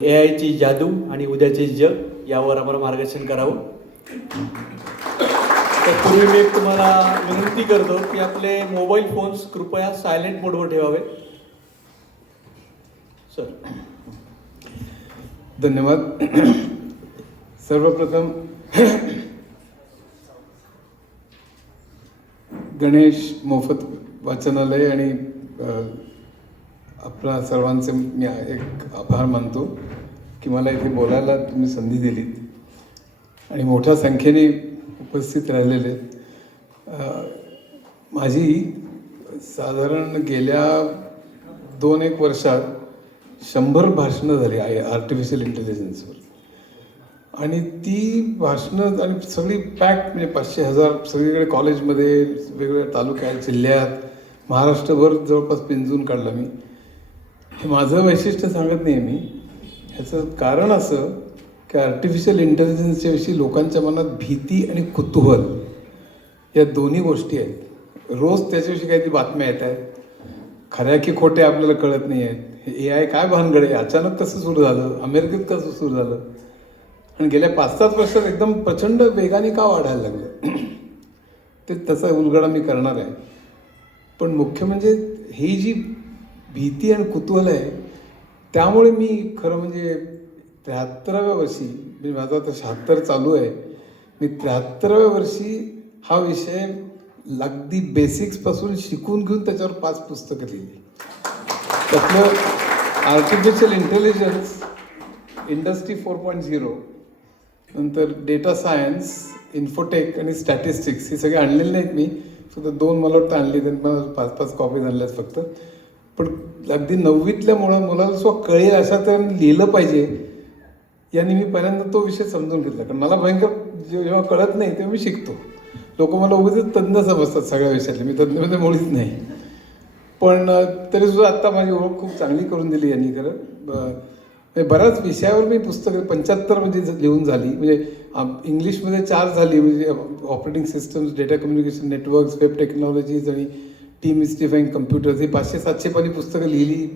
AIची जादू आणि उद्याचे जग यावर आम्हाला मार्गदर्शन करावं. तर पूर्वी मी एक तुम्हाला विनंती करतो की आपले मोबाईल फोन्स कृपया सायलेंट मोडवर ठेवावे. सर. धन्यवाद. सर्वप्रथम गणेश मोफत वाचनालय आणि आपल्या सर्वांचे मी एक आभार मानतो की मला इथे बोलायला तुम्ही संधी दिलीत आणि मोठ्या संख्येने उपस्थित राहिलेले. माझी साधारण गेल्या 2-1 वर्षात 100 भाषणं झाली आहे आर्टिफिशियल इंटेलिजन्सवर आणि ती भाषणं आणि सगळी पॅक म्हणजे 500-1000 सगळीकडे कॉलेजमध्ये वेगवेगळ्या तालुक्यात जिल्ह्यात महाराष्ट्रभर जवळपास पिंजून काढला मी. हे माझं वैशिष्ट्य सांगत नाही मी. ह्याचं कारण असं की आर्टिफिशियल इंटेलिजन्सच्या विषयी लोकांच्या मनात भीती आणि कुतूहल या दोन्ही गोष्टी आहेत. रोज त्याच्याविषयी काहीतरी बातम्या येत आहेत, खऱ्या की खोट्या आपल्याला कळत नाही आहेत. हे AI काय भानगड आहे, अचानक कसं सुरू झालं, अमेरिकेत कसं सुरू झालं आणि गेल्या 5-7 वर्षात एकदम प्रचंड वेगाने का वाढायला लागलं ते त्याचा उलगडा मी करणार आहे. पण मुख्य म्हणजे ही जी भीती आणि कुतूहल आहे त्यामुळे मी खरं म्हणजे 73व्या वर्षी म्हणजे माझं आता 76 चालू आहे. मी 73व्या वर्षी हा विषय अगदी बेसिक्सपासून शिकून घेऊन त्याच्यावर 5 पुस्तकं लिहिली. त्यातलं आर्टिफिशियल इंटेलिजन्स, इंडस्ट्री 4.0, नंतर डेटा सायन्स, इन्फोटेक आणि स्टॅटिस्टिक्स हे सगळे आणलेले नाहीत मी. फक्त 2 मला वाटतं आणली, त्यांनी मला 5-5 कॉपीज आणल्यात फक्त. पण अगदी 9वीतल्या मुलाला सुद्धा कळेल अशा तर लिहिलं पाहिजे याने मी पहिल्यांदा तो विषय समजून घेतला. कारण मला भयंकर जेव्हा कळत नाही तेव्हा मी शिकतो. लोक मला उगीच तज्ञ समजतात सगळ्या विषयातले. मी तज्ञमध्ये मुळीच नाही. पण तरीसुद्धा आत्ता माझी ओळख खूप चांगली करून दिली यांनी. खरं बऱ्याच विषयावर मी पुस्तकं 75 म्हणजे लिहून झाली. म्हणजे इंग्लिशमध्ये 4 झाली, म्हणजे operating systems, data communication networks, web technologies आणि डिमिस्टिफाईंग कम्प्युटर्स ही 500-700 पानी पुस्तकं लिहिली.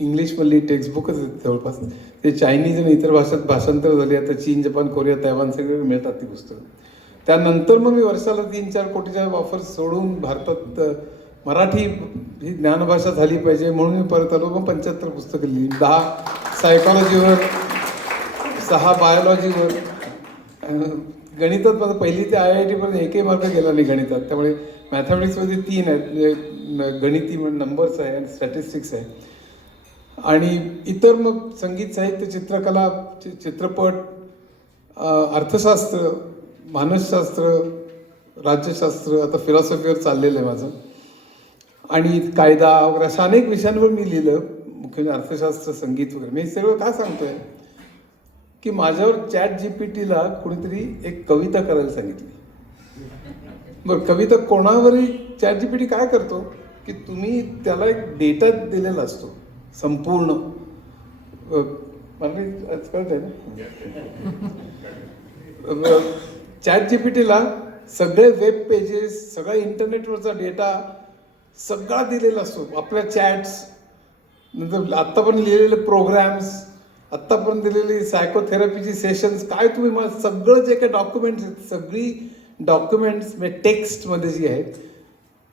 इंग्लिशमधली टेक्स्टबुकच आहेत जवळपास. ते चायनीज आणि इतर भाषात भाषांतर झाली. आता चीन, जपान, कोरिया, तैवान सगळे मिळतात ती पुस्तकं. त्यानंतर मग मी वर्षाला 3-4 कोटीच्या ऑफर्स सोडून भारतात मराठी ही ज्ञानभाषा झाली पाहिजे म्हणून मी परत आलो. मग 75 पुस्तकं लिहिली. 10 सायकॉलॉजीवर, 6 बायोलॉजीवर. गणितात माझं पहिली ते IIT पर्यंत एकही मार्क गेला नाही गणितात. त्यामुळे मॅथमॅटिक्समध्ये 3 आहेत, म्हणजे गणिती नंबर्स आहे आणि स्टॅटिस्टिक्स आहे. आणि इतर मग संगीत, साहित्य, चित्रकला, चित्रपट, अर्थशास्त्र, मानसशास्त्र, राज्यशास्त्र, आता फिलॉसॉफीवर चाललेलं आहे माझं. आणि कायदा वगैरे अशा अनेक विषयांवर मी लिहिलं. मुख्य म्हणजे अर्थशास्त्र, संगीत वगैरे. मी सगळं काय सांगतोय की माझ्यावर ChatGPTला कोणीतरी एक कविता करायला सांगितली. बरं, कविता कोणावरही ChatGPT काय करतो की तुम्ही त्याला एक डेटा दिलेला असतो संपूर्ण. मला कळत आहे ना. ChatGPTला सगळे वेब पेजेस, सगळा इंटरनेटवरचा डेटा सगळा दिलेला असतो. आपल्या चॅट्स, नंतर आत्तापर्यंत लिहिलेले प्रोग्राम्स, आत्तापर्यंत दिलेली सायकोथेरपीची सेशन्स, काय तुम्ही मला सगळं जे काही डॉक्युमेंट्स आहेत, सगळी डॉक्युमेंट्स म्हणजे टेक्स्टमध्ये जी आहेत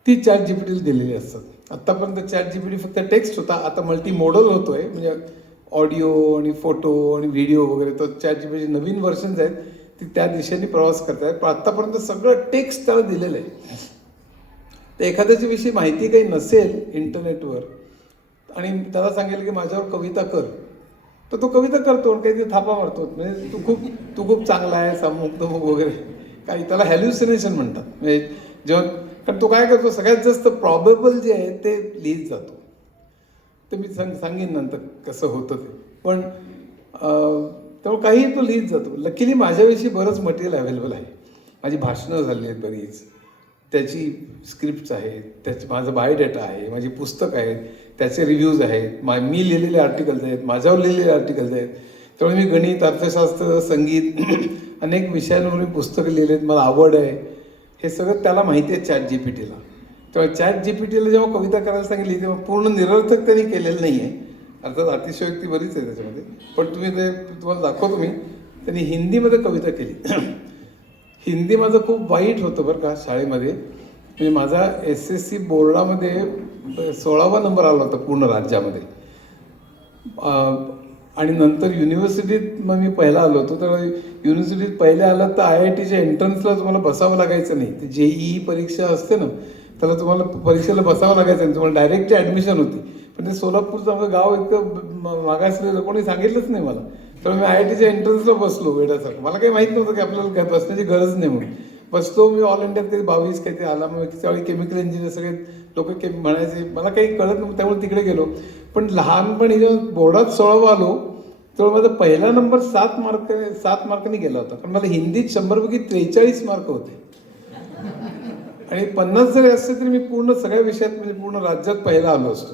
ती ChatGPTला दिलेली असतात. आत्तापर्यंत ChatGPT फक्त टेक्स्ट होता, आता मल्टी मोडल होतोय, म्हणजे ऑडिओ आणि फोटो आणि व्हिडिओ वगैरे. तर ChatGPT नवीन व्हर्जन्स आहेत ती त्या दिशेने प्रवास करत आहेत. पण आत्तापर्यंत सगळं टेक्स्ट त्याला दिलेलं आहे. तर एखाद्याच्या विषयी माहिती काही नसेल इंटरनेटवर आणि त्याला सांगेल की माझ्यावर कविता कर, तर तो कविता करतो, काही थापा मारतो. म्हणजे तू खूप चांगला आहे, सामुग्धमुग वगैरे काही. त्याला हॅल्युसिनेशन म्हणतात. म्हणजे जेव्हा, कारण तो काय करतो, सगळ्यात जास्त प्रॉबेबल जे आहे ते लिहित जातो. ते मी सांगेन नंतर कसं होतं ते. पण तेव्हा काही तो लिहित जातो. लकीली माझ्याविषयी बरंच मटेरियल अवेलेबल आहे. माझी भाषणं झाली आहेत बरीच, त्याची स्क्रिप्ट्स आहेत, त्याची माझं बायोडेटा आहे, माझी पुस्तकं आहेत, त्याचे रिव्ह्यूज आहेत, मी लिहिलेले आर्टिकल्स आहेत, माझ्यावर लिहिलेले आर्टिकल्स आहेत. त्यामुळे मी गणित, अर्थशास्त्र, संगीत अनेक विषयांवर मी पुस्तकं लिहिली आहेत. मला आवड आहे. हे सगळं त्याला माहिती आहे ChatGPTला. तेव्हा ChatGPTला जेव्हा कविता करायला सांगितली तेव्हा पूर्ण निरर्थक त्यांनी केलेलं नाही आहे. अर्थात अतिशयोक्ती बरीच आहे त्याच्यामध्ये, पण तुम्ही ते तुम्हाला दाखवतो मी. त्यांनी हिंदीमध्ये कविता केली. हिंदी माझं खूप वाईट होतं बरं का शाळेमध्ये. म्हणजे माझा SSC बोर्डामध्ये 16वा नंबर आला होता पूर्ण राज्यामध्ये. आणि नंतर युनिव्हर्सिटीत मग मी पहिला आलो होतो. तर युनिव्हर्सिटीत पहिले आलं तर IITच्या एंट्रन्सला तुम्हाला बसावं लागायचं नाही. ते JEE परीक्षा असते ना, त्याला तुम्हाला परीक्षेला बसावं लागायचं नाही, तुम्हाला डायरेक्ट ॲडमिशन होती. पण ते सोलापूरचं आमचं गाव इतकं मागासलेलं, कोणी सांगितलंच नाही मला. तर मी IITच्या एंट्रन्सला बसलो वेड्यासारखं. मला काही माहीत नव्हतं की आपल्याला बसण्याची गरज नाही म्हणून. बसतो मी. ऑल इंडियात कधी 22 काहीतरी आला. मग त्यावेळी केमिकल इंजिनियर सगळे लोक म्हणायचे, मला काही कळत नव्हतं, त्यामुळे तिकडे गेलो. पण लहानपणी जेव्हा बोर्डात 16वा आलो तेव्हा माझा पहिला नंबर 7 मार्कांनी गेला होता. पण मला हिंदीत 100पैकी 43 मार्क होते. आणि 50 जरी असते तरी मी पूर्ण सगळ्या विषयात म्हणजे पूर्ण राज्यात पहिला आलो असतो.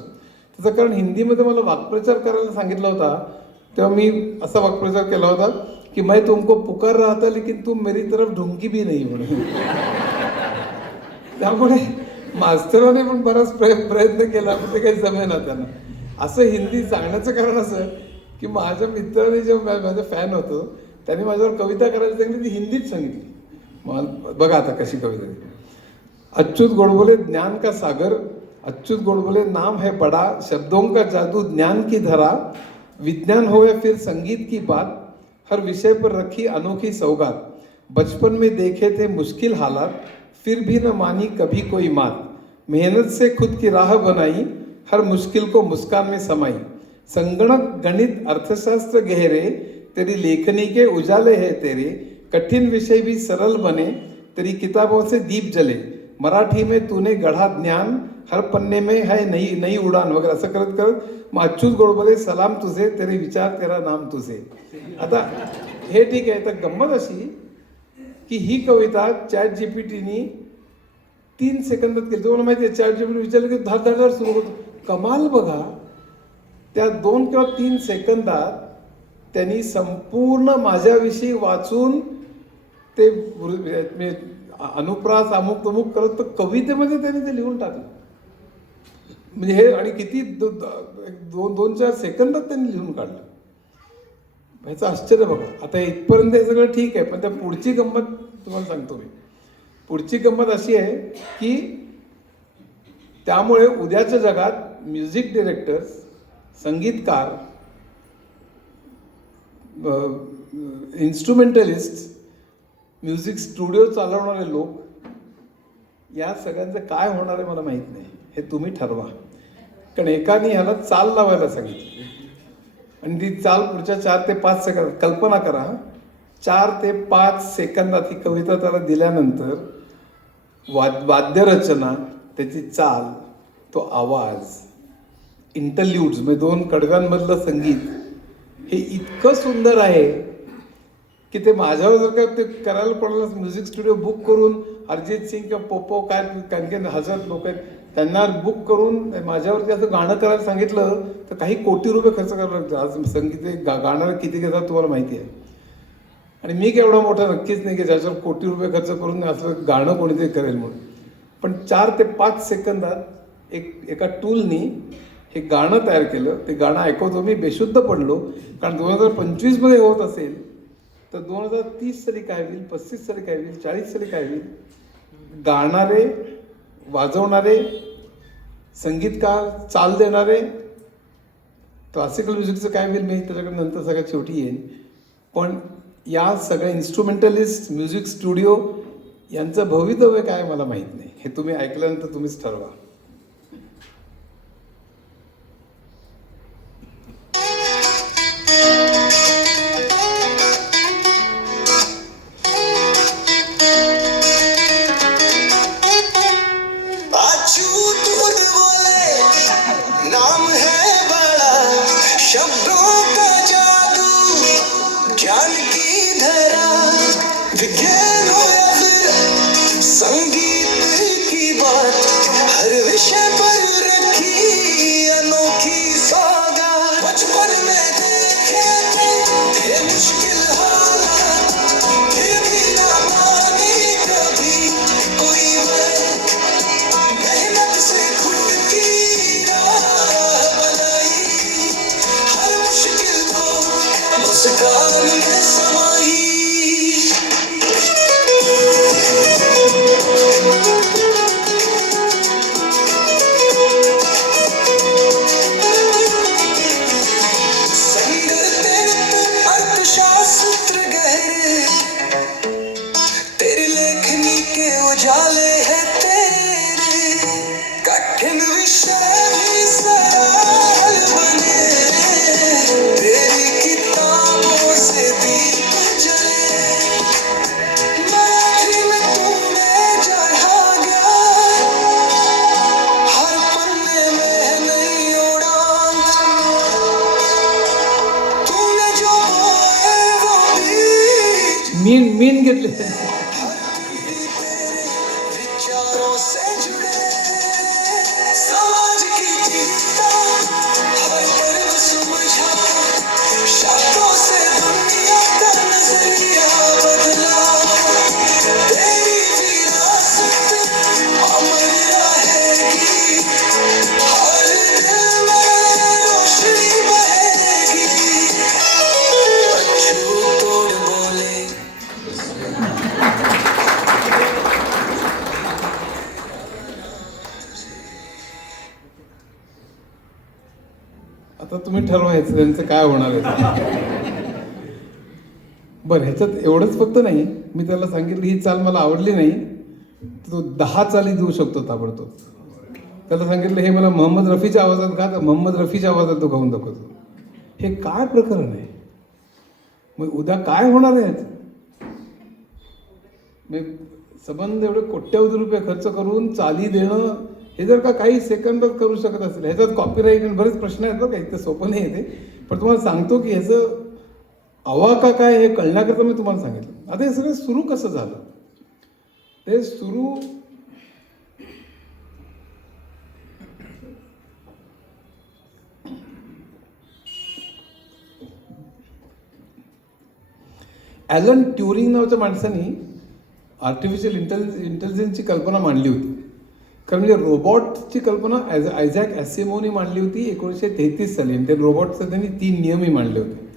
त्याचं कारण हिंदीमध्ये मला वाक्प्रचार करायला सांगितला होता. तेव्हा मी असा वाक्प्रचार केला होता की मैं तुमको पुकार रहा था लेकिन तुम मेरी तरफ ढुंकी भी नहीं म्हणून. त्यामुळे मास्तराने पण बराच प्रयत्न केला, पण ते काही जमेना त्यांना. असं हिंदी सांगण्याचं कारण असं की माझ्या मित्राने जेव्हा माझा फॅन होतो त्याने माझ्यावर कविता करायला सांगितली, ती हिंदीत सांगितली. बघा आता कशी कविता ती. अच्युत गोडबोले ज्ञान का सागर, अच्युत गोडबोले नाम है बड़ा, शब्दों का जादू ज्ञान की धरा, विज्ञान हो या फिर संगीत की बात, हर विषय पर रखी अनोखी सौगात, बचपन में देखे थे मुश्किल हालात, फिर भी न मानी कभी कोई मात, मेहनत से खुद की राह बनाई, हर मुश्किल को मुस्कान में समाई, संगणक गणित अर्थशास्त्र गहरे, तेरी लेखनी के उजाले है तेरे, कठिन विषय भी सरल बने, तेरी किताबों से दीप जले, मराठी में तूने गढ़ा ज्ञान, हर पन्ने में है नई नई उडान वगैरे असं करत करत मग अच्युत गोडबोले सलाम तुझे, तेरे विचार तेरा नाम तुझे. आता हे ठीक आहे. तर गंमत अशी की ही कविता ChatGPTनी 3 सेकंदात केली. तुम्हाला माहिती आहे ChatGPT विचारलं की धाड सुरू होतो. कमाल बघा, त्या 2 किंवा 3 सेकंदात त्यांनी संपूर्ण माझ्याविषयी वाचून ते अनुप्रास अमुक तमुक करत तर कवितेमध्ये त्यांनी ते लिहून टाकलं. म्हणजे हे आणि किती 2-4 सेकंदात त्यांनी लिहून काढलं. ह्याचं आश्चर्य बघा. आता इथपर्यंत हे सगळं ठीक आहे, पण त्या पुढची गंमत तुम्हाला सांगतो मी. पुढची गंमत अशी आहे की त्यामुळे उद्याच्या जगात म्युझिक डिरेक्टर्स, संगीतकार, इन्स्ट्रुमेंटलिस्ट, म्युझिक स्टुडिओ चालवणारे लोक, या सगळ्यांचं काय होणार आहे मला माहीत नाही. हे तुम्ही ठरवा. कारण एकाने ह्याला चाल लावायला सांगितली आणि ती चाल पुढच्या 4 ते 5 सेकंदात. कल्पना करा, 4 ते 5 सेकंदात ही कविता त्याला दिल्यानंतर वाद्यरचना, त्याची चाल, तो आवाज, इंटरल्यूड्स म्हणजे 2 कडव्यांमधलं संगीत हे इतकं सुंदर आहे की ते माझ्यावर जर का ते करायला कोणाला म्युझिक स्टुडिओ बुक करून अरिजित सिंग किंवा पोपो काय कारण 1000 लोक आहेत त्यांना बुक करून माझ्यावरती असं गाणं करायला सांगितलं तर काही कोटी रुपये खर्च करावं लागतं. आज संगीत गाणं किती घेतात तुम्हाला माहिती आहे. आणि मी केवढा मोठा नक्कीच नाही की ज्याच्यावर कोटी रुपये खर्च करून असं गाणं कोणीतरी करेल म्हणून. पण 4 ते 5 सेकंदात एका टूलनी हे गाणं तयार केलं. ते गाणं ऐकवतो मी, बेशुद्ध पडलो. कारण 2025 मध्ये होत असेल तर 2030 साली काय होईल, 35 साली काय होईल, 40 साली काय होईल. गाणारे, वाजवणारे, संगीतकार, चाल देणारे, क्लासिकल म्युझिकचं काय होईल मी त्याच्याकडे नंतर सगळ्यात शेवटी येईन. पण या सगळ्या इन्स्ट्रुमेंटलिस्ट, म्युझिक स्टुडिओ यांचं भवितव्य काय मला माहीत नाही. हे तुम्ही ऐकल्यानंतर तुम्हीच ठरवा. मुस्कान में समाई। अर्थशास्त्र गहरे तेरी लेखनी के उजाले हैं तेरे, कठिन विषय भी सरल बने, तेरी किताबों से दीप जले। मराठी में तूने चढ़ा ज्ञान, हर पन्ने में है नई उड़ान, तूने जो बोए वो बीज मीन घेतले विचारों से जुड़े, समाज की चिंता हर पर्व सुलझा, शब्दों से दुनिया का नजरिया बदला, तेरी विरासत अमर रहेगी, हर दिल में रोशनी बहेगी। अछू तोड़ बोले आता तुम्ही ठरवायचं त्यांचं काय होणार आहे. बरं, ह्याच्यात एवढंच फक्त नाही, मी त्याला सांगितलं ही चाल मला आवडली नाही, तो 10 चाली देऊ शकतो ताबडतोब. त्याला सांगितलं हे मला मोहम्मद रफीच्या आवाजात गा, तर मोहम्मद रफीच्या आवाजात तो गाऊन दाखवतो. हे काय प्रकरण आहे? मग उद्या काय होणार आहे ह्याचं? मग संबंध एवढे कोट्यवधी रुपये खर्च करून चाली देणं, हे जर का काही सेकंदात करू शकत असेल, ह्याच्यात कॉपीराईट आणि बरेच प्रश्न आहेत बरं का, इतकं सोपं नाही आहे ते. पण तुम्हाला सांगतो की ह्याचं अवाका काय हे कळण्याकरता मी तुम्हाला सांगितलं. आता हे सगळं सुरू कसं झालं? ते सुरू ॲलन ट्युरिंग नावाच्या माणसाने आर्टिफिशियल इंटेलिजन्सची कल्पना मांडली होती. कारण म्हणजे रोबोटची कल्पना आयझॅक ॲसिमोनी मांडली होती 1933 साली. आणि ते रोबोटचे त्यांनी 3 नियमही मांडले होते.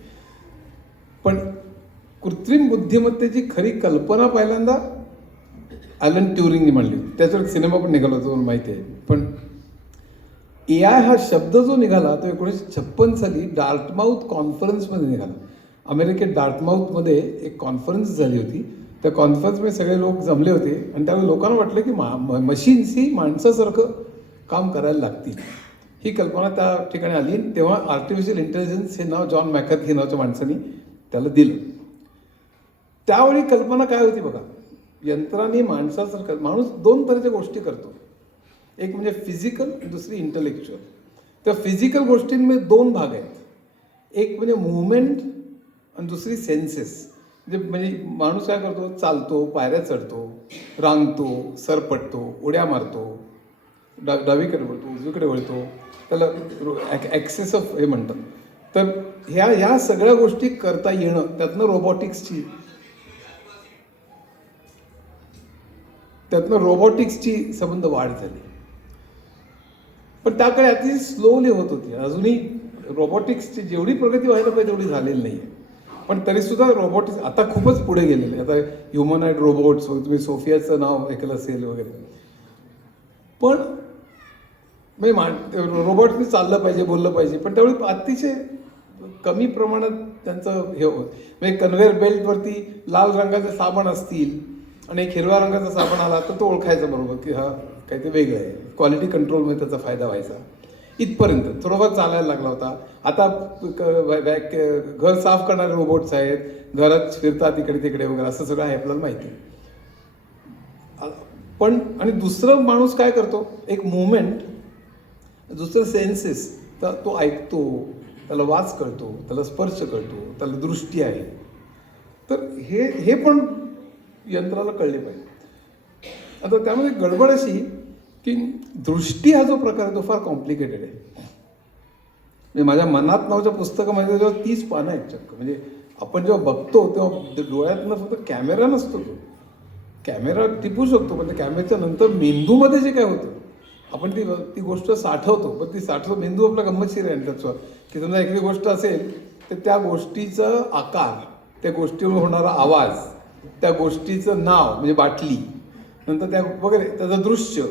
पण कृत्रिम बुद्धिमत्तेची खरी कल्पना पहिल्यांदा ॲलन ट्युरिंगने मांडली होती. त्याच्यावर एक सिनेमा पण निघाला होता, तुम्हाला माहिती आहे. पण AI हा शब्द जो निघाला तो 1956 साली डार्टमाउथ कॉन्फरन्समध्ये निघाला. अमेरिकेत डार्टमाउथमध्ये एक कॉन्फरन्स झाली होती. त्या कॉन्फरन्समध्ये सगळे लोक जमले होते आणि त्यावेळी लोकांना वाटलं की मशीन्स ही माणसासारखं काम करायला लागतील. ही कल्पना त्या ठिकाणी आली. तेव्हा आर्टिफिशियल इंटेलिजन्स हे नाव जॉन मॅकर्थी नावाच्या माणसाने त्याला दिलं. त्यावेळी कल्पना काय होती बघा, यंत्राने माणसासारखं, माणूस 2 तऱ्हेच्या गोष्टी करतो. एक म्हणजे फिजिकल, दुसरी इंटलेक्च्युअल. त्या फिजिकल गोष्टींमध्ये 2 भाग आहेत. एक म्हणजे मूवमेंट आणि दुसरी सेन्सेस. म्हणजे माणूस काय करतो, चालतो, पायऱ्या चढतो, रांगतो, सरपटतो, उड्या मारतो, डावीकडे वळतो, उजवीकडे वळतो, त्याला ॲक्सेस ऑफ हे म्हणतात. तर ह्या सगळ्या गोष्टी करता येणं, त्यातनं रोबोटिक्सची संबंध वाढ झाली. पण त्याकडे अतिशय स्लोली होत होती. अजूनही रोबोटिक्सची जेवढी प्रगती व्हायला पाहिजे तेवढी झालेली नाही आहे. पण तरीसुद्धा रोबोटिक्स आता खूपच पुढे गेलेले. आता ह्युमनॉइड रोबोट्स, तुम्ही सोफियाचं नाव ऐकलं असेल वगैरे. पण म्हणजे रोबोटनी चाललं पाहिजे, बोललं पाहिजे, पण त्यावेळी अतिशय कमी प्रमाणात त्यांचं हे होत. म्हणजे कन्व्हेअर बेल्टवरती लाल रंगाचे साबण असतील आणि एक हिरव्या रंगाचा साबण आला तर तो ओळखायचा बरोबर की हा काही ते वेगळं आहे. क्वालिटी कंट्रोलमध्ये त्याचा फायदा व्हायचा. इथपर्यंत थोडंफार चालायला लागला होता. आता घर साफ करणारे रोबोट्स आहेत, घरात फिरतात इकडे तिकडे वगैरे, असं सगळं आहे आपल्याला माहिती आहे. पण आणि दुसरं माणूस काय करतो, एक मुवमेंट, दुसरं सेन्सेस. तर तो ऐकतो, त्याला वास कळतो, त्याला स्पर्श कळतो, त्याला दृष्टी आहे. तर हे पण यंत्राला कळले पाहिजे. आता त्यामध्ये गडबड अशी की दृष्टी हा जो प्रकार आहे तो फार कॉम्प्लिकेटेड आहे. म्हणजे माझ्या मनात नावाच्या पुस्तकामध्ये जेव्हा 30 पानं आहेत चक्क. म्हणजे आपण जेव्हा बघतो तेव्हा डोळ्यातनं फक्त कॅमेरा नसतो, तो कॅमेरा टिपू शकतो, पण त्या कॅमेऱ्याच्या नंतर मेंदूमध्ये जे काय होतं आपण ती गोष्ट साठवतो. पण ती मेंदू आपला गंमतशीर आहे त्याचं की समजा एखादी गोष्ट असेल तर त्या गोष्टीचं आकार, त्या गोष्टीवर होणारा आवाज, त्या गोष्टीचं नाव म्हणजे बाटली, नंतर त्या वगैरे त्याचं दृश्य,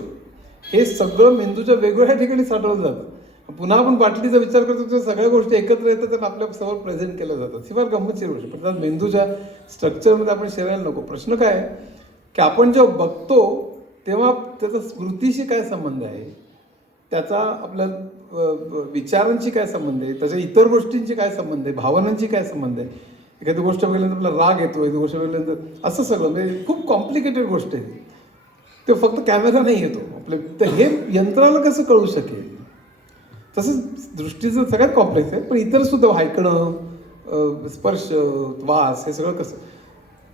हे सगळं मेंदूच्या वेगवेगळ्या ठिकाणी साठवलं जातं. पुन्हा आपण बाटलीचा विचार करतो तर सगळ्या गोष्टी एकत्र येतात आणि आपल्या समोर प्रेझेंट केल्या जातात. ही फार गंमतशीर गोष्ट. पण त्यात मेंदूच्या स्ट्रक्चरमध्ये आपण शिरायला नको. प्रश्न काय आहे की आपण जेव्हा बघतो तेव्हा त्याचा स्मृतीशी काय संबंध आहे, त्याचा आपल्या विचारांची काय संबंध आहे, त्याच्या इतर गोष्टींची काय संबंध आहे, भावनांची काय संबंध आहे. एखादी गोष्ट बघितल्यानंतर आपला राग येतो, एखादी गोष्ट बघितल्यानंतर असं सगळं म्हणजे खूप कॉम्प्लिकेटेड गोष्ट आहे. ते फक्त कॅमेरा नाही येतो आपल्या, तर हे यंत्राला कसं कळू शकेल. तसंच दृष्टीचं सगळ्यात कॉम्प्लेक्स आहे, पण इतर सुद्धा ऐकणं, स्पर्श, वास, हे सगळं कसं.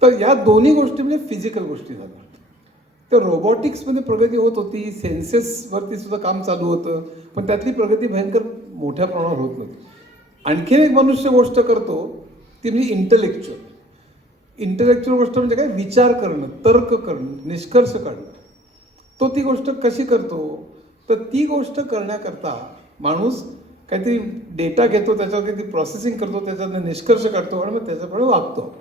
तर या दोन्ही गोष्टी म्हणजे फिजिकल गोष्टी झाल्या. तर रोबॉटिक्समध्ये प्रगती होत होती, सेन्सेसवरती सुद्धा काम चालू होतं, पण त्यातली प्रगती भयंकर मोठ्या प्रमाणावर होत नव्हती. आणखीन एक मनुष्य गोष्ट करतो ती म्हणजे इंटलेक्च्युअल. इंटलेक्च्युअल गोष्ट म्हणजे काय, विचार करणं, तर्क करणं, निष्कर्ष काढणं. तो ती गोष्ट कशी करतो, तर ती गोष्ट करण्याकरता माणूस काहीतरी डेटा घेतो, त्याच्यावर काहीतरी प्रोसेसिंग करतो, त्याच्यातनं निष्कर्ष काढतो आणि मग त्याच्याप्रमाणे वागतो.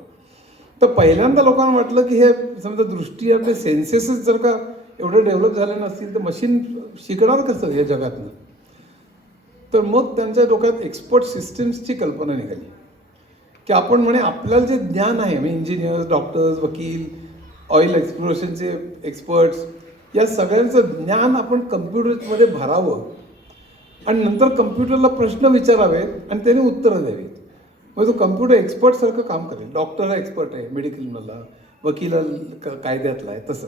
तर पहिल्यांदा लोकांना वाटलं की हे समजा दृष्टी, आपले सेन्सेसच जर का एवढे डेव्हलप झाले नसतील तर मशीन शिकणार कसं या जगातनं. तर मग त्यांच्या डोक्यात एक्सपर्ट सिस्टीम्सची कल्पना निघाली की आपण म्हणे आपल्याला जे ज्ञान आहे, म्हणजे इंजिनियर्स, डॉक्टर्स, वकील, ऑइल एक्सप्लोरेशनचे एक्सपर्ट्स, या सगळ्यांचं ज्ञान आपण कम्प्युटरमध्ये भरावं आणि नंतर कम्प्युटरला प्रश्न विचारावे आणि त्याने उत्तरं द्यावीत. मग तो कम्प्युटर एक्सपर्टसारखं काम करेल. डॉक्टर हा एक्सपर्ट आहे मेडिकलमधला, वकील कायद्यातला आहे, तसं.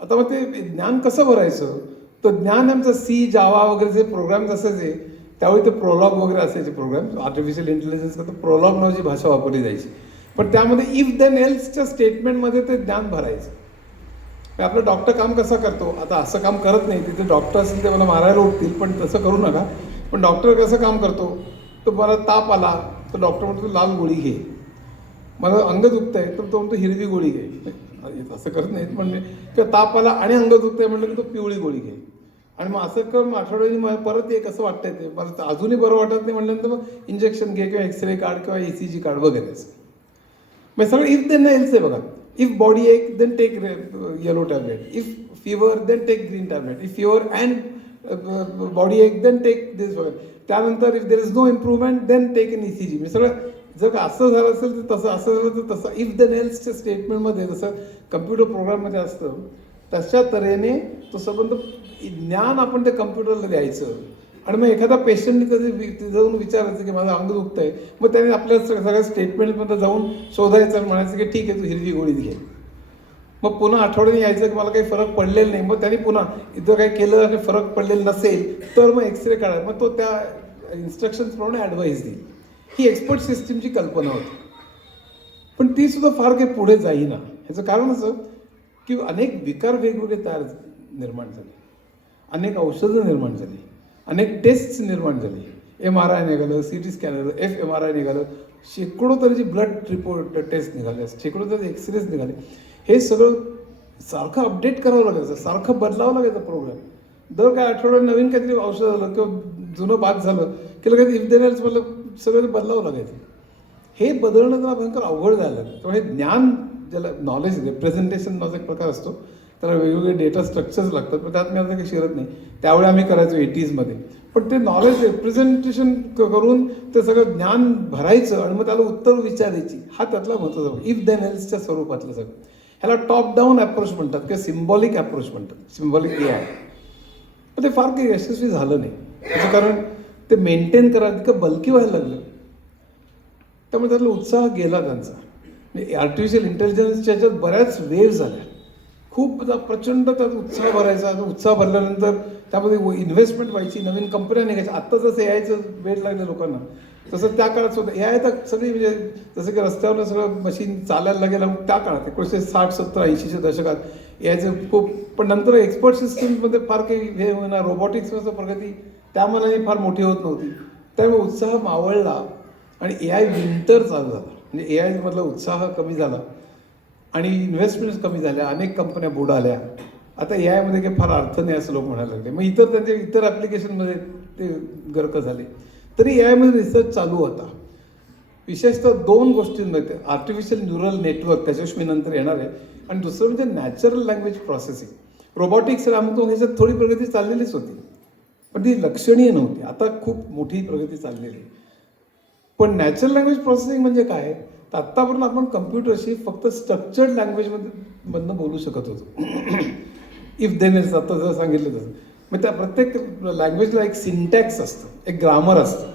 आता मग ते ज्ञान कसं भरायचं, तर ज्ञान आमचं सी, जावा वगैरे जे प्रोग्राम्स असायचे त्यावेळी ते प्रोलॉग वगैरे असायचे प्रोग्राम, आर्टिफिशियल इंटेलिजन्स करता प्रोलॉग नावाची भाषा वापरली जायची. पण त्यामध्ये इफ देन एल्सच्या स्टेटमेंटमध्ये ते ज्ञान भरायचं. आपलं डॉक्टर काम कसा करतो, आता असं काम करत नाही, तिथे डॉक्टर असेल ते मला मारायला उठतील, पण तसं करू नका. पण डॉक्टर कसं काम करतो, तो मला ताप आला तर डॉक्टर म्हणतो लाल गोळी घे, मला अंग दुखतं आहे तर तो म्हणतो हिरवी गोळी घे. असं करत नाहीत, पण किंवा ताप आला आणि अंग दुखतं आहे म्हटलं की तो पिवळी गोळी घे. आणि मग असं कर, मग आठवड्यानी मला परत ये, कसं वाटतंय ते, मला अजूनही बरं वाटत नाही म्हटल्यानंतर मग इंजेक्शन घे किंवा एक्सरे काढ किंवा ECG काढ वगैरे असं. मग सगळं इफ देन एल्स आहे बघा. If body ache then take yellow tablet, if fever then take green tablet, if fever and body ache then take this वगैरे. त्यानंतर if there is no improvement then take in ECG. म्हणजे सगळं जर का असं झालं असेल तर तसं, असं झालं तर तसं. इफ देन एल्सच्या स्टेटमेंटमध्ये जसं कम्प्युटर प्रोग्राममध्ये असतं तशा तऱ्हेने तो संबंध ज्ञान आपण त्या कम्प्युटरला द्यायचं. आणि मग एखादा पेशंटने तिथे जाऊन विचारायचं की माझं अंग दुखतं आहे, मग त्याने आपल्या सगळ्या स्टेटमेंटमध्ये जाऊन शोधायचं आणि म्हणायचं की ठीक आहे तू हिरवी गोळी घे. मग पुन्हा आठवड्याने यायचं की मला काही फरक पडलेला नाही, मग त्यांनी पुन्हा इथं काही केलं आणि फरक पडलेला नसेल तर मग एक्सरे काढा, मग तो त्या इन्स्ट्रक्शन्सप्रमाणे ॲडवाईस देईल. ही एक्सपर्ट सिस्टीमची कल्पना होती. पण ती सुद्धा फार काही पुढे जाईना. ह्याचं कारण असं की अनेक विकार वेगवेगळे निर्माण झाले, अनेक औषधं निर्माण झाली, अनेक टेस्ट्स निर्माण झाली. MRI निघालं, CT स्कॅन निघालं, FMRI निघालं, शेकडो तऱ्हेची ब्लड रिपोर्ट टेस्ट निघाले, शेकडो तरी एक्सरेज निघाले. हे सगळं सारखं अपडेट करावं लागायचं, सारखं बदलावं लागायचं प्रोग्राम. दर काय आठवड्यात नवीन काहीतरी औषध झालं किंवा जुनं बाद झालं की लगेच इफ देन एल्स मला सगळं बदलावं लागायचं. हे बदलणं जरा भयंकर अवघड झालं. त्यामुळे ज्ञान, ज्याला नॉलेज रिप्रेझेंटेशन नावाचा एक प्रकार असतो, त्याला वेगवेगळे डेटा स्ट्रक्चर्स लागतात, पण त्यात मी आता काही शिरत नाही. त्यावेळी आम्ही करायचो 80s मध्ये. पण ते नॉलेज रिप्रेझेंटेशन करून ते सगळं ज्ञान भरायचं आणि मग त्याला उत्तर विचारायची, हा त्यातला महत्त्वाचा इफ देन एल्सच्या स्वरूपातलं सगळं. ह्याला टॉप डाऊन अप्रोच म्हणतात किंवा सिम्बॉलिक अप्रोच म्हणतात, सिम्बॉलिक AI. पण ते फार काही यशस्वी झालं नाही. त्याचं कारण ते मेंटेन करायला इतकं बल्की व्हायला लागलं, त्यामुळे त्यातला उत्साह गेला त्यांचा. आर्टिफिशियल इंटेलिजन्सच्या ह्याच्यात बऱ्याच वेव्ह झाल्या, खूप प्रचंड त्यात उत्साह भरायचा. उत्साह भरल्यानंतर त्यामध्ये इन्व्हेस्टमेंट व्हायची, नवीन कंपन्या निघायच्या. आत्ता जसं AIचं वेळ लागलं लोकांना, तसं त्या काळात सुद्धा AI तर सगळी, म्हणजे जसं की रस्त्यावर सगळं मशीन चालायला लागेल त्या काळात 1960, 70, 80च्या दशकात AIचं खूप. पण नंतर एक्सपर्ट सिस्टममध्ये फार काही हे होणार, रोबोटिक्सचं प्रगती त्या मनाने फार मोठी होत नव्हती. त्यामुळे उत्साह मावळला आणि AI विंटर चालू झाला. म्हणजे AI मधला उत्साह कमी झाला आणि इन्व्हेस्टमेंट्स कमी झाल्या, अनेक कंपन्या बुडाल्या. आता AI मध्ये काही फार अर्थ नाही असं लोक म्हणायला लागले. मग इतर ॲप्लिकेशनमध्ये ते गर्क झाले. तरी AI मध्ये रिसर्च चालू होता. विशेषतः 2 गोष्टींमध्ये आर्टिफिशियल न्यूरल नेटवर्क, त्याच्याशी मी नंतर येणार आहे, आणि दुसरं म्हणजे नॅचरल लँग्वेज प्रोसेसिंग. रोबोटिक्स आमतो ह्याच्यात थोडी प्रगती चाललेलीच होती, पण ती लक्षणीय नव्हती. आता खूप मोठी प्रगती चाललेली आहे. पण नॅचरल लँग्वेज प्रोसेसिंग म्हणजे काय, तर आत्तापर्यंत आपण कम्प्युटरशी फक्त स्ट्रक्चर्ड लँग्वेजमधनं बोलू शकत होतो. इफ देन इज, आता जर सांगितलं तसं, मग त्या प्रत्येक लँग्वेजला एक सिंटॅक्स असतं, एक ग्रामर असतं.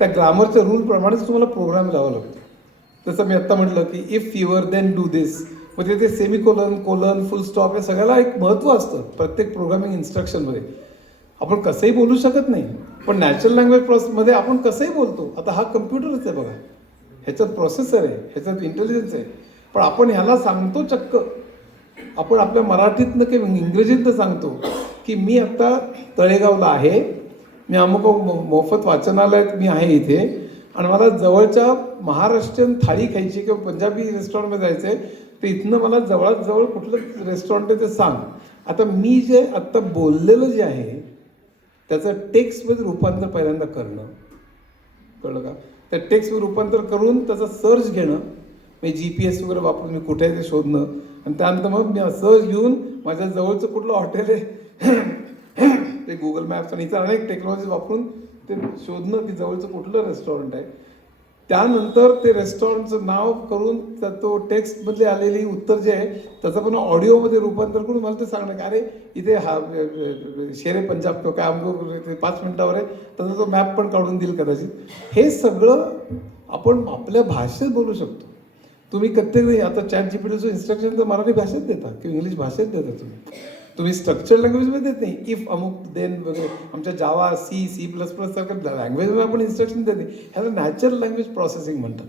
त्या ग्रामरच्या रूलप्रमाणेच तुम्हाला प्रोग्राम लावावा लागतो. जसं मी आत्ता म्हटलं की इफ युअर देन डू दिस, मग ते सेमिकोलन, कोलन, फुल स्टॉप, या सगळ्याला एक महत्त्व असतं प्रत्येक प्रोग्रामिंग इन्स्ट्रक्शनमध्ये. आपण कसंही बोलू शकत नाही, पण नॅचरल लँग्वेज प्रोसेसमध्ये आपण कसंही बोलतो. आता हा कम्प्युटरच आहे बघा, ह्याच्यात प्रोसेसर आहे, ह्याच्यात इंटेलिजन्स आहे, पण आपण ह्याला सांगतो चक्क, आपण आपल्या मराठीतनं किंवा इंग्रजीतनं सांगतो की मी आत्ता तळेगावला आहे, मी अमुक मोफत वाचनालयात मी आहे इथे, आणि मला जवळच्या महाराष्ट्रीयन थाळी खायची किंवा पंजाबी रेस्टॉरंटमध्ये जायचं आहे, तर इथनं मला जवळात जवळ कुठलं रेस्टॉरंट आहे ते सांग. आता मी जे आत्ता बोललेलं जे आहे त्याचं टेक्स्टमध्ये रूपांतर पहिल्यांदा करणं, कळलं का? त्या टेक्स्टमध्ये रूपांतर करून त्याचं सर्च घेणं, म्हणजे GPS वगैरे वापरून मी कुठे आहे ते शोधणं, आणि त्यानंतर मग मी सर्च घेऊन माझ्या जवळचं कुठलं हॉटेल आहे ते गुगल मॅप्स आणि इतर अनेक टेक्नॉलॉजी वापरून ते शोधणं की जवळचं कुठलं रेस्टॉरंट आहे. त्यानंतर ते रेस्टॉरंटचं नाव करून तो टेक्स्टमधले आलेली उत्तर जे आहे त्याचं पण ऑडिओमध्ये रूपांतर करून मला ते सांगणं की अरे इथे हा शेरे पंजाब किंवा काय आमचं 5 मिनिटावर आहे, त्याचा तो मॅप पण काढून देईल कदाचित. हे सगळं आपण आपल्या भाषेत बोलू शकतो. तुम्ही कधी आता ChatGPTचं इन्स्ट्रक्शन तर मराठी भाषेत देता किंवा इंग्लिश भाषेत देता, तुम्ही स्ट्रक्चर लँग्वेजमध्ये देत नाही. इफ अमुक देन वगैरे आमच्या जावा, C++ सारखं लँग्वेजमध्ये आपण इन्स्ट्रक्शन देत नाही. ह्याला नॅचरल लँग्वेज प्रोसेसिंग म्हणतात.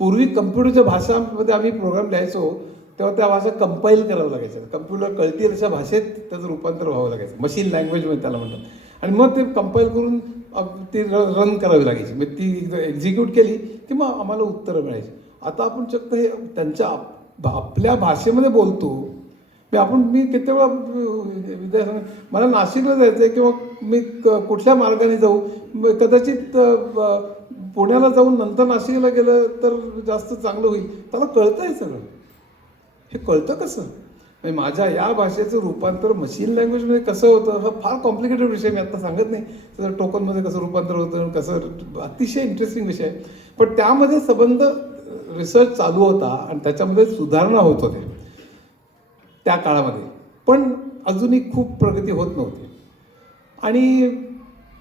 पूर्वी कम्प्युटरच्या भाषांमध्ये आम्ही प्रोग्राम लिहायचो तेव्हा त्या भाषा कंपाईल करावं लागायचं, कम्प्युटर कळतील अशा भाषेत त्याचं रूपांतर व्हावं लागायचं, मशीन लँग्वेजमध्ये त्याला म्हणतात. आणि मग ते कंपाईल करून ती रन करावी लागायची, मग ती एक्झिक्यूट केली की मग आम्हाला उत्तरं मिळायची. आता आपण चक्क हे त्यांच्या आपल्या भाषेमध्ये बोलतो. मी किती वेळा विद्यार्थ्यांना मला नाशिकला जायचं आहे किंवा मी कुठल्या मार्गाने जाऊ, कदाचित पुण्याला जाऊन नंतर नाशिकला गेलं तर जास्त चांगलं होईल, त्याला कळतं आहे सगळं. हे कळतं कसं, म्हणजे माझ्या या भाषेचं रूपांतर मशीन लँग्वेजमध्ये कसं होतं हा फार कॉम्प्लिकेटेड विषय, मी आता सांगत नाही. त्याचं टोकनमध्ये कसं रूपांतर होतं, कसं अतिशय इंटरेस्टिंग विषय आहे. पण त्यामध्ये संबंध रिसर्च चालू होता आणि त्याच्यामध्ये सुधारणा होत होते त्या काळामध्ये, पण अजूनही खूप प्रगती होत नव्हती. आणि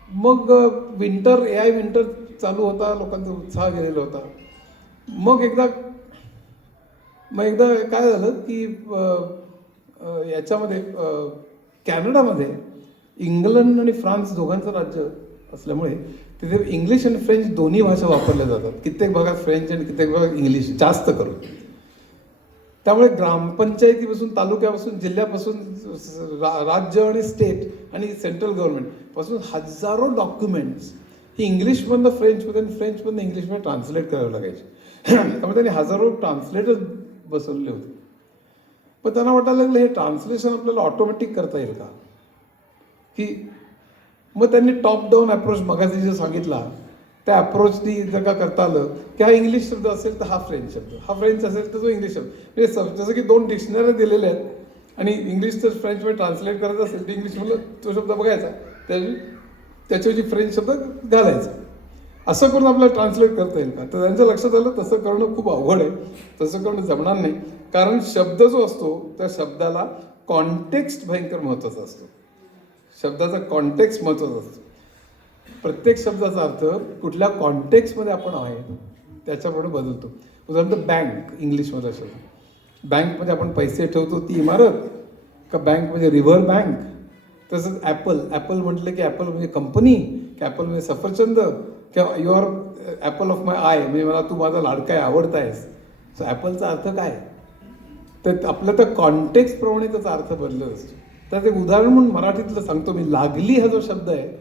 मग AI विंटर चालू होता, लोकांचा उत्साह गेलेला होता. मग एकदा काय झालं की याच्यामध्ये कॅनडामध्ये इंग्लंड आणि फ्रान्स दोघांचं राज्य असल्यामुळे तिथे इंग्लिश आणि फ्रेंच दोन्ही भाषा वापरल्या जातात. कित्येक भागात फ्रेंच आणि कित्येक भागात इंग्लिश जास्त करून. त्यामुळे ग्रामपंचायतीपासून, तालुक्यापासून, जिल्ह्यापासून, राज्य आणि स्टेट आणि सेंट्रल गव्हर्नमेंटपासून हजारो डॉक्युमेंट्स ही इंग्लिशमधनं फ्रेंचमध्ये आणि फ्रेंचमधनं इंग्लिशमध्ये ट्रान्सलेट करावे लागायचे. त्यामुळे त्यांनी हजारो ट्रान्सलेटर्स बसवले होते. पण त्यांना वाटायला लागलं हे ट्रान्सलेशन आपल्याला ऑटोमॅटिक करता येईल का, की मग त्यांनी टॉप डाऊन अप्रोच मगाशी जे सांगितला त्या अप्रोचनी जर का करता आलं की हा इंग्लिश शब्द असेल तर हा फ्रेंच शब्द, हा फ्रेंच असेल तर तो इंग्लिश शब्द, म्हणजे जसं की 2 डिक्शनरी दिलेल्या आहेत आणि इंग्लिश तर फ्रेंचमध्ये ट्रान्सलेट करायचं असेल तर इंग्लिशमधलं तो शब्द बघायचा, त्याच्याऐवजी फ्रेंच शब्द घालायचा. असं करून आपल्याला ट्रान्सलेट करता येईल का, तर त्यांच्या लक्षात आलं तसं करणं खूप अवघड आहे, तसं करणं जमणार नाही. कारण शब्द जो असतो त्या शब्दाला कॉन्टेक्स्ट भयंकर महत्त्वाचा असतो. शब्दाचा कॉन्टेक्स्ट महत्त्वाचा असतो. प्रत्येक शब्दाचा अर्थ कुठल्या कॉन्टेक्स्टमध्ये आपण आहे त्याच्याप्रमाणे बदलतो. उदाहरणार्थ बँक, इंग्लिशमधला शब्द. बँकमध्ये आपण पैसे ठेवतो ती इमारत का बँकमध्ये रिव्हर बँक. तसंच ॲपल म्हटलं की ॲपल म्हणजे कंपनी, की ॲपल म्हणजे सफरचंद, किंवा your Apple of my I म्हणजे मला तू माझा लाडका आहे, आवडता आहेस. सो ॲपलचा अर्थ काय, तर आपल्या त्या कॉन्टेक्स्टप्रमाणे त्याचा अर्थ बदलत असतो. त्यात एक उदाहरण म्हणून मराठीतलं सांगतो मी. लागली हा जो शब्द आहे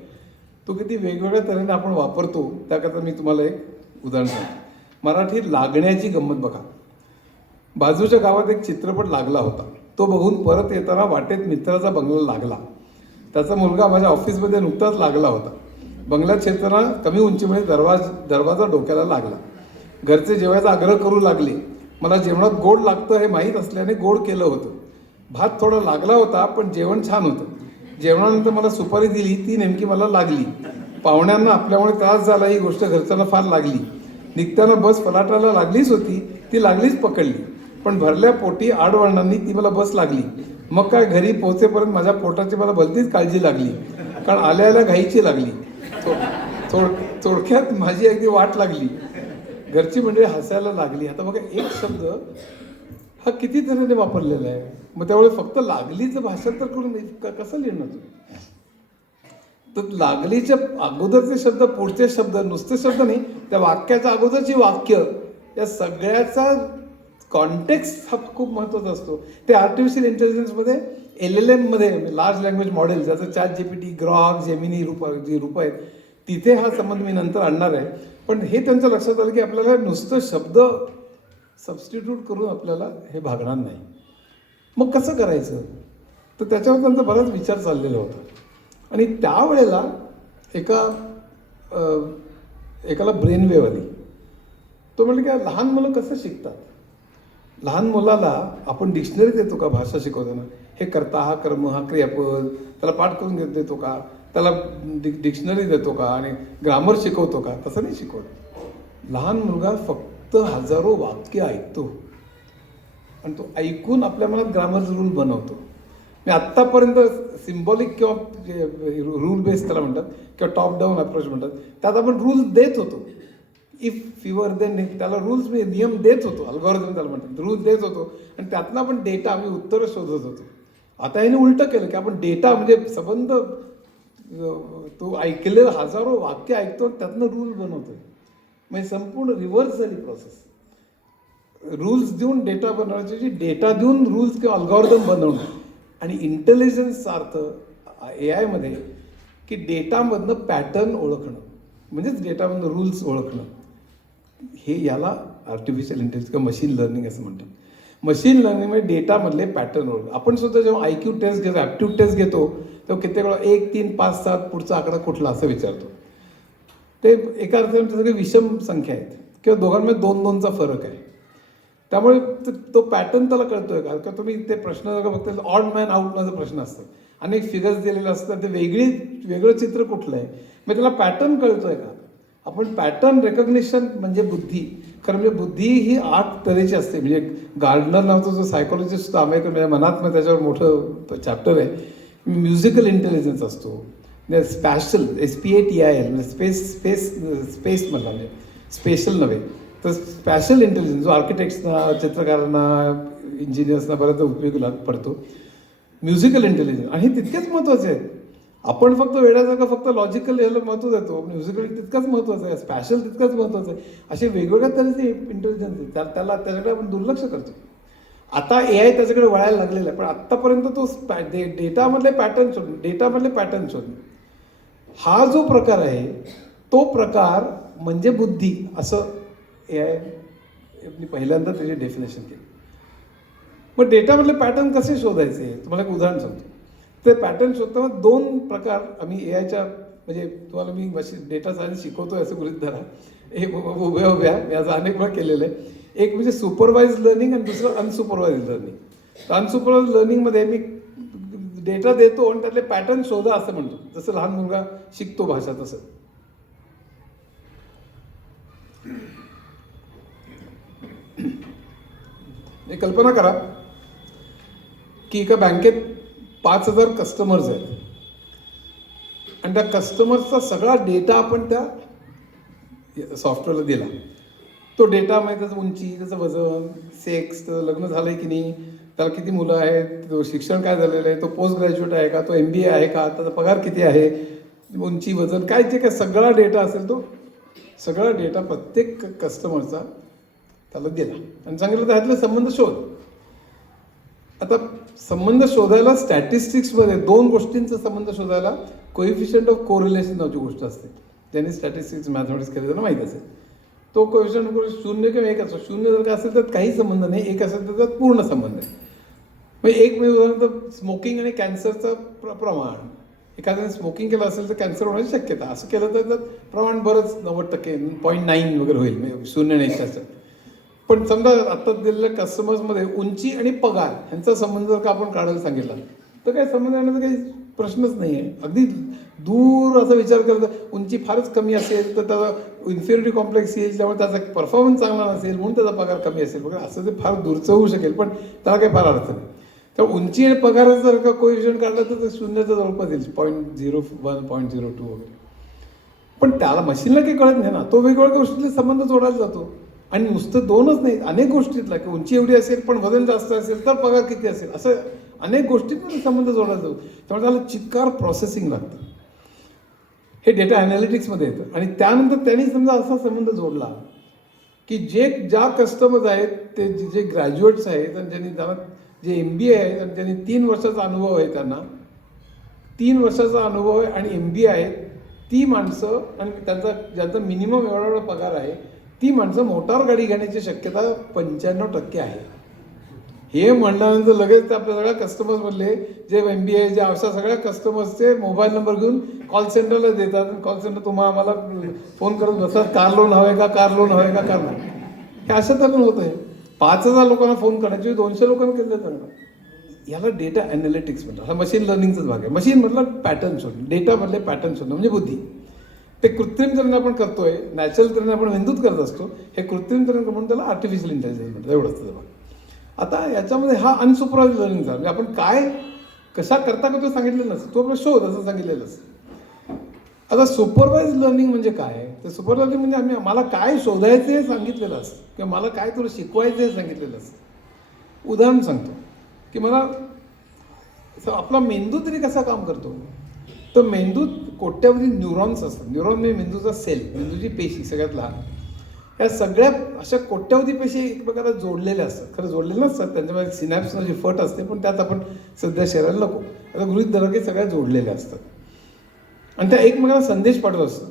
तो किती वेगवेगळ्या तऱ्हेने आपण वापरतो, त्याकरता मी तुम्हाला एक उदाहरण सांगतो. मराठीत लागण्याची गंमत बघा. बाजूच्या गावात एक चित्रपट लागला होता, तो बघून परत येताना वाटेत मित्राचा बंगला लागला. त्याचा मुलगा माझ्या ऑफिसमध्ये नुकताच लागला होता. बंगल्यात शिरताना कमी उंचीमुळे दरवाजा डोक्याला लागला. घरचे जेवायचा आग्रह करू लागले. मला जेवणात गोड लागतं हे माहीत असल्याने गोड केलं होतं. भात थोडा लागला होता पण जेवण छान होतं. जेवणानंतर मला सुपारी दिली, ती नेमकी मला लागली. पाहुण्यांना आपल्यामुळे त्रास झाला ही गोष्ट घरच्यांना फार लागली. निघताना बस फलाटाला लागलीच होती, ती लागलीच पकडली. पण भरल्या पोटी आडवळणांनी ती मला बस लागली. मग काय घरी पोहोचेपर्यंत माझ्या पोटाची मला भलतीच काळजी लागली, कारण आल्या आल्या घाईची लागली. थोडक्यात माझी अगदी वाट लागली. घरची मंडळी हसायला लागली. आता बघा, एक शब्द हा किती तऱ्हेने वापरलेला आहे. मग त्यामुळे फक्त लागलीचं भाषांतर करून कसं लिहिणार तुम्ही? तर लागलीच्या अगोदरचे शब्द, पुढचे शब्द, नुसते शब्द नाही, त्या वाक्याच्या अगोदरची वाक्य, या सगळ्याचा कॉन्टेक्स्ट हा खूप महत्त्वाचा असतो. ते आर्टिफिशियल इंटेलिजन्समध्ये LLM मध्ये, लार्ज लँग्वेज मॉडेल, ज्याचं ChatGPT, ग्रॉक, जेमिनी जी रूप आहेत, तिथे हा संबंध मी नंतर आणणार आहे. पण हे त्यांचं लक्षात आलं की आपल्याला नुसतं शब्द सबस्टिट्यूट करून आपल्याला हे भागणार नाही. मग कसं करायचं? तर त्याच्यावर त्यांचा बराच विचार चाललेला होता. आणि त्यावेळेला एकाला ब्रेनवेव्ह आली. तो म्हणजे काय, लहान मुलं कसं शिकतात? लहान मुलाला आपण डिक्शनरी देतो का भाषा शिकवताना? हे करता, हा कर्म, हा क्रियापद, त्याला पाठ करून देतो का? त्याला डिक्शनरी देतो का? आणि ग्रामर शिकवतो का? तसं नाही शिकवत. लहान मुलगा फक्त हजारो वाक्य ऐकतो आणि तो ऐकून आपल्या मनात ग्रामरचा रूल बनवतो. मी आत्तापर्यंत सिम्बॉलिक किंवा रूल बेस त्याला म्हणतात, किंवा टॉप डाऊन अप्रोच म्हणतात, त्यात आपण रूल्स देत होतो. इफ फिवर देन, त्याला रूल्स, मी नियम देत होतो, अल्गोरिदम त्याला म्हणतात, रूल्स देत होतो. आणि त्यातनं आपण डेटा, आम्ही उत्तरं शोधत होतो. आता याने उलटं केलं की आपण डेटा, म्हणजे संबंध, तो ऐकलेलं हजारो वाक्य ऐकतो, त्यातनं रूल बनवतो. म्हणजे संपूर्ण रिव्हर्स झाली प्रोसेस. रूल्स देऊन डेटा बनवण्याची, डेटा देऊन रूल्स किंवा अल्गोरिदम बनवणं. आणि इंटेलिजन्सचा अर्थ AI मध्ये की डेटामधनं पॅटर्न ओळखणं, म्हणजेच डेटामधनं रूल्स ओळखणं. हे याला आर्टिफिशियल इंटेलिजन्स किंवा मशीन लर्निंग असं म्हणतात. मशीन लर्निंगमध्ये डेटामधले पॅटर्न ओळख. आपण सुद्धा जेव्हा IQ टेस्ट घेतो, ॲप्ट्यूड टेस्ट घेतो, तेव्हा कित्येक वेळा 1, 3, 5, 7 पुढचा आकडा कुठला असं विचारतो. ते एका अर्थाने सगळे विषम संख्या आहेत किंवा दोघांमध्ये 2-2चा फरक आहे. त्यामुळे तो पॅटर्न त्याला कळतोय का? किंवा तुम्ही ते प्रश्न बघता, ऑड मॅन आउट माझा प्रश्न असतात, अनेक फिगर्स दिलेले असतात, ते वेगळं चित्र कुठलं आहे, मग त्याला पॅटर्न कळतोय का? आपण पॅटर्न रेकग्निशन म्हणजे बुद्धी. खरं म्हणजे बुद्धी ही 8 तऱ्हेची असते. म्हणजे गार्डनर नावाचा जो सायकोलॉजिस्ट अमेरिकन, मनात मग त्याच्यावर मोठं चॅप्टर आहे. म्युझिकल इंटेलिजन्स असतो, स्पॅशल, SPATIL, म्हणजे स्पेस म्हणला, म्हणजे स्पेशल नव्हे तर स्पॅशल इंटेलिजन्स, जो आर्किटेक्ट्सना, चित्रकारांना, इंजिनियर्सना बऱ्याच उपयोग पडतो. म्युझिकल इंटेलिजन्स, आणि हे तितकेच महत्त्वाचे आहेत. आपण फक्त वेळासारखं फक्त लॉजिकल याला महत्त्व देतो, म्युझिकल तितकंच महत्त्वाचं आहे, स्पॅशल तितकंच महत्त्वाचं आहे. असे वेगवेगळ्या तऱ्हेचे इंटेलिजन्स आहे, त्याच्याकडे आपण दुर्लक्ष करतो. आता AI त्याच्याकडे वळायला लागलेलं आहे. पण आत्तापर्यंत तो डेटामधले पॅटर्न शोधणे हा जो प्रकार आहे, तो प्रकार म्हणजे बुद्धी, असं AI पहिल्यांदा त्याची डेफिनेशन केली. मग डेटामधले पॅटर्न कसे शोधायचे? तुम्हाला एक उदाहरण सांगतो. ते पॅटर्न शोधताना 2 प्रकार आम्ही AIच्या, म्हणजे तुम्हाला मी डेटा सायन्स शिकवतोय असं गृहीत धरा, हे उभ्या मी आज अनेक वेळा केलेलं आहे. एक म्हणजे सुपरवाइज लर्निंग आणि दुसरं अनसुपरवाइज लर्निंग. तर अनसुपरवाइज लर्निंगमध्ये मी डेटा देतो आणि त्यातले पॅटर्न शोधा असं म्हणतो, जसं लहान मुलगा शिकतो भाषा तसं. एक कल्पना करा की एका बँकेत 5000 कस्टमर्स आहेत आणि त्या कस्टमर्सचा सगळा डेटा आपण त्या सॉफ्टवेअरला दिला. तो डेटा म्हणजे त्याचं उंची, त्याचं वजन, सेक्स, त्याचं लग्न झालं आहे की नाही, त्याला किती मुलं आहेत, तो शिक्षण काय झालेलं आहे, तो पोस्ट ग्रॅज्युएट आहे का, तो MBA आहे का, त्याचा पगार किती आहे, उंची, वजन, काय जे काय सगळा डेटा असेल, तो सगळा डेटा प्रत्येक कस्टमरचा त्याला दिला आणि सांगितलं त्यातले संबंध शोध. आता संबंध शोधायला स्टॅटिस्टिक्समध्ये 2 गोष्टींचा संबंध शोधायला कोइफिशियंट ऑफ कोरिलेशन नावाची गोष्ट असते. ज्यांनी स्टॅटिस्टिक्स मॅथमॅटिक्स केले त्यांना माहीत असेल. तो कोइफिशियंट ऑफ 0 किंवा 1 असतो. 0 जर का असेल तर काही संबंध नाही, 1 असेल तर त्यात पूर्ण संबंध आहे. म्हणजे एक म्हणजे उदाहरण, स्मोकिंग आणि कॅन्सरचं प्रमाण, एखाद्याने स्मोकिंग केलं असेल तर कॅन्सर होण्याची शक्यता, असं केलं तर प्रमाण बरंच 90% 0.9 वगैरे होईल, म्हणजे 0.9. पण समजा आता दिलेल्या कस्टमर्समध्ये उंची आणि पगार ह्यांचा संबंध जर का आपण काढायला सांगितला तर काही संबंध येण्याचा काही प्रश्नच नाही आहे. अगदी दूर असा विचार केला तर उंची फारच कमी असेल तर त्याचा इन्फिरिटी कॉम्प्लेक्स येईल, त्यामुळे त्याचा परफॉर्मन्स चांगला नसेल म्हणून त्याचा पगार कमी असेल वगैरे, असं ते फार दूरचं होऊ शकेल, पण त्याला काही फार अर्थ नाही. तर उंची आणि पगाराचा जर का कोएफिशियंट काढला तर ते शून्याच्या जवळपास येईल, 0.01 0.02 वगैरे. पण त्याला मशीनला काही कळत नाही ना, तो वेगवेगळ्या गोष्टीतले संबंध जोडायला जातो. आणि नुसतं दोनच नाही, अनेक गोष्टीतला की उंची एवढी असेल पण वजन जास्त असेल तर पगार किती असेल, असं अनेक गोष्टींमध्ये संबंध जोडायला जातो. त्यामुळे त्याला चिक्कार प्रोसेसिंग लागतं. हे डेटा ॲनालिटिक्समध्ये येतं. आणि त्यानंतर त्यांनी समजा असा संबंध जोडला की ज्या कस्टमर्स आहेत ते जे ग्रॅज्युएट्स आहेत आणि त्यांना जे MBA आहेत आणि त्यांनी 3 वर्षाचा अनुभव आहे, त्यांना 3 वर्षाचा अनुभव आहे आणि MBA आहे, ती माणसं आणि ज्यांचा मिनिमम एवढा पगार आहे, ती माणसं मोटार गाडी घेण्याची शक्यता 95% आहे. हे म्हणल्यानंतर लगेच आपल्या सगळ्या कस्टमर्समधले जे MBA जे अशा सगळ्या कस्टमर्सचे मोबाईल नंबर घेऊन कॉल सेंटरला देतात. कॉल सेंटर आम्हाला फोन करत बसतात, कार लोन हवं आहे का, कार लोन हवं आहे का, कार लोन. हे असं तर होतं आहे. 5,000 लोकांना फोन करण्याचे 200 लोकांना केलं जातं. याला डेटा ॲनालिटिक्स म्हणतात. हा मशीन लर्निंगचाच भाग आहे. मशीन म्हटलं पॅटर्न शोधणं, डेटामधले पॅटर्न शोधणं म्हणजे बुद्धी. ते कृत्रिम तऱ्हेने आपण करतोय, नॅचरल तऱ्हेने आपण मेंदूत करत असतो. हे कृत्रिम तऱ्हेने म्हणून त्याला आर्टिफिशियल इंटेलिजन्स म्हणतात. एवढंच त्याचं. आता याच्यामध्ये हा अनसुपरवाइज लर्निंग झाला, म्हणजे आपण काय कशा करता का तो सांगितलेलं नसतं, तो आपला शोध असं सांगितलेलं असतं. आता सुपरवाइज लर्निंग म्हणजे काय, तर सुपरवाइज म्हणजे मला काय शोधायचं हे सांगितलेलं असतं किंवा मला काय तुला शिकवायचं हे सांगितलेलं असतं. उदाहरण सांगतो की मला आपला मेंदू तरी कसा काम करतो, तर मेंदूत कोट्यावधी न्यूरॉन्स असतात. न्यूरॉन म्हणजे मेंदूचा सेल, मेंदूची पेशी सगळ्यात लहान. या सगळ्या अशा कोट्यावधी पेशी एकमेकाला जोडलेल्या असतात. खरं जोडलेल्या नसतात, त्यांच्यामध्ये सिनॅप्स जी फट असते, पण त्यात आपण सध्या शरीराला नको. आता गृहीत धरा की सगळ्या जोडलेल्या असतात आणि त्या एकमेकाला संदेश पाठवत असतात.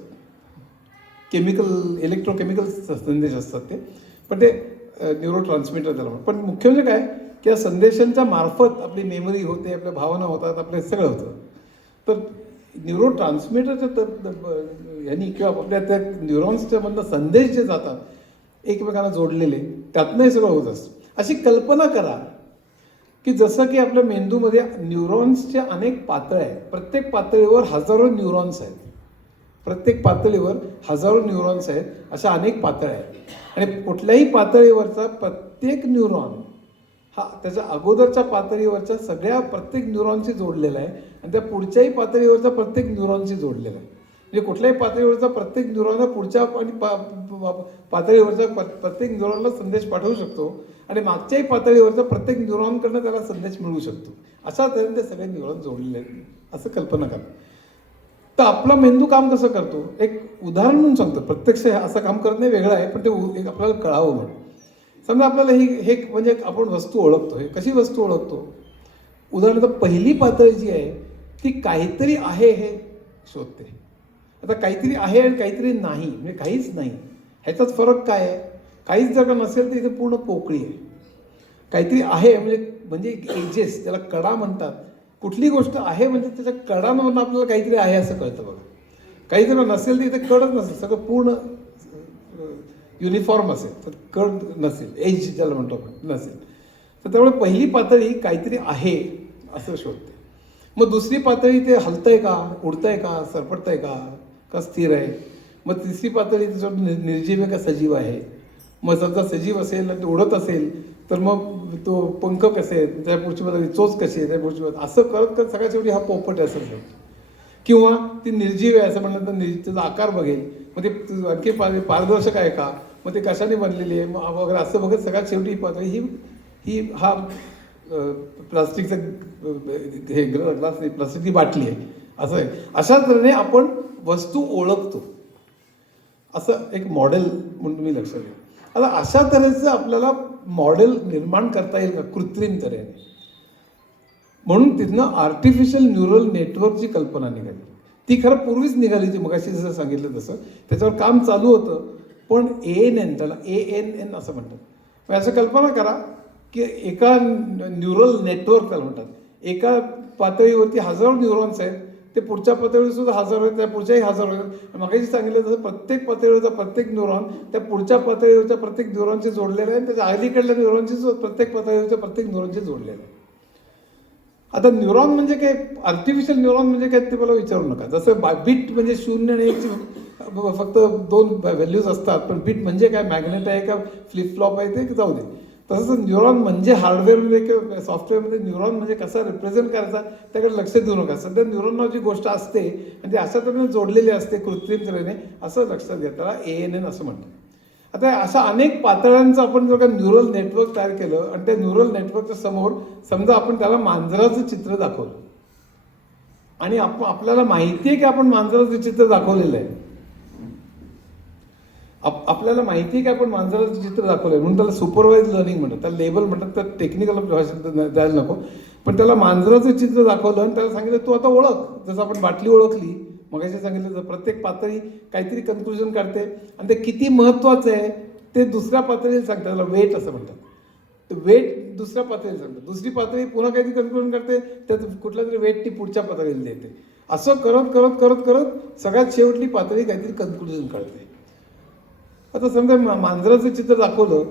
इलेक्ट्रोकेमिकल संदेश असतात ते, पण ते न्यूरो ट्रान्समिटर त्याला म्हणतात. पण मुख्य म्हणजे काय की या संदेशांच्या मार्फत आपली मेमरी होते, आपल्या भावना होतात, आपलं सगळं होतं. तर न्यूरो ट्रान्समिटरच्या यांनी किंवा आपल्या त्या न्यूरॉन्सच्या मधनं संदेश जे जातात एकमेकांना जोडलेले, त्यातनं हे सगळं होत असतं. अशी कल्पना करा की जसं की आपल्या मेंदूमध्ये न्यूरॉन्सच्या अनेक पातळ्या आहेत. प्रत्येक पातळीवर हजारो न्यूरॉन्स आहेत. प्रत्येक पातळीवर हजारो न्यूरॉन्स आहेत. अशा अनेक पातळ्या आहेत आणि कुठल्याही पातळीवरचा प्रत्येक न्यूरॉन हा त्याच्या अगोदरच्या पातळीवरच्या सगळ्या प्रत्येक न्यूरॉनशी जोडलेला आहे आणि त्या पुढच्याही पातळीवरचा प्रत्येक न्यूरॉनशी जोडलेला आहे. म्हणजे कुठल्याही पातळीवरचा प्रत्येक न्यूरॉन पुढच्या आणि पातळीवरच्या प्रत्येक न्यूरॉनला संदेश पाठवू शकतो आणि मागच्याही पातळीवरच्या प्रत्येक न्यूरॉनकडनं त्याला संदेश मिळू शकतो. अशा तऱ्हेने ते सगळे न्यूरॉन जोडलेले आहेत असं कल्पना करा. तर आपला मेंदू काम कसं करतो एक उदाहरण म्हणून सांगतो. प्रत्यक्ष असं काम करत नाही, वेगळं आहे, पण ते एक आपल्याला कळावं म्हणून. समजा आपल्याला हे म्हणजे आपण वस्तू ओळखतो. हे कशी वस्तू ओळखतो, उदाहरणार्थ पहिली पातळी जी आहे ती काहीतरी आहे हे शोधते. आता काहीतरी आहे आणि काहीतरी नाही, म्हणजे काहीच नाही, ह्याचाच फरक काय आहे. काहीच जर का नसेल तर इथे पूर्ण पोकळी आहे. काहीतरी आहे म्हणजे एजेस, त्याला कडा म्हणतात. कुठली गोष्ट आहे म्हणजे त्याच्या कडांवरून आपल्याला काहीतरी आहे असं कळतं बघा. काही जर नसेल तर इथे कडच नसेल, सगळं पूर्ण युनिफॉर्म असेल तर कड नसेल, एज ज्याला म्हणतो आपण नसेल. तर त्यामुळे पहिली पातळी काहीतरी आहे असं शोधते. मग दुसरी पातळी ते हलतंय का, उडतंय का, सरपटतंय का स्थिर आहे. मग तिसरी पातळी निर्जीव आहे का सजीव आहे. मग समजा सजीव असेल आणि उडत असेल तर मग तो पंख कसे आहेत, त्या पुढची पातळी चोच कशी आहे, त्या पुढची पातळी, असं करत करत सगळ्यात शेवटी हा पोपट आहे असं म्हणतो. किंवा ती निर्जीव आहे असं म्हणलं तर त्याचा आकार बघेल, मग ते आणखी पारदर्शक आहे का, मग ते कशाने बनलेली आहे मग वगैरे असं बघत सगळ्यात शेवटी पातळी ही हा प्लास्टिकचं हे ग्लास नाही, प्लास्टिकची बाटली आहे असं आहे. अशा तऱ्हेने आपण वस्तू ओळखतो. असं एक मॉडेल म्हणून तुम्ही लक्षात घ्या. आता अशा तऱ्हेचं आपल्याला मॉडेल निर्माण करता येईल का कृत्रिम तऱ्हेने, म्हणून तिथनं आर्टिफिशियल न्यूरल नेटवर्कची कल्पना निघाली. ती खरं पूर्वीच निघाली होती, मगाशी जसं सांगितलं तसं त्याच्यावर काम चालू होतं. पण ANN, त्याला ANN असं म्हणतात. मग असं कल्पना करा की एका न्यूरल नेटवर्क त्याला म्हणतात, एका पातळीवरती हजारो न्यूरॉन्स आहेत, ते पुढच्या पातळीवर सुद्धा हजर होईल, त्या पुढच्याही हजर होईल. मागाशी सांगितलं तसं प्रत्येक पातळीवरचा प्रत्येक न्यूरॉन त्या पुढच्या पातळीवरच्या प्रत्येक न्यूरॉनशी जोडलेला आहे, त्याच्या अलीकडल्या न्यूरॉनशी प्रत्येक पातळीवरच्या प्रत्येक न्यूरॉनशी जोडलेला आहे. आता न्यूरॉन म्हणजे काय, आर्टिफिशियल न्यूरॉन म्हणजे काय ते मला विचारू नका. जसं बीट म्हणजे 0 आणि 1 फक्त 2 व्हॅल्यूज असतात, पण बीट म्हणजे काय, मॅग्नेट आहे का फ्लिप फ्लॉप आहे ते जाऊ दे. तसंच न्यूरॉन म्हणजे हार्डवेअरमध्ये किंवा सॉफ्टवेअरमध्ये न्यूरॉन म्हणजे कसा रिप्रेझेंट करायचा त्याकडे लक्ष देऊ नका. सध्या न्यूरॉन नावाची गोष्ट असते आणि ती अशा तऱ्हेने जोडलेली असते कृत्रिम तऱ्हेने, असं लक्षात घ्या. त्याला ANN असं म्हणतात. आता अशा अनेक पातळ्यांचं आपण जर का न्यूरल नेटवर्क तयार केलं आणि त्या न्यूरल नेटवर्कच्या समोर समजा आपण त्याला मांजराचं चित्र दाखवलं आणि आपल्याला माहिती आहे की आपण मांजराचं चित्र दाखवलेलं आहे, आपल्याला माहिती आहे की आपण मांजराचं चित्र दाखवलं आहे म्हणून त्याला सुपरवाइज लर्निंग म्हणतात, त्याला लेबल म्हणतात. तर टेक्निकल भाषेत जायला नको, पण त्याला मांजराचं चित्र दाखवलं आणि त्याला सांगितलं तू आता ओळख. जसं आपण बाटली ओळखली मगाशी सांगितलं, तर प्रत्येक पातळी काहीतरी कन्क्लुजन काढते आणि ते किती महत्त्वाचं आहे ते दुसऱ्या पातळीला सांगतात, त्याला वेट असं म्हणतात. वेट दुसऱ्या पातळीला सांगतात, दुसरी पातळी पुन्हा काहीतरी कन्क्लुजन करते, त्यात कुठल्या तरी वेट ती पुढच्या पातळीला देते. असं करत करत करत करत सगळ्यात शेवटली पातळी काहीतरी कन्क्लुजन काढते. आता समजा मांजराचं चित्र दाखवलं,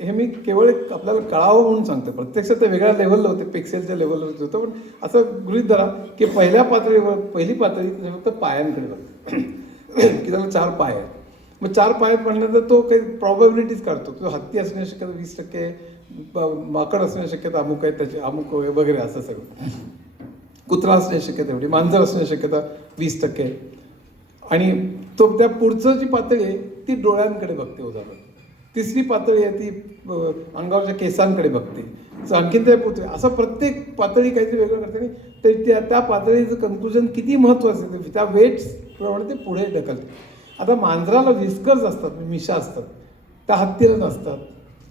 हे मी केवळ एक आपल्याला कळावं म्हणून सांगतो. प्रत्यक्षात ते वेगळ्या लेवलला होते, पिक्सेलच्या लेवलवर होतं, पण असं गृहीत धरा की पहिली पातळी फक्त पायांकडे बघते की त्याला 4 पाय आहेत. मग 4 पायात म्हणल्यानंतर तो काही प्रॉबॅबिलिटीज काढतो. तो हत्ती असण्याची शक्यता 20%, माकड असण्याची शक्यता अमुक आहे, त्याचे अमुक वगैरे असं सगळं. कुत्रा असण्याची शक्यता एवढी, मांजर असण्याची शक्यता 20%. आणि तो त्या पुढचं जी पातळी आहे ती डोळ्यांकडे बघते उदाहरण. तिसरी पातळी आहे ती अंगावरच्या केसांकडे बघते. आणखीन त्या पुढचे असं प्रत्येक पातळी काहीतरी वेगळं करते आणि त्या पातळीचं कन्क्लुजन किती महत्त्वाचं आहे त्या वेट्स प्रमाणे ते पुढे ढकलते. आता मांजराला विस्कर्स असतात, मिशा असतात, त्या हत्तीला नसतात,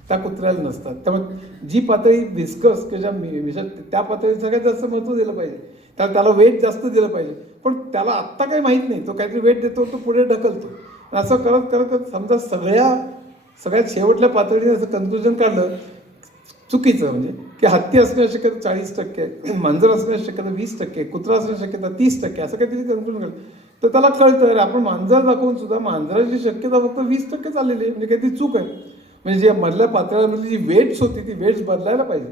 त्या कुत्र्याला नसतात. त्यामुळे जी पातळी विस्कर्स किंवा मिशा त्या पातळीला सगळ्यात जास्त महत्त्व दिलं पाहिजे, त्याला वेट जास्त दिलं पाहिजे. पण त्याला आत्ता काही माहीत नाही, तो काहीतरी वेट देतो, तो पुढे ढकलतो. असं करत करत समजा सगळ्यात शेवटल्या पातळीने असं कन्क्लुजन काढलं चुकीचं, म्हणजे की हत्ती असण्याची शक्यता 40%, मांजर असण्याची शक्यता 20%, कुत्रा असण्याची शक्यता 30%, असं काहीतरी कन्क्लुजन काढलं तर त्याला कळतं अरे आपण मांजर दाखवून सुद्धा मांजराची शक्यता फक्त 20% चाललेली आहे, म्हणजे काहीतरी चूक आहे. म्हणजे जे मधल्या पातळ्यामधली जी वेट्स होती ती वेट्स बदलायला पाहिजे.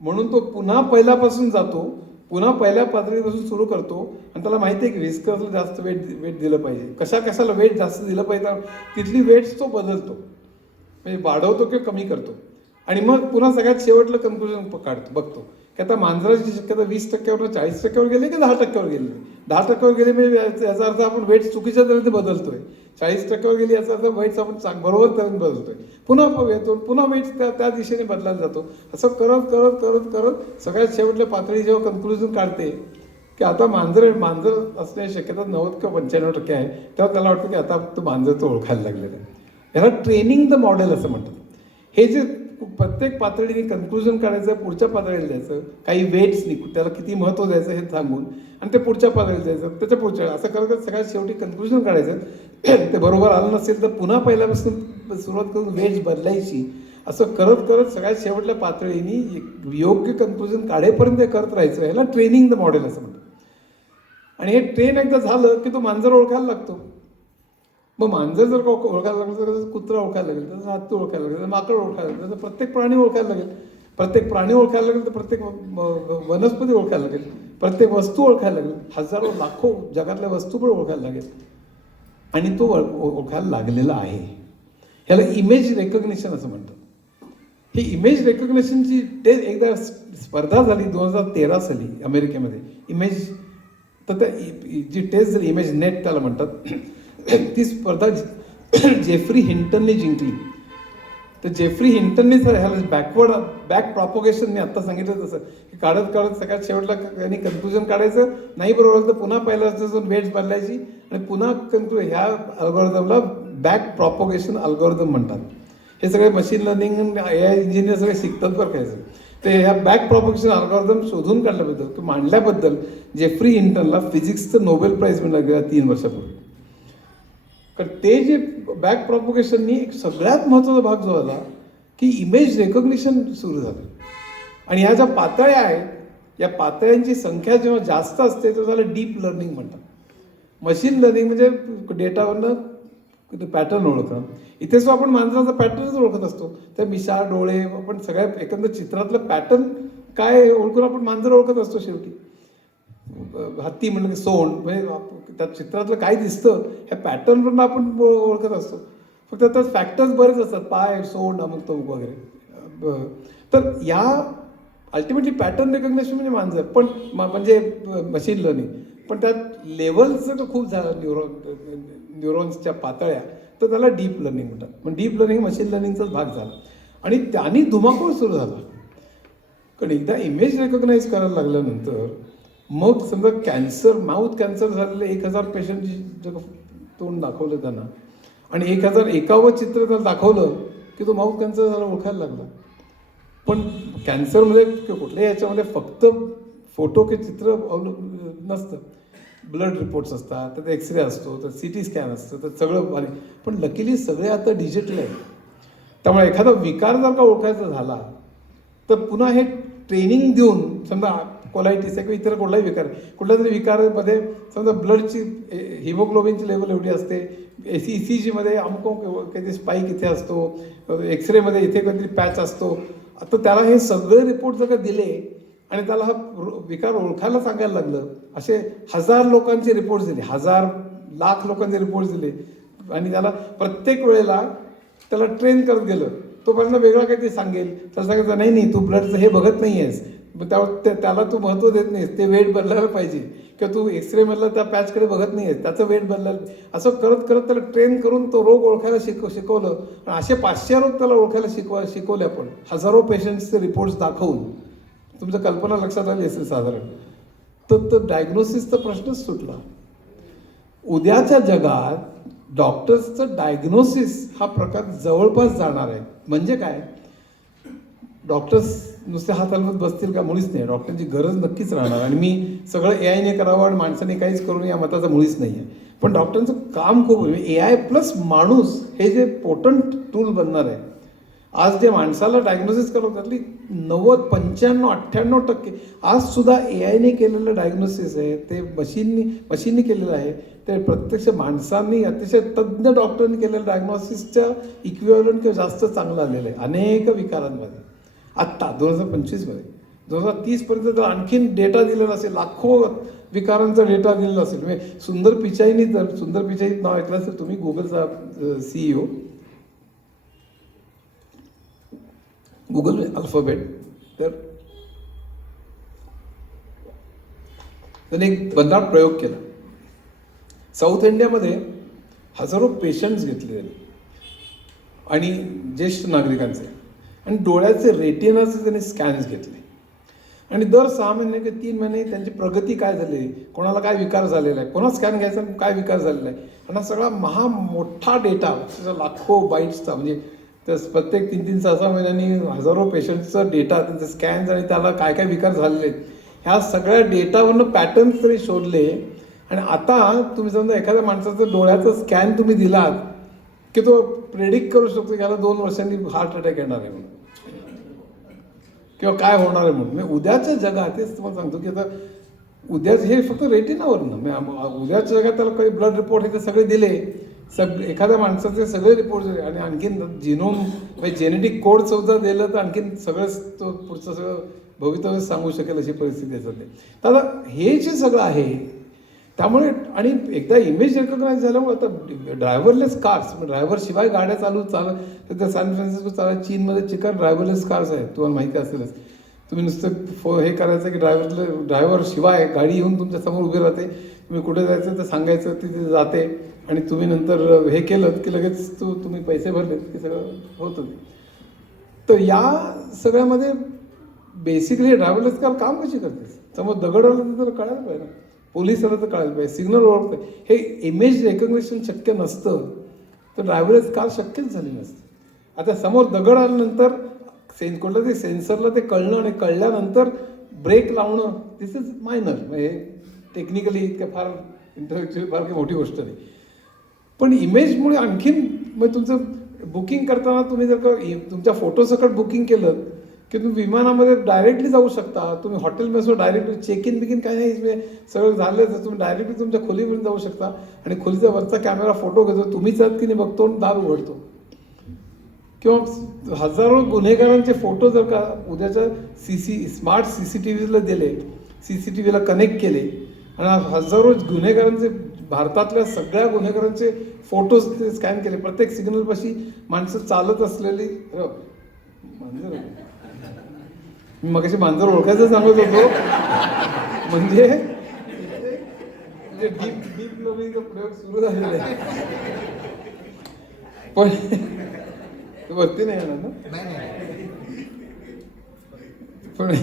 म्हणून तो पुन्हा पहिल्यापासून जातो, पुन्हा पहिल्या पातळीपासून सुरू करतो आणि त्याला माहिती आहे की विस्कर्सला जास्त वेट दिलं पाहिजे, कशाला वेट जास्त दिलं पाहिजे, तिथली वेट्स तो बदलतो, म्हणजे वाढवतो किंवा कमी करतो. आणि मग पुन्हा सगळ्यात शेवटलं कन्क्लुजन बघतो की आता मांजराची शक्यता 20%वरून 40%वर गेली की 10%वर गेली. 10%वर गेली म्हणजे याचा अर्थ आपण वेट्स चुकीच्या तऱ्हेने बदलतोय. 40%वर गेली याचा अर्थ वेट्स आपण बरोबर तऱ्हेने बदलतोय. पुन्हा वेट्स त्या दिशेने बदलायला जातो. असं करत करत करत करत सगळ्यात शेवटल्या पातळी जेव्हा कन्क्लुजन काढते की आता मांजर असण्याची शक्यता 90 किंवा 95% आहे, तेव्हा त्याला वाटतं की आता तो मांजर तो ओळखायला लागलेला आहे. ह्याला ट्रेनिंग द मॉडेल असं म्हणतात. हे जे प्रत्येक पातळीने कन्क्लुजन काढायचं, पुढच्या पातळीला द्यायचं, काही वेट्सनी त्याला किती महत्त्व द्यायचं हे सांगून आणि ते पुढच्या पातळीला द्यायचं, त्याच्या पुढच्या असं करत सगळ्यात शेवटी कन्क्लुजन काढायचं. ते बरोबर आलं नसेल तर पुन्हा पहिल्यापासून सुरुवात करून वेट्स बदलायची. असं करत करत सगळ्यात शेवटल्या पातळीने योग्य कन्क्लुजन काढेपर्यंत करत राहायचं. ह्याला ट्रेनिंग द मॉडेल असं म्हणतात. आणि हे ट्रेन एकदा झालं की तो मांजर ओळखायला लागतो. मग मांजर जर का ओळखायला लागलं तर कुत्रा ओळखायला लागेल, त्याचं हत्ती ओळखायला लागेल, त्याचं माकड ओळखायला लागेल, त्याचं प्रत्येक प्राणी ओळखायला लागेल. प्रत्येक प्राणी ओळखायला लागेल तर प्रत्येक वनस्पती ओळखायला लागेल, प्रत्येक वस्तू ओळखायला लागेल, हजारो लाखो जगातल्या वस्तू पण ओळखायला लागेल. आणि तो ओळखायला लागलेला आहे. ह्याला इमेज रेकग्निशन असं म्हणतात. ही इमेज रेकग्निशनची एकदा स्पर्धा झाली 2013 साली अमेरिकेमध्ये. इमेज तर त्या जी टेस्ट झाली इमेज नेट त्याला म्हणतात, ती स्पर्धा जेफ्री हिंटनने जिंकली. तर जेफ्री हिंटनने सर ह्याला बॅक प्रॉपोगेशन मी आत्ता सांगितलं तसं की काढत काढत सगळ्यात शेवटला त्यांनी कन्क्लुजन काढायचं, नाही बरोबर तर पुन्हा पहिला जाऊन वेट्स बदलायची आणि पुन्हा ह्या अल्गोरिदमला बॅक प्रॉपोगेशन अल्गोरिदम म्हणतात. हे सगळे मशीन लर्निंग AI इंजिनियर सगळे शिकतात बरं काय. ते ह्या बॅक प्रॉपोगेशन अल्गोरिदम शोधून काढल्याबद्दल किंवा मांडल्याबद्दल जेफ्री हिंटनला फिजिक्सचं नोबेल प्राईज मिळालं गेला 3 वर्षापूर्वी. कारण ते जे बॅक प्रॉपोगेशननी एक सगळ्यात महत्त्वाचा भाग जो आला की इमेज रेकग्निशन सुरू झालं. आणि ह्या ज्या पातळ्या आहेत या पातळ्यांची संख्या जेव्हा जास्त असते तेव्हा त्याला डीप लर्निंग म्हणतात. मशीन लर्निंग म्हणजे डेटावरनं पॅटर्न ओळखणं. इथे जो आपण मांजराचा पॅटर्नच ओळखत असतो, त्या मिशा डोळे आपण सगळ्या एकंदर चित्रातलं पॅटर्न काय ओळखून आपण मांजर ओळखत असतो शेवटी. हत्ती म्हणलं की सोंड, म्हणजे त्या चित्रातलं काय दिसतं ह्या पॅटर्नवरून आपण ओळखत असतो. फक्त त्यात फॅक्टर्स बरेच असतात, पाय सोंड अमुक तमुक वगैरे. तर या अल्टिमेटली पॅटर्न रेकग्नेशन म्हणजे मांजर पण म्हणजे मशीन लर्निंग. पण त्यात लेवल्सचं खूप झालं न्यूरॉन्सच्या पातळ्या, तर त्याला डीप लर्निंग म्हणतात. पण डीप लर्निंग मशीन लर्निंगचाच भाग झाला आणि त्यांनी धुमाकूळ सुरू झाला. कारण एकदा इमेज रेकग्नाईज करायला लागल्यानंतर मग समजा कॅन्सर, माउथ कॅन्सर झालेले 1000 पेशंटची तोंड दाखवलं त्यांना आणि 1001वं चित्र त्याला दाखवलं की तो माउथ कॅन्सर झाला ओळखायला लागला. पण कॅन्सरमध्ये कुठल्याही याच्यामध्ये फक्त फोटो की चित्र नसतं, ब्लड रिपोर्ट्स असतात, त्यात एक्सरे असतो, तर CT स्कॅन असतं, तर सगळं भारी. पण लकीली सगळे आता डिजिटल आहे. त्यामुळे एखादा विकार जर का ओळखायचा झाला तर पुन्हा हे ट्रेनिंग देऊन, समजा कोलायटिस किंवा इतर कुठलाही विकार, कुठल्या तरी विकारामध्ये समजा ब्लडची हिमोग्लोबिनची लेवल एवढी असते, ECGमध्ये अमुक काहीतरी स्पाईक इथे असतो, एक्सरेमध्ये इथे काहीतरी पॅच असतो. आता त्याला हे सगळे रिपोर्ट जर का दिले आणि त्याला हा विकार ओळखायला सांगायला लागलं, असे 1000 लोकांचे रिपोर्ट्स दिले, 1000 लाख लोकांचे रिपोर्ट्स दिले आणि त्याला प्रत्येक वेळेला त्याला ट्रेन करत गेलं, तोपर्यंत वेगळा काहीतरी सांगेल. त्याला सांगायचं नाही तू ब्लडचं हे बघत नाही आहेस, त्याला तू महत्त्व देत नाहीस, ते वेट बदलायला पाहिजे, किंवा तू एक्सरेमधला त्या पॅचकडे बघत नाही आहेस, त्याचं वेट बदलायला. असं करत करत त्याला ट्रेन करून तो रोग ओळखायला शिकवलं. आणि असे 500 रोग त्याला ओळखायला शिकवले आपण, हजारो पेशंट्सचे रिपोर्ट्स दाखवून. तुमचं कल्पना लक्षात आली असेल साधारण. तर डायग्नोसिसचा प्रश्नच सुटला. उद्याच्या जगात डॉक्टर्सचं डायग्नोसिस हा प्रकार जवळपास जाणार आहे. म्हणजे काय, डॉक्टर्स नुसते हात हलवत बसतील का? मुळीच नाही. डॉक्टरांची गरज नक्कीच राहणार आणि मी सगळं AI करावं आणि माणसाने काहीच करू नये या मताचा मुळीच नाही आहे. पण डॉक्टरांचं काम खूप, AI प्लस माणूस हे जे पोटंट टूल बनणार आहे. आज जे माणसाला डायग्नोसिस करतात त्यातली 90, 95, 98% आज सुद्धा AI केलेलं डायग्नोसिस आहे, ते मशीननी केलेलं आहे. ते प्रत्यक्ष माणसांनी अतिशय तज्ज्ञ डॉक्टरांनी केलेलं डायग्नोसिसच्या इक्विव्हॅलंट किंवा जास्त चांगलं आलेलं आहे अनेक विकारांमध्ये. आत्ता 2025मध्ये 2030पर्यंत तर आणखीन डेटा दिलेला असेल, लाखो विकारांचा डेटा दिलेला असेल. म्हणजे सुंदर पिचाईनी, तर सुंदर पिचाई नाव ऐकलं असेल तुम्ही, गुगलचा CEO, गुगल अल्फाबेट. तर त्याने एक बंदाट प्रयोग केला. साऊथ इंडियामध्ये हजारो पेशंट्स घेतले आणि ज्येष्ठ नागरिकांचे, आणि डोळ्याचे रेटिनाचे त्याने स्कॅन्स घेतले आणि दर 6 महिने किंवा 3 महिने त्यांची प्रगती काय झाली, कोणाला काय विकार झालेला आहे, पुन्हा स्कॅन घ्यायचा काय विकार झालेला आहे. आणि हा सगळा मोठा डेटा, लाखो बाईट्सचा, म्हणजे तर प्रत्येक 3-3, 6-6 महिन्यांनी हजारो पेशंट्सचा डेटा, त्यांचे स्कॅन्स आणि त्याला काय काय विकार झालेले आहेत, ह्या सगळ्या डेटावरनं पॅटर्न्स तरी शोधले. आणि आता तुम्ही समजा एखाद्या माणसाचं डोळ्याचं स्कॅन तुम्ही दिलात की तो प्रेडिक्ट करू शकतो की याला 2 वर्षांनी हार्ट अटॅक येणार आहे म्हणून, किंवा काय होणार आहे म्हणून. म्हणजे उद्याच्या जगात, तेच तुम्हाला सांगतो की आता उद्याच हे फक्त रेटिनावरनं, म्हणजे उद्याच्या जगात त्याला काही ब्लड रिपोर्ट हे सगळे दिले, एखाद्या माणसाचे सगळे रिपोर्ट दिले आणि आणखीन जिनोम म्हणजे जेनेटिक कोड सुद्धा दिलं तर आणखीन सगळंच तो पुढचं सगळं भवितव्य सांगू शकेल अशी परिस्थिती आहे सध्या. तर आता हे जे सगळं आहे त्यामुळे, आणि एकदा इमेज रेकग्नाईज झाल्यामुळे आता ड्रायव्हरलेस कार्स, ड्रायव्हर शिवाय गाड्या सध्या सॅन फ्रान्सिस्को चीनमध्ये चिकन ड्रायव्हरलेस कार्स आहेत, तुम्हाला माहिती असेलच. तुम्ही नुसतं हे करायचं की ड्रायव्हर शिवाय गाडी येऊन तुमच्या समोर उभी राहते, तुम्ही कुठे जायचं तर सांगायचं, तिथे जाते आणि तुम्ही नंतर हे केलं की लगेच तुम्ही पैसे भरलेत की सगळं होतं. तर या सगळ्यामध्ये बेसिकली ड्रायव्हरलेस कार काम कशी करते, समोर दगड आलं तर कळायला पाहिजे ना, पोलीस आलं तर कळायला पाहिजे, सिग्नल ओळखतं. हे इमेज रेकग्निशन शक्य नसतं तर ड्रायव्हरलेस कार शक्यच झाली नसते. आता समोर दगड आल्यानंतर कुठलं ते सेन्सरला ते कळणं आणि कळल्यानंतर ब्रेक लावणं, दिस इज मायनर, म्हणजे टेक्निकली इतकं फार इंटलेक्च्युअल फार काही मोठी गोष्ट नाही. पण इमेजमुळे आणखीन, मग तुमचं बुकिंग करताना तुम्ही जर का तुमच्या फोटोसकट बुकिंग केलं की तुम्ही विमानामध्ये डायरेक्टली जाऊ शकता, तुम्ही हॉटेलमध्ये डायरेक्टली चेक इन बिकिन काही नाही, सगळं झालं तर तुम्ही डायरेक्टली तुमच्या खोलीमध्ये जाऊ शकता आणि खोलीचा वरचा कॅमेरा फोटो घेतो, तुम्हीच आहात की नाही बघतो आणि दार उघडतो. किंवा हजारो गुन्हेगारांचे फोटो जर का उद्याच्या स्मार्ट CCTVला दिले, CCTVला कनेक्ट केले आणि हजारो गुन्हेगारांचे, भारतातल्या सगळ्या गुन्हेगारांचे फोटोज ते स्कॅन केले, प्रत्येक सिग्नलपाशी माणसं चालत असलेली, मांजर, मी मगाशी मांजर ओळखायचं सांगत होतो, म्हणजे डीप लर्निंगचा प्रयोग सुरू झालेला आहे. पण वरती नाही येणार ना. पण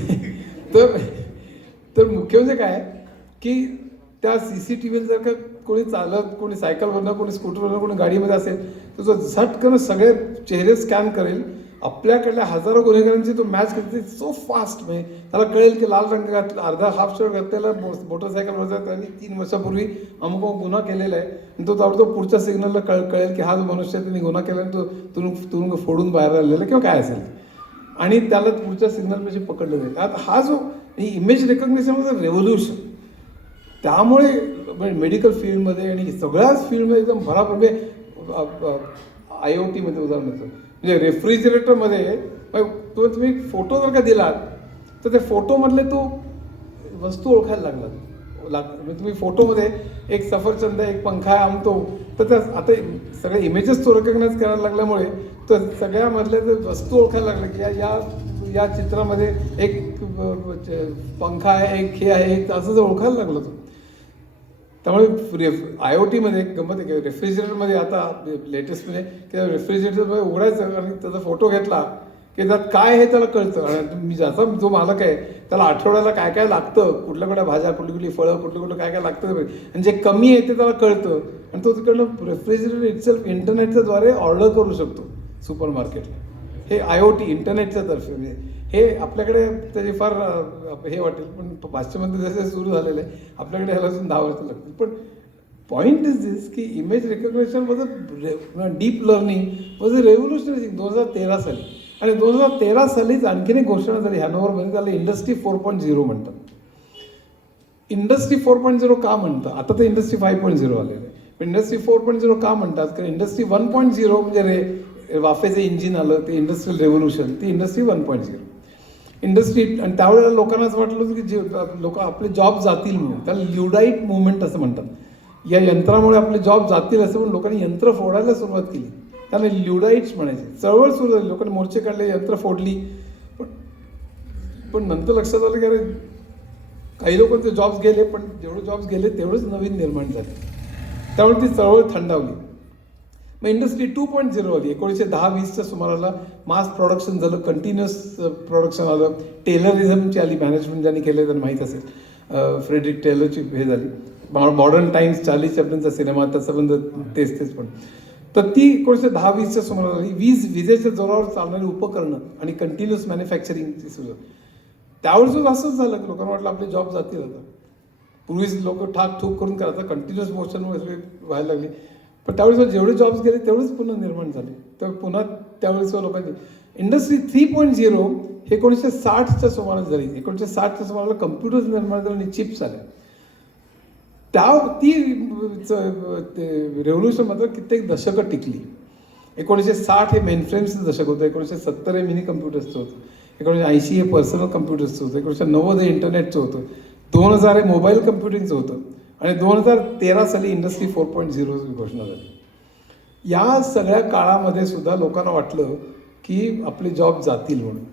तर मुख्य म्हणजे काय की त्या CCTVला जर का कोणी चालत, कोणी सायकलवरनं, कोणी स्कूटरवरनं, कोणी गाडीमध्ये असेल तर तो झटकन सगळे चेहरे स्कॅन करेल. आपल्याकडल्या हजारो गुन्हेगारांची तो मॅच करते सो फास्ट. म्हणजे त्याला कळेल की लाल रंग घातला, अर्धा हाफ शर्ट घातलेला, मोटरसायकलवर त्यांनी 3 वर्षापूर्वी अमुक गुन्हा केलेला आहे आणि तो ताबडतोब पुढच्या सिग्नलला कळेल की हा जो मनुष्य त्यांनी गुन्हा केला आणि तो तुरुंग फोडून बाहेर आलेला किंवा काय असेल आणि त्याला पुढच्या सिग्नलपाशी पकडलं जाईल. आता हा जो image recognition was a revolution. त्यामुळे मेडिकल फील्डमध्ये आणि सगळ्याच फील्डमध्ये एकदम भराभर IoTमध्ये उदाहरण देतो. म्हणजे रेफ्रिजरेटरमध्ये तो तुम्ही फोटो जर का दिलात तर त्या फोटोमधले तो वस्तू ओळखायला म्हणजे तुम्ही फोटोमध्ये एक सफरचंद, एक पंखा आणतो तर त्या आता सगळे इमेजेस तो रेकग्नाइज करायला लागल्यामुळे तर सगळ्यामधले ते वस्तू ओळखायला लागले की या चित्रामध्ये एक पंखा आहे, एक हे आहे, एक असं जर ओळखायला लागलं तो. त्यामुळे IoTमध्ये एक गंमत आहे की रेफ्रिजरेटरमध्ये आता लेटेस्टमध्ये की रेफ्रिजरेटरमध्ये उघडायचं आणि त्याचा फोटो घेतला की त्यात काय आहे त्याला कळतं. आणि मी ज्याचा जो मालक आहे त्याला आठवड्याला काय काय लागतं, कुठल्या भाज्या, कुठली फळं, कुठलं काय काय लागतं आणि जे कमी आहे ते त्याला कळतं आणि तो तिकडनं रेफ्रिजरेटर इटसेल्फ इंटरनेटच्या द्वारे ऑर्डर करू शकतो सुपर मार्केटला. हे IoT इंटरनेटच्या तर्फे. म्हणजे हे आपल्याकडे त्याचे फार हे वाटेल पण पाश्चिमात्य जसे सुरू झालेले आहे आपल्याकडे ह्याला अजून 10 वर्ष लागतील. पण पॉईंट इज दिस की image recognition was a deep learning was a revolutionary 2013 साली. आणि 2013 सालीच आणखीन एक घोषणा झाली हॅनोव्हरमध्ये, त्याला इंडस्ट्री 4.0 म्हणतात. इंडस्ट्री 4.0 का म्हणतात? आता तर इंडस्ट्री 5.0 आलेलं आहे. पण इंडस्ट्री 4.0 का म्हणतात? कारण इंडस्ट्री 1.0 म्हणजे वाफेचं इंजिन आलं, ते इंडस्ट्रियल रेव्होल्युशन, ती इंडस्ट्री 1.0 इंडस्ट्री. आणि त्यावेळेला लोकांना असं वाटलं होतं की जे लोक आपले जॉब जातील म्हणून, त्याला ल्युडाईट मुवमेंट असं म्हणतात. या यंत्रामुळे आपले जॉब जातील असं म्हणून लोकांनी यंत्र फोडायला सुरुवात केली, त्याला ल्युडाईट्स म्हणायचे. चळवळ सुरू झाली, लोकांनी मोर्चे काढले, यंत्र फोडली. पण नंतर लक्षात आलं की अरे काही लोकांचे जॉब्स गेले, पण जेवढे जॉब्स गेले तेवढेच नवीन निर्माण झाले. त्यामुळे ती चळवळ थंडावली. मग इंडस्ट्री 2.0 आली. 1910-20च्या सुमाराला मास प्रोडक्शन झालं, कंटिन्युअस प्रोडक्शन आलं, टेलरिझमची आली, मॅनेजमेंट ज्यांनी केले त्यांना माहीत असेल, फ्रेडरिक टेलरची हे झाली. मॉडर्न टाइम्स 40 चॅप्टरचा सिनेमा त्याचं पण तेच पण. तर ती 1910-20च्या सुमाराला आली. विजेच्या जोरावर चालणारी उपकरणं आणि कंटिन्युअस मॅन्युफॅक्चरिंगची सुरू. त्यावेळेस असंच झालं की लोकांना वाटलं आपले जॉब जातील. आता पूर्वीच लोक ठाकठूक करून करायचं, कंटिन्युअस मोशनमुळे सगळे व्हायला लागले. पण त्यावेळेस जेवढे जॉब्स गेले तेवढेच पुन्हा निर्माण झाले. तर पुन्हा त्यावेळेस लोकांची इंडस्ट्री 3.0 हे 1960च्या सुमारास झाली. 1960च्या सुमाराला कम्प्युटर्स निर्माण झाले आणि चिप्स आले. ती रेव्होल्युशन मात्र कित्येक दशकं टिकली. 1960 हे मेनफ्रेम्सचं दशक होतं, 1970 हे मिनी कम्प्युटर्सचं होतं, 1980 हे पर्सनल कम्प्युटर्सचं होतं, 1990 हे इंटरनेटचं होतं, 2000 हे मोबाईल कम्प्युटिंगचं होतं आणि 2013 साली इंडस्ट्री 4.0 घोषणा झाली. या सगळ्या काळामध्ये सुद्धा लोकांना वाटलं की आपले जॉब जातील म्हणून.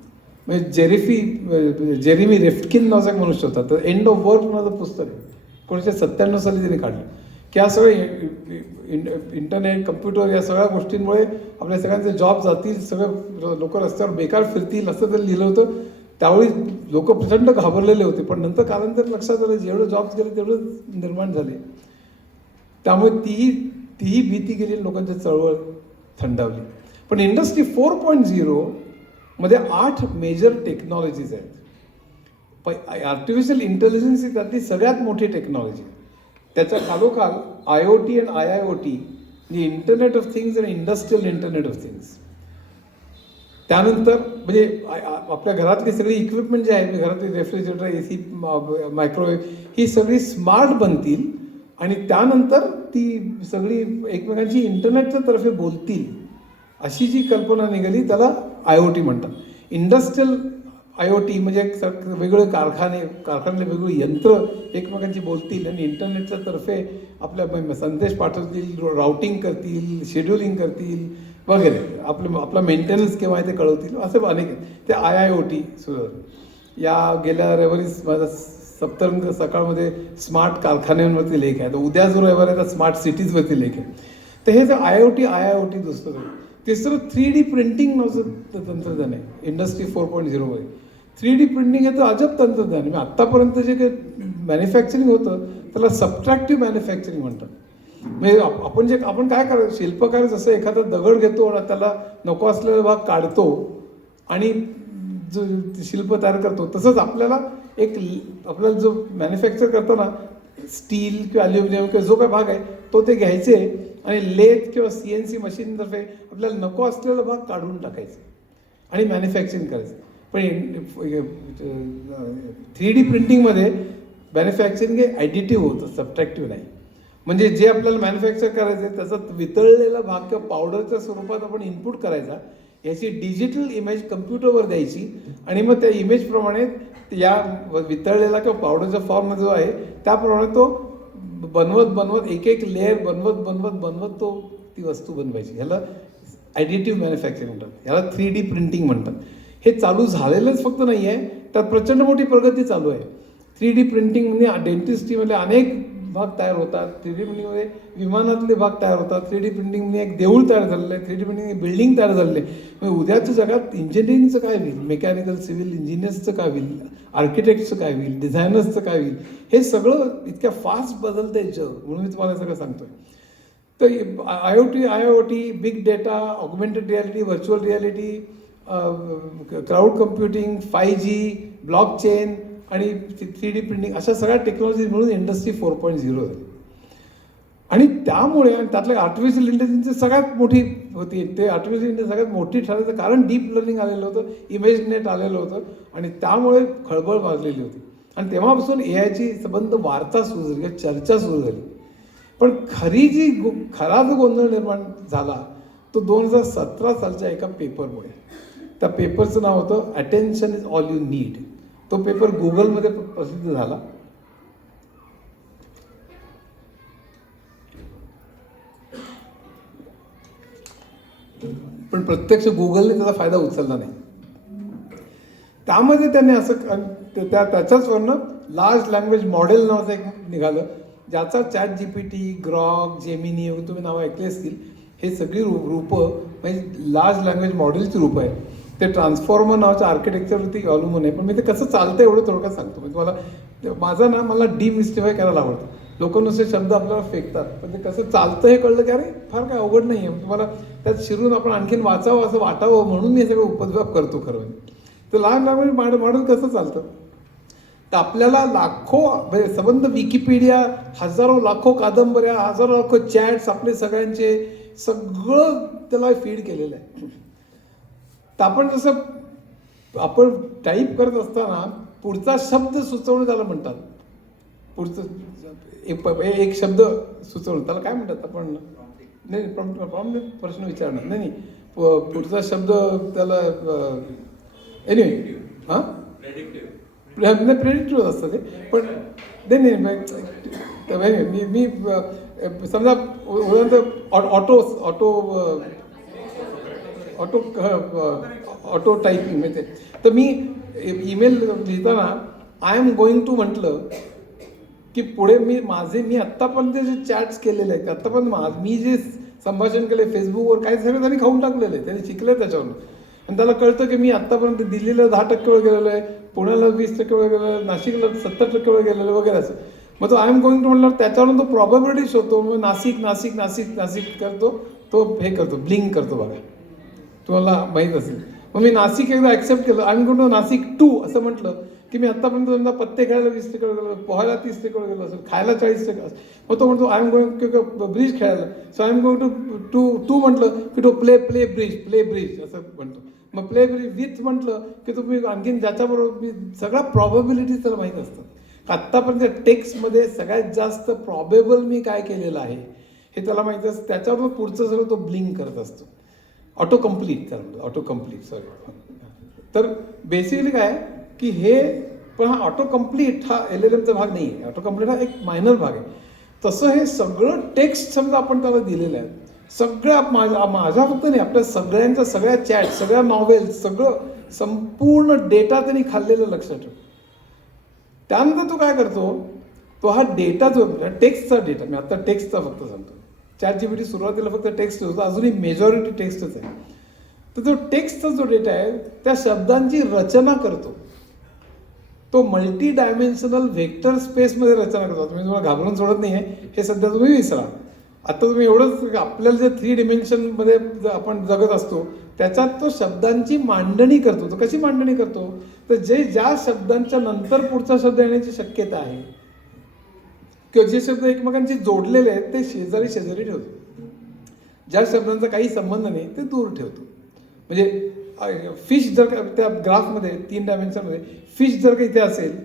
म्हणजे जेरेमी रेफ्किन नावाचा एक मनुष्य होता, तर एंड ऑफ वर्क नावाचं पुस्तक 1997 साली त्यांनी काढलं की या सगळे इंटरनेट, कम्प्युटर या सगळ्या गोष्टींमुळे आपल्या सगळ्यांचे जॉब जातील, सगळं लोक रस्त्यावर बेकार फिरतील असं ते लिहिलं होतं. त्यावेळी लोक प्रचंड घाबरलेले होते. पण नंतर कालांतर लक्षात आलं जेवढं जॉब्स गेले तेवढं निर्माण झाले. त्यामुळे तीही भीती गेली, लोकांची चळवळ थंडावली. पण इंडस्ट्री 4.0 मध्ये 8 मेजर टेक्नॉलॉजीज आहेत. आर्टिफिशियल इंटेलिजन्स ही त्यातली सगळ्यात मोठी टेक्नॉलॉजी. त्याच्या खालोखाल IoT आणि IIoT म्हणजे इंटरनेट ऑफ थिंग्स आणि इंडस्ट्रियल इंटरनेट ऑफ थिंग्स. त्यानंतर म्हणजे आपल्या घरातली सगळी इक्विपमेंट जे आहे, घरातली रेफ्रिजरेटर, AC, मायक्रोवेव्ह, ही सगळी स्मार्ट बनतील आणि त्यानंतर ती सगळी एकमेकांची इंटरनेटच्या तर्फे बोलतील, अशी जी कल्पना निघाली त्याला IoT म्हणतात. इंडस्ट्रियल IoT म्हणजे वेगवेगळे कारखान्यातले वेगवेगळी यंत्र एकमेकांची बोलतील आणि इंटरनेटच्या तर्फे आपल्या संदेश पाठवतील, राउटिंग करतील, शेड्युलिंग करतील वगैरे, आपला मेंटेनन्स केव्हा आहे ते कळवतील, असे अनेक ते IIoT सुरू. या गेल्या रविवारीच माझा सप्तरंग सकाळमध्ये स्मार्ट कारखान्यांवरती लेख आहे, तर उद्या जो रविवार आहे तर स्मार्ट सिटीजवरती लेख आहे. तर हे जे IoT दुसरं. तिसरं 3D प्रिंटिंग नावाचं तंत्रज्ञान आहे इंडस्ट्री 4.0 मध्ये. 3D प्रिंटिंग हे तर अजब तंत्रज्ञान आहे. आत्तापर्यंत जे काही मॅन्युफॅक्चरिंग होतं त्याला सबट्रॅक्टिव्ह मॅन्युफॅक्चरिंग म्हणतात. म्हणजे आपण काय करायचं, शिल्पकार जसं एखादा दगड घेतो आणि त्याला नको असलेला भाग काढतो आणि जो शिल्प तयार करतो, तसंच आपल्याला जो मॅन्युफॅक्चर करताना स्टील किंवा ॲल्युमिनियम किंवा जो काय भाग आहे तो ते घ्यायचे आणि लेथ किंवा CNC मशीनतर्फे आपल्याला नको असलेला भाग काढून टाकायचे आणि मॅन्युफॅक्चरिंग करायचं. पण 3D प्रिंटिंगमध्ये मॅन्युफॅक्चरिंग हे ॲडिटिव्ह होतं, सबट्रॅक्टिव्ह नाही. म्हणजे जे आपल्याला मॅन्युफॅक्चर करायचं आहे त्याचा वितळलेला भाग किंवा पावडरच्या स्वरूपात आपण इनपुट करायचा, याची डिजिटल इमेज कम्प्युटरवर द्यायची आणि मग त्या इमेजप्रमाणे या वितळलेला किंवा पावडरच्या फॉर्ममध्ये जो आहे त्याप्रमाणे तो बनवत एक लेअर बनवत तो ती वस्तू बनवायची. ह्याला ॲडिटिव्ह मॅन्युफॅक्चरिंग म्हणतात, ह्याला 3D प्रिंटिंग म्हणतात. हे चालू झालेलंच फक्त नाही आहे, त्यात प्रचंड मोठी प्रगती चालू आहे. 3D प्रिंटिंग म्हणजे डेंटिस्ट्रीमध्ये अनेक भाग तयार होतात, 3D प्रिंटिंगमध्ये विमानातले भाग तयार होतात, 3D प्रिंटिंगमध्ये एक देऊळ तयार झालेलं आहे, 3D प्रिंटिंग बिल्डिंग तयार झालेली आहे. म्हणजे उद्याच्या जगात इंजिनिअरिंगचं काय होईल, मेकॅनिकल सिव्हिल इंजिनियर्सचं काय होईल, आर्किटेक्टचं काय होईल, डिझायनर्सचं काय होईल, हे सगळं इतक्या फास्ट बदलतंय जग, म्हणून मी तुम्हाला सगळं सांगतोय. तर IoT, big data, augmented reality, virtual reality, cloud computing, 5G, blockchain आणि 3D प्रिंटिंग, अशा सगळ्या टेक्नॉलॉजी मिळून इंडस्ट्री 4.0 झाली. आणि त्यामुळे त्यातल्या आर्टिफिशियल इंटेलिजन्सची सगळ्यात मोठी होती. ते आर्टिफिशियल इंटेलिजन्स सगळ्यात मोठी ठरायचं कारण डीप लर्निंग आलेलं होतं, इमेज नेट आलेलं होतं आणि त्यामुळे खळबळ वाजलेली होती. आणि तेव्हापासून AIची संबंध वार्ता सुरू झाली किंवा चर्चा सुरू झाली. पण खरा जो गोंधळ निर्माण झाला तो 2017 सालच्या एका पेपरमुळे. त्या पेपरचं नाव होतं attention is all you need. तो पेपर गुगलमध्ये प्रसिद्ध झाला. पण प्रत्यक्ष गुगलने त्याचा फायदा उचलला नाही. त्यामध्ये त्यांनी असं त्याच्याचवरनं लार्ज लँग्वेज मॉडेल नावाचं एक निघालं, ज्याचा ChatGPT, ग्रॉक, जेमिनी वगैरे तुम्ही नावं ऐकले असतील. हे सगळी रूपं म्हणजे लार्ज लँग्वेज मॉडेलची रूपं आहे. ते ट्रान्सफॉर्मर नावाच्या आर्किटेक्चरवरती अवलंबून आहे. पण मी ते कसं चालतं एवढं थोडक्यात सांगतो. म्हणजे मला डिमिस्टिफाय करायला आवडतं. लोक नुसते शब्द आपल्याला फेकतात, पण ते कसं चालतं हे कळलं की अरे फार काय अवघड नाही आहे, तुम्हाला त्यात शिरून आपण आणखीन वाचावं असं वाटावं म्हणून मी हे सगळं उपद्व्याप करतो खरं. तर लार्ज लँग्वेज मॉडेल कसं चालतं, तर आपल्याला लाखो म्हणजे संबंध विकिपीडिया, हजारो लाखो कादंबऱ्या, हजारो लाखो चॅट्स आपले सगळ्यांचे सगळं त्याला फीड केलेलं आहे. तर आपण टाईप करत असताना पुढचा शब्द सुचवणं त्याला म्हणतात. पुढचं एक शब्द सुचवणं त्याला काय म्हणतात आपण, नाही प्रश्न विचारणार नाही, पुढचा शब्द त्याला एनिवे हां प्रेडिक्टिव्ह असतं ते. पण नाही मी समजा ऑटो टायपिंग म्हणजे, तर मी ईमेल लिहिताना आय एम गोइंग टू म्हटलं की पुढे मी आत्तापर्यंत जे चॅट्स केलेले आहेत, आत्तापर्यंत मी जे संभाषण केले फेसबुकवर काही सगळं त्यांनी खाऊन टाकलेलं आहे, त्यांनी शिकले त्याच्यावर. आणि त्याला कळतं की मी आत्तापर्यंत दिल्लीला 10% वेळ गेलेलो आहे, पुण्याला 20% वेळ गेलेलो आहे, नाशिकला 70% वेळ गेलेलो आहे वगैरे असं. मग तो आय एम गोइंग टू म्हटल्यावर त्याच्यावरून तो प्रॉबॅबिलिटी शोधतो. मग नाशिक करतो, तो हे करतो, ब्लिंक करतो बघा, तुम्हाला माहीत असेल. मग मी नाशिक एकदा ॲक्सेप्ट केलं, I am going to Nashik 2 असं म्हटलं की मी आत्तापर्यंत समजा पत्ते खेळायला 20% वेळ गेलो, पोहायला 30% वेळ गेलो असेल, खायला 40%. मग तो म्हणतो आय एम गोइंग किंवा ब्रिज खेळायला, so I am going to म्हटलं की तो प्ले ब्रिज असं म्हणतो. मग प्ले विथ म्हटलं की तुम्ही आणखीन ज्याच्याबरोबर मी सगळ्या प्रॉबेबिलिटी त्याला माहीत असतात. आत्तापर्यंत टेक्स्टमध्ये सगळ्यात जास्त प्रॉबेबल मी काय केलेलं आहे हे त्याला माहिती असतं. त्याच्यावर पुढचं सगळं तो ब्लिंक करत असतो. ऑटो कम्प्लीट त्याला ऑटो कम्प्लीट सॉरी. तर बेसिकली काय की हे पण हा ऑटो कम्प्लीट हा LLMचा भाग नाही आहे. ऑटो कम्प्लीट हा एक मायनर भाग आहे. तसं हे सगळं टेक्स्ट समजा आपण त्याला दिलेलं आहे. सगळ्या माझ्या फक्त नाही आपल्या सगळ्यांच्या सगळ्या चॅट सगळ्या नॉवेल्स सगळं संपूर्ण डेटा त्यांनी खाल्लेलं लक्षात ठेव. त्यानंतर तो काय करतो तो हा डेटा जो टेक्स्टचा डेटा मी आता टेक्स्टचा फक्त सांगतो. ChatGPT सुरुवातीला फक्त टेक्स्ट होतं अजूनही मेजॉरिटी टेक्स्टच आहे. तर तो टेक्स्टचा जो डेटा आहे त्या शब्दांची रचना करतो. तो मल्टी डायमेन्शनल व्हेक्टर स्पेसमध्ये रचना करतो. तुम्ही तुम्हाला घाबरून सोडत नाही आहे हे सध्या तुम्ही विसरा. आता तुम्ही एवढंच आपल्याला जे 3 डिमेन्शनमध्ये आपण जगत असतो त्याच्यात तो शब्दांची मांडणी करतो. तो कशी मांडणी करतो तर ज्या शब्दांच्या नंतर पुढचा शब्द येण्याची शक्यता आहे किंवा जे शब्द एकमेकांशी जोडलेले आहेत ते शेजारी शेजारी ठेवतो. ज्या शब्दांचा काही संबंध नाही ते दूर ठेवतो. म्हणजे फिश जर का त्या ग्राफमध्ये 3 डायमेन्शनमध्ये फिश जर का इथे असेल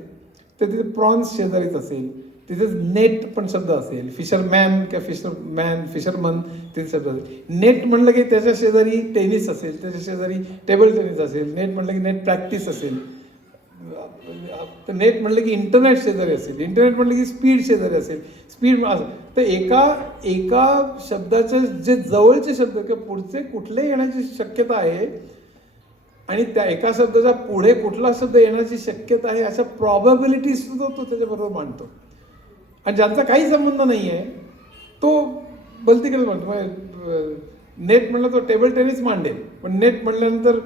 तर तिथे प्रॉन्स शेजारीच असेल. तिथेच नेट पण शब्द असेल. फिशरमॅन किंवा फिशरमॅन फिशरमन तिथे शब्द असेल. नेट म्हणलं की त्याच्या शेजारी टेनिस असेल. त्याच्या शेजारी टेबल टेनिस असेल. नेट म्हणलं की नेट प्रॅक्टिस असेल. तर नेट म्हणलं की इंटरनेट शेजारी असेल. इंटरनेट म्हणलं की स्पीड शेजारी असेल. स्पीड असं तर एका शब्दाचे जे जवळचे शब्द किंवा पुढचे कुठले येण्याची शक्यता आहे आणि त्या एका शब्दाच्या पुढे कुठला शब्द येण्याची शक्यता आहे अशा प्रॉबॅबिलिटी सुद्धा तो त्याच्याबरोबर मांडतो. आणि ज्यांचा काही संबंध नाही आहे तो भलतीकडे म्हणतो. नेट म्हणलं तो टेबल टेनिस मांडेल पण नेट म्हणल्यानंतर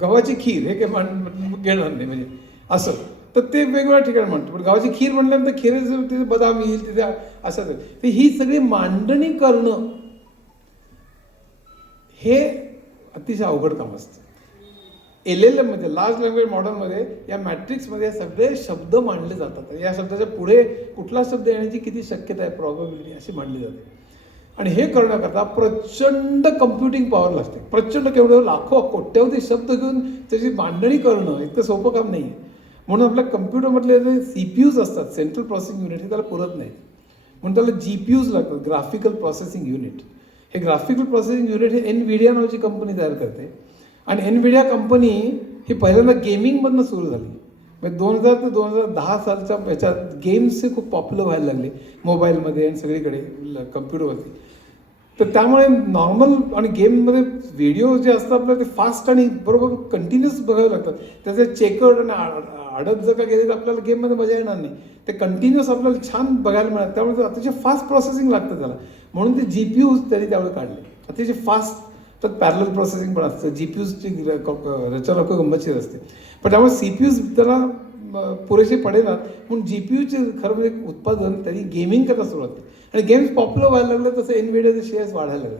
गव्हाची खीर हे काही घेणार नाही म्हणजे असं. तर ते वेगवेगळ्या ठिकाणी म्हणतो. पण गव्हाची खीर म्हणल्यानंतर खीर तिथे बदाम येईल तिथे असं. तर ही सगळी मांडणी करणं हे अतिशय अवघड काम असतं. LLM मध्ये लार्ज लँग्वेज मॉडेलमध्ये या मॅट्रिक्समध्ये सगळे शब्द मांडले जातात. या शब्दाच्या पुढे कुठला शब्द येण्याची किती शक्यता आहे प्रॉबॅबिलिटी अशी मांडली जाते. आणि हे करण्याकरता प्रचंड कम्प्युटिंग पॉवर लागते. प्रचंड केवढं लाखो कोट्यावधी शब्द घेऊन त्याची मांडणी करणं इतकं सोपं काम नाही आहे. म्हणून आपल्या कम्प्युटरमधले जे CPUs असतात सेंट्रल प्रोसेसिंग युनिट हे त्याला पुरत नाही. म्हणून त्याला GPUs लागतात ग्राफिकल प्रोसेसिंग युनिट. हे ग्राफिकल प्रोसेसिंग युनिट हे NVIDIA नावाची कंपनी तयार करते. आणि NVIDIA कंपनी ही पहिल्यांदा गेमिंगमधनं सुरू झाली. म्हणजे 2000 ते 2010 सालच्या ह्याच्यात गेम्स हे खूप पॉप्युलर व्हायला लागले मोबाईलमध्ये आणि सगळीकडे कम्प्युटरवरती. तर त्यामुळे नॉर्मल आणि गेममध्ये व्हिडिओ जे असतात आपल्याला ते फास्ट आणि बरोबर कंटिन्युअस बघावे लागतात. त्याचे चेकर्ड आणि अडत जर का गेले तर आपल्याला गेममध्ये मजा येणार नाही. ते कंटिन्युअस आपल्याला छान बघायला मिळतात. त्यामुळे अतिशय फास्ट प्रोसेसिंग लागतं त्याला. म्हणून ते GPUs त्यांनी त्यावेळी काढले. अतिशय फास्ट तर पॅरलल प्रोसेसिंग पण असतं. GPUsची रचना खूप गंमतशीर असते. पण त्यामुळे CPUs त्याला पुरेसे पडेनात. म्हणून GPUचे खरं म्हणजे उत्पादन त्यांनी गेमिंग करता सुरुवात केली. आणि गेम्स पॉप्युलर व्हायला लागले तसं NVIDIAचे शेअर्स वाढायला लागले.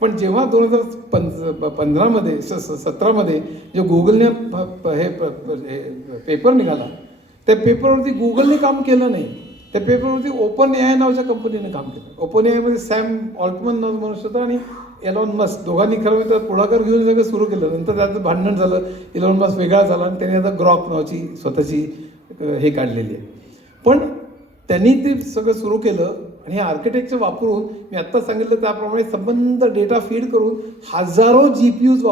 पण जेव्हा 2015मध्ये 17मध्ये जे गुगलने हे पेपर निघाला त्या पेपरवरती गुगलने काम केलं नाही. त्या पेपरवरती OpenAI नावाच्या कंपनीने काम केलं. OpenAIमध्ये सॅम ऑल्टमन नावाचा मनुष्य होता आणि एलॉन मस्क दोघांनी खरं म्हणजे पुढाकार घेऊन सगळं सुरू केलं. नंतर त्याचं भांडण झालं. एलॉन मस्क वेगळा झाला आणि त्याने आता ग्रॉक नावाची स्वतःची हे काढलेली आहे. पण त्यांनी ते सगळं सुरू केलं आणि हे आर्किटेक्चर वापरून मी आत्ता सांगितलं त्याप्रमाणे संबंध डेटा फीड करून हजारो GPUs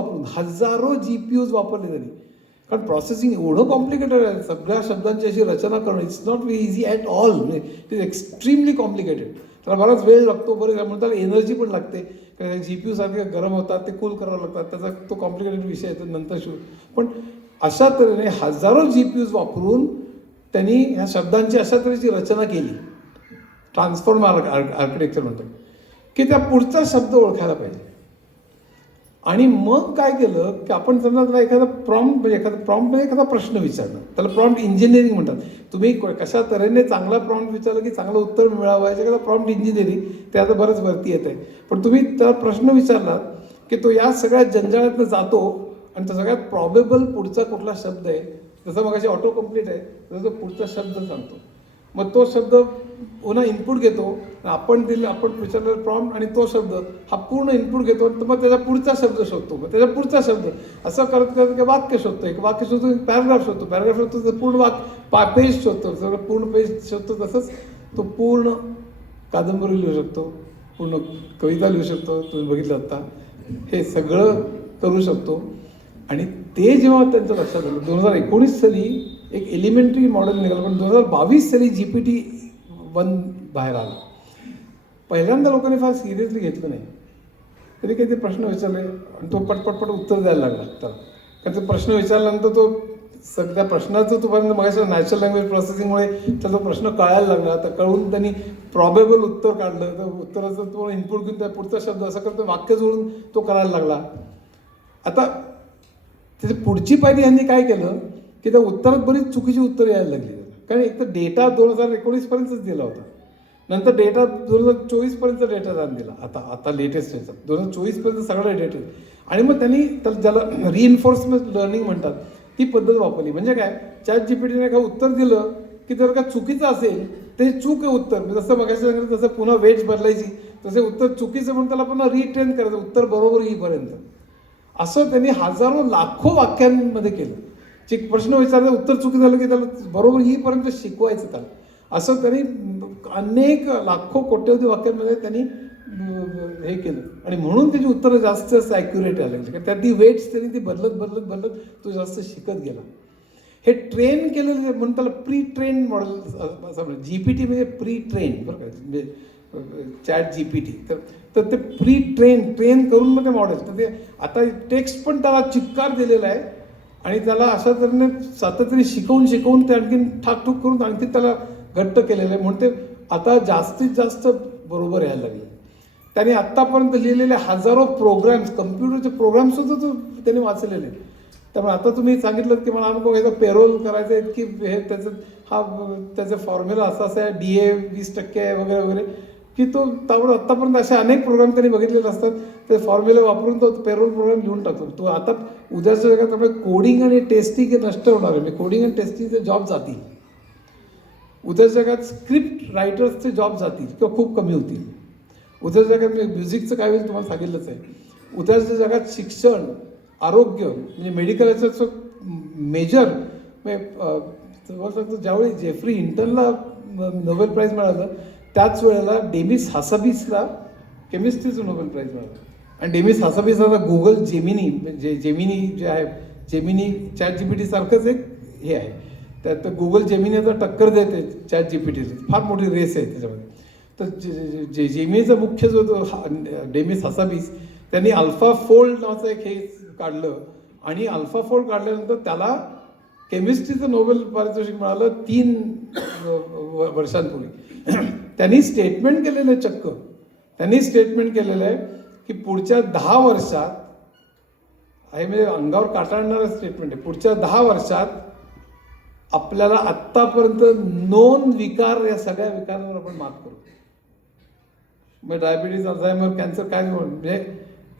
वापरले त्यांनी. कारण प्रोसेसिंग एवढं कॉम्प्लिकेटेड आहे. सगळ्या शब्दांची अशी रचना करणं it's not very easy at all. It is extremely complicated. त्याला बराच वेळ लागतो. बरं म्हणून त्याला एनर्जी पण लागते. GPU सारखे गरम होतात ते कूल करावं लागतात. त्याचा तो कॉम्प्लिकेटेड विषय आहे तो नंतर शिव. पण अशा तऱ्हेने हजारो GPUs वापरून त्यांनी ह्या शब्दांची अशा तऱ्हेची रचना केली. ट्रान्सफॉर्म आर्किटेक्चर म्हणतात की त्या पुढचा शब्द ओळखायला पाहिजे. आणि मग काय केलं की आपण समजा त्याला एखादा प्रॉम्प्ट म्हणजे एखादा प्रश्न विचारणं त्याला प्रॉम्प्ट इंजिनिअरिंग म्हणतात. तुम्ही कशा तऱ्हेने चांगला प्रॉम्प्ट विचारलं की चांगलं उत्तर मिळावं याच्या एखादा प्रॉम्प्ट इंजिनिअरिंग ते आता बरंच वरती येत आहे. पण तुम्ही त्याला प्रश्न विचारला की तो या सगळ्या जंजाळातनं जातो आणि तो सगळ्यात प्रॉबेबल पुढचा कुठला शब्द आहे जसं मग अशी ऑटो कम्प्लीट आहे तसं तो पुढचा शब्द सांगतो. मग तो शब्द पुन्हा इनपुट घेतो, आपण विचारलेला प्रॉम्प्ट आणि तो शब्द हा पूर्ण इनपुट घेतो, तर मग त्याचा पुढचा शब्द शोधतो, मग त्याचा पुढचा शब्द असं करत करत वाक्य शोधतो, एक वाक्य शोधतो, पॅराग्राफ शोधतो, तर पूर्ण पेज शोधतो, सगळं पूर्ण पेज शोधतो. तसंच तो पूर्ण कादंबरी लिहू शकतो, पूर्ण कविता लिहू शकतो. तुम्ही बघितलं आता हे सगळं करू शकतो. आणि ते जेव्हा त्यांच्या लक्षात आलं 2019 साली एक एलिमेंटरी मॉडेल निघालं, पण 2022 साली GPT-1 बाहेर आला. पहिल्यांदा लोकांनी फार सिरियसली घेतलं नाही. तरी काही ते प्रश्न विचारले आणि तो पटपट उत्तर द्यायला लागला त्याला. कारण ते प्रश्न विचारल्यानंतर तो सगळ्या प्रश्नाचं तोपर्यंत मगाशी नॅचरल लँग्वेज प्रोसेसिंगमुळे त्याचा प्रश्न कळायला लागला. तर कळून त्यांनी प्रॉबेबल उत्तर काढलं, तर उत्तराचं तो इनपुट घेऊन त्या पुढचा शब्द असं करतो वाक्य जोडून तो करायला लागला. आता त्याची पुढची पायरी यांनी काय केलं की त्या उत्तरात बरीच चुकीची उत्तरं यायला लागली. कारण एक तर डेटा 2019पर्यंतच दिला होता, नंतर डेटा 2024पर्यंत डेटा जाऊन दिला. आता लेटेस्ट याचा 2024पर्यंत सगळा डेटा. आणि मग त्यांनी त्याला ज्याला रिइन्फोर्समेंट लर्निंग म्हणतात ती पद्धत वापरली. म्हणजे काय, ChatGPTने काय उत्तर दिलं की जर का चुकीचं असेल ते चूक आहे उत्तर, जसं मगाशी सांगितलं तसं पुन्हा वेट्स बदलायची, तसे उत्तर चुकीचं म्हणून त्याला पुन्हा रिट्रेन करायचं उत्तर बरोबर येईपर्यंत. असं त्यांनी हजारो लाखो वाक्यांमध्ये केलं. प्रश्न विचारलं उत्तर चुकी झालं की त्याला बरोबर येईपर्यंत शिकवायचं त्याला. असं त्यांनी अनेक लाखो कोट्यवधी वाक्यांमध्ये त्यांनी हे केलं. आणि म्हणून त्याची उत्तरं जास्त ॲक्युरेट आले, कारण त्यात ती वेट्स त्यांनी ती बदलत तो जास्त शिकत गेला. हे ट्रेन केलेलं म्हणून त्याला प्री ट्रेन मॉडेल असं म्हणतात. GPT म्हणजे प्री ट्रेन बरं का, म्हणजे ChatGPT. तर ते प्री ट्रेन करून मग ते मॉडेल. तर ते आता टेक्स्ट पण त्याला चिक्कार दिलेला आहे आणि त्याला अशा तऱ्हेने सातत्याने शिकवून ते आणखीन ठाकठूक करून आणखी त्याला घट्ट केलेलं आहे. म्हणून ते आता जास्तीत जास्त बरोबर यायला लागले. त्याने आत्तापर्यंत लिहिलेले हजारो प्रोग्राम्स, कम्प्युटरचे प्रोग्रामसुद्धा त्याने वाचलेले. त्यामुळे आता तुम्ही सांगितलं की मला अनुभव घ्यायचा पेरोल करायचं आहे की हे त्याचं फॉर्म्युला असं आहे, DA 20% आहे वगैरे वगैरे, की तो त्यामुळे आत्तापर्यंत असे अनेक प्रोग्राम त्यांनी बघितलेले असतात. ते फॉर्म्युला वापरून तो पेरोल प्रोग्राम लिहून टाकतो. तो आता उद्याच्या जगात त्यामुळे कोडिंग आणि टेस्टिंग हे नष्ट होणार आहे. म्हणजे कोडिंग आणि टेस्टिंगचे जॉब जातील. उद्याच्या जगात स्क्रिप्ट रायटर्सचे जॉब जातील किंवा खूप कमी होतील. उद्याच्या जगात म्युझिकचं काय होईल तुम्हाला सांगितलंच आहे. उद्याच्या जगात शिक्षण, आरोग्य म्हणजे मेडिकल याचं मेजर म्हणजे ज्यावेळी जेफ्री हिंटनला नोबेल प्राईज मिळालं त्याच वेळेला डेमिस हासाबिसला केमिस्ट्रीचं नोबेल प्राईज मिळालं. आणि डेमिस हासाबिस आता गुगल जेमिनी जे आहे, जेमिनी ChatGPT सारखंच एक हे आहे. त्यात गुगल जेमिनी आता टक्कर देते ChatGPTची, फार मोठी रेस आहे त्याच्यामध्ये. तर जेमिनीचा मुख्य जो डेमिस हासाबिस त्यांनी अल्फाफोल्ड नावाचं एक हे काढलं. आणि अल्फाफोल्ड काढल्यानंतर त्याला केमिस्ट्रीचं नोबेल पारितोषिक मिळालं 3 वर्षांपूर्वी. त्यांनी स्टेटमेंट केलेलं आहे, चक्क त्यांनी स्टेटमेंट केलेलं आहे की पुढच्या 10 वर्षात आहे, म्हणजे अंगावर काटाळणारं स्टेटमेंट आहे, पुढच्या 10 वर्षात आपल्याला आत्तापर्यंत नोन विकार या सगळ्या विकारांवर आपण मात करू. मग डायबिटीज, अल्झायमर, कॅन्सर काय म्हणजे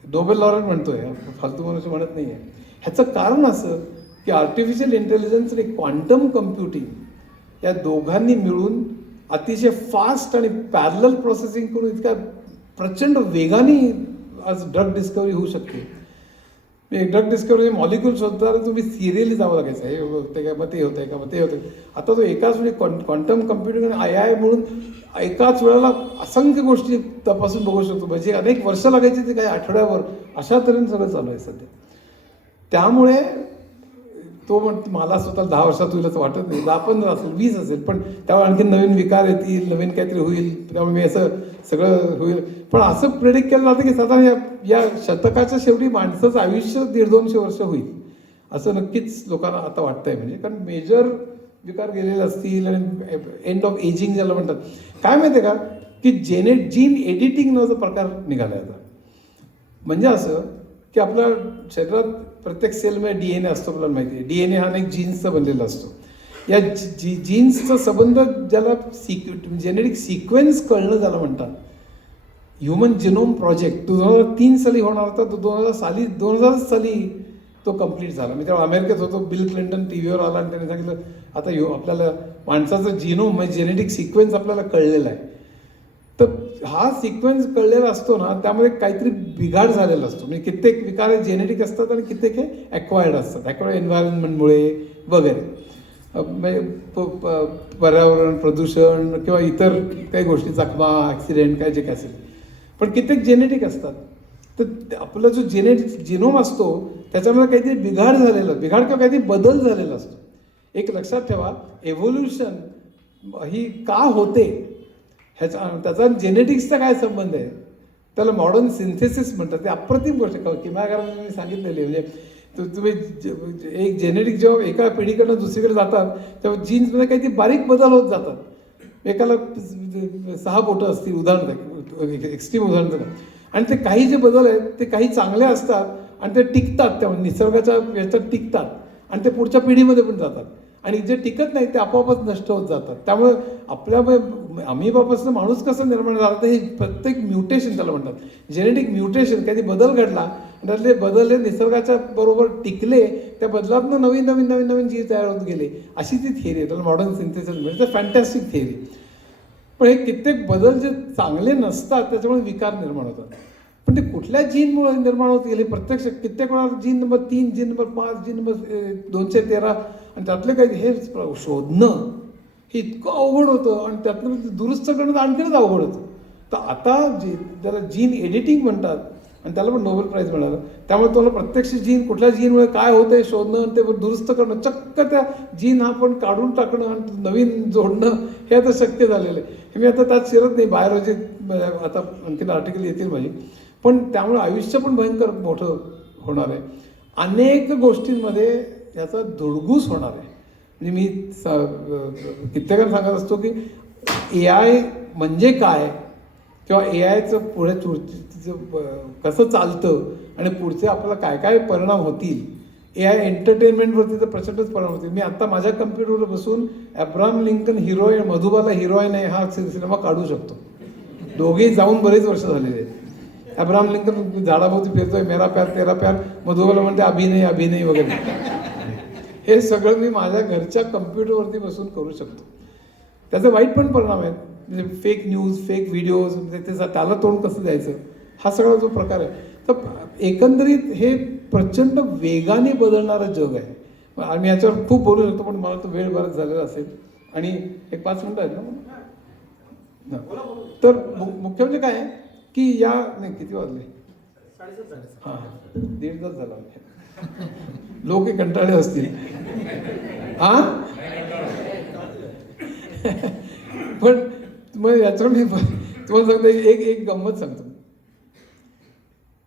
नोबेल लॉरेट म्हणतोय, फालतू मनुष्य म्हणत नाही आहे. ह्याचं कारण असं की आर्टिफिशियल इंटेलिजन्स आणि क्वांटम कम्प्युटिंग या दोघांनी मिळून अतिशय फास्ट आणि पॅरलल प्रोसेसिंग करून इतक्या प्रचंड वेगाने आज ड्रग डिस्कवरी होऊ शकते. ड्रग डिस्कवरी मॉलिक्यूल शोधताना तुम्ही सिरियली जावं लागायचं, हे होते का, मग ते होतंय का, मग ते होतं. आता तो एकाच वेळी क्वांटम कम्प्युटिंग आणि AI म्हणून एकाच वेळेला असंख्य गोष्टी तपासून बघू शकतो. म्हणजे अनेक वर्ष लागायची ते काही आठवड्यावर, अशा तऱ्हेने सगळं चालू आहे सध्या. त्यामुळे तो मला स्वतःला 10 वर्षात होईल असं वाटत नाही. 10-15 असेल, 20 असेल, पण त्यामुळे आणखी नवीन विकार येतील, नवीन काहीतरी होईल, त्यामुळे मी असं सगळं होईल. पण असं प्रेडिक्ट केलं जातं की साधारण या शतकाच्या शेवटी माणसाचं आयुष्य 150-200 वर्ष होईल असं नक्कीच लोकांना आता वाटतंय. म्हणजे कारण मेजर विकार गेलेले असतील आणि एंड ऑफ एजिंग ज्याला म्हणतात. काय माहिती आहे का की जीन एडिटिंग नावाचा प्रकार निघाला आता. म्हणजे असं की आपल्या शरीरात प्रत्येक सेलमध्ये DNA असतो, आपल्याला माहिती आहे. DNA हा एक जीन्सचा बनलेला असतो. या जीन्सचा संबंध ज्याला जेनेटिक सिक्वेन्स कळणं ज्याला म्हणतात, ह्युमन जिनोम प्रोजेक्ट 2003 साली होणार होता. तो 2000 साली तो कम्प्लीट झाला. मी तेव्हा अमेरिकेत होतो, बिल क्लिंटन टी व्हीवर आला आणि त्याने सांगितलं आता आपल्याला माणसाचं जिनोम म्हणजे जेनेटिक सिक्वेन्स आपल्याला कळलेला आहे. तर हा सिक्वेन्स कळलेला असतो ना, त्यामध्ये काहीतरी बिघाड झालेला असतो. म्हणजे कित्येक विकार हे जेनेटिक असतात आणि कित्येक हे ॲक्वायर्ड असतात, ॲक्वायर्ड एन्व्हायरमेंटमुळे वगैरे. म्हणजे पर्यावरण, प्रदूषण किंवा इतर काही गोष्टी, जखमा, ॲक्सिडेंट काय जे काय असेल, पण कित्येक जेनेटिक असतात. तर आपला जो जेनेटिक जिनोम असतो त्याच्यामध्ये काहीतरी बिघाड किंवा काहीतरी बदल झालेला असतो. एक लक्षात ठेवा, एव्होल्युशन ही का होते त्याचा जेनेटिक्सचा काय संबंध आहे, त्याला मॉडर्न सिंथेसिस म्हणतात. ते अप्रतिम गोष्ट किमाकारांनी मी सांगितलेली. म्हणजे तुम्ही एक जेनेटिक जेव्हा एका पिढीकडनं दुसरीकडे जातात तेव्हा जीन्समध्ये काहीतरी बारीक बदल होत जातात. एकाला 6 बोटं असतील, उदाहरण एक्स्ट्रीम उदाहरण, आणि ते काही जे बदल आहेत ते काही चांगले असतात आणि ते टिकतात, त्या निसर्गाच्या याच्यात टिकतात आणि ते पुढच्या पिढीमध्ये पण जातात. आणि जे टिकत नाही ते आपोआपच नष्ट होत जातात. त्यामुळे आपल्या अमिबापासून माणूस कसं निर्माण झाला, तर हे प्रत्येक म्युटेशन त्याला म्हणतात, जेनेटिक म्युटेशन. काही बदल घडला आणि त्यातले बदल हे निसर्गाच्या बरोबर टिकले, त्या बदलातनं नवीन नवीन नवीन नवीन जीव तयार होत गेले, अशी ती थिअरी आहे. त्याला मॉडर्न सिंथेसिस म्हणजे फॅन्टॅस्टिक थिअरी. पण हे कित्येक बदल जे चांगले नसतात त्याच्यामुळे विकार निर्माण होतात. पण ते कुठल्या जीनमुळे निर्माण होत गेले, प्रत्यक्ष कित्येक वेळा gene number 3, gene number 5, gene number 213 आणि त्यातले काही हे शोधणं हे इतकं अवघड होतं आणि त्यातनं दुरुस्त करणं तर आणखीनच अवघड होतं. तर आता त्याला जीन एडिटिंग म्हणतात आणि त्याला पण नोबेल प्राईज मिळालं. त्यामुळे तुम्हाला प्रत्यक्ष जीन कुठल्या जीनमुळे काय होतं हे शोधणं आणि ते दुरुस्त करणं, चक्क त्या जीन हा पण काढून टाकणं आणि नवीन जोडणं हे आता शक्य झालेलं आहे. हे मी आता त्यात शिरत नाही, बायोलॉजी आता आणखीन आर्टिकल येतील माझी. पण त्यामुळे आयुष्य पण भयंकर मोठं होणार आहे. अनेक गोष्टींमध्ये याचा धुडगूस होणार आहे. म्हणजे मी कित्येकांना सांगत असतो की AI म्हणजे काय, किंवा AIचं पुढे कसं चालतं आणि पुढचे आपल्याला काय काय परिणाम होतील. AI एंटरटेनमेंटवरती तर प्रचंडच परिणाम होतील. मी आता माझ्या कम्प्युटरवर बसून Abraham Lincoln heroine, Madhubala heroine आहे हा सिनेमा काढू शकतो. दोघेही जाऊन बरेच वर्ष झालेले आहेत. अब्राहम लिंकन झाडाभोवती फिरतोय, मेरा प्यार तेरा प्यार, मधुबाला म्हणते अभिनय वगैरे. हे सगळं मी माझ्या घरच्या कम्प्युटरवरती बसून करू शकतो. त्याचे वाईट पण परिणाम आहेत. म्हणजे फेक न्यूज, फेक व्हिडिओज, म्हणजे त्याला तोंड कसं द्यायचं, हा सगळा जो प्रकार आहे. तर एकंदरीत हे प्रचंड वेगाने बदलणारं जग आहे. आणि याच्यावर खूप बोलू शकतो, पण मला तो वेळ बराच झालेला असेल आणि एक 5 मिनटं आहेत ना. तर मुख्य म्हणजे काय की या नाही किती वाजले, हां 1:30 तास झाला. लोक कंटाळे असतील हां. पण मग याच्यावर मी तुम्हाला सांगतो एक गंमत सांगतो.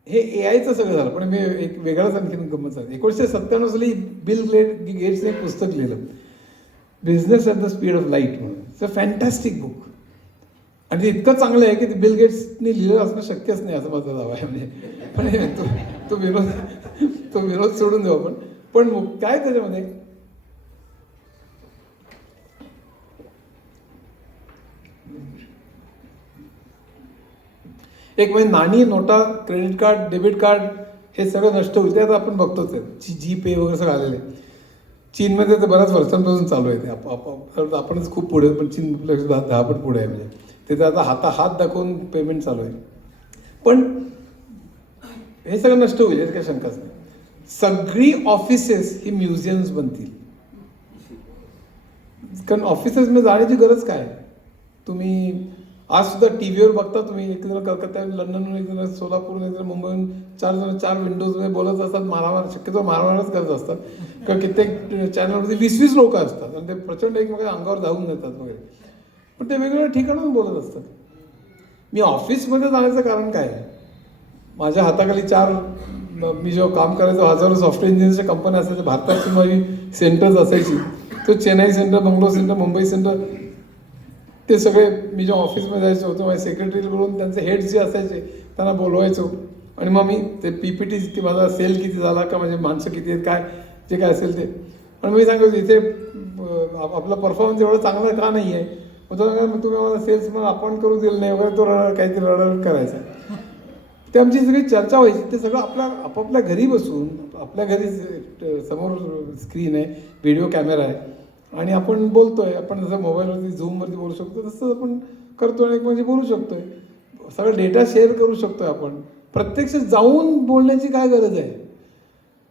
हे AIचं सगळं झालं, पण मी एक वेगळाच आणखीन गंमत सांगतो. 1997 साली बिल गेट्सने एक पुस्तक लिहिलं, business at the speed of light म्हणून. It's a fantastic book. आणि ते इतकं चांगलं आहे की ते बिल गेट्सने लिहिलं असणं शक्यच नाही असं माझा दावा आहे. म्हणजे पण तो विरोध सोडून देऊ आपण. पण काय त्याच्यामध्ये एक म्हणजे नाणी, नोटा, क्रेडिट कार्ड, डेबिट कार्ड हे सगळं नष्ट होईल. ते आता आपण बघतोच आहे. Gpay वगैरे सगळं आलेलं आहे. चीनमध्ये तर बऱ्याच वर्षांपासून चालू आहे ते. आपणच खूप पुढे, पण चीन आपल्यापेक्षा 10 पट पुढे आहे. म्हणजे तिथे आता हात दाखवून पेमेंट चालू आहे. पण हे सगळं नष्ट होईल याची काही शंकाच नाही. सगळी ऑफिसेस ही म्युझियम्स बनतील. कारण ऑफिसेसमध्ये जाण्याची गरज काय. तुम्ही आज सुद्धा TV वर बघता, तुम्ही एक जण कलकत्ता, लंडनहून, एक जण सोलापूरहून, एक जण मुंबईहून, 4 जण 4 विंडोजमध्ये बोलत असतात. शक्यतो मारवारच करत असतात. कारण कित्येक चॅनलवरती 20-20 लोक असतात आणि ते प्रचंड एकमेकांच्या अंगावर धावून जातात वगैरे. पण ते वेगवेगळ्या ठिकाणाहून बोलत असतात. मी ऑफिसमध्ये जाण्याचं कारण काय आहे, माझ्या हाताखाली 4 मी जेव्हा काम करायचो, हजारो सॉफ्टवेअर इंजिनिअरच्या कंपन्या असायच्या. भारताची माझी सेंटर्स असायची. तो Chennai centre, Bangalore centre, Mumbai centre, ते सगळे मी जेव्हा ऑफिसमध्ये जायचो होतो, माझ्या सेक्रेटरीला बोलून त्यांचे हेड्स जे असायचे त्यांना बोलवायचो आणि मग मी ते PPT की माझा सेल किती झाला, का म्हणजे माणसं किती आहेत, काय जे काय असेल ते. आणि मी सांगायचो इथे आपला परफॉर्मन्स एवढा चांगला का नाही आहे. मग तो सांगायला, मग तुम्ही मला सेल्स मग अपॉइंट करू दिलं नाही वगैरे. तो काहीतरी रडर करायचा. ते आमची सगळी चर्चा व्हायची. ते सगळं आपापल्या घरी बसून, आपल्या घरी समोर स्क्रीन आहे, व्हिडिओ कॅमेरा आहे आणि आपण बोलतोय. आपण जसं मोबाईलवरती झूमवरती बोलू शकतो तसं आपण करतो आणि म्हणजे बोलू शकतोय. सगळा डेटा शेअर करू शकतोय आपण. प्रत्यक्ष जाऊन बोलण्याची काय गरज आहे?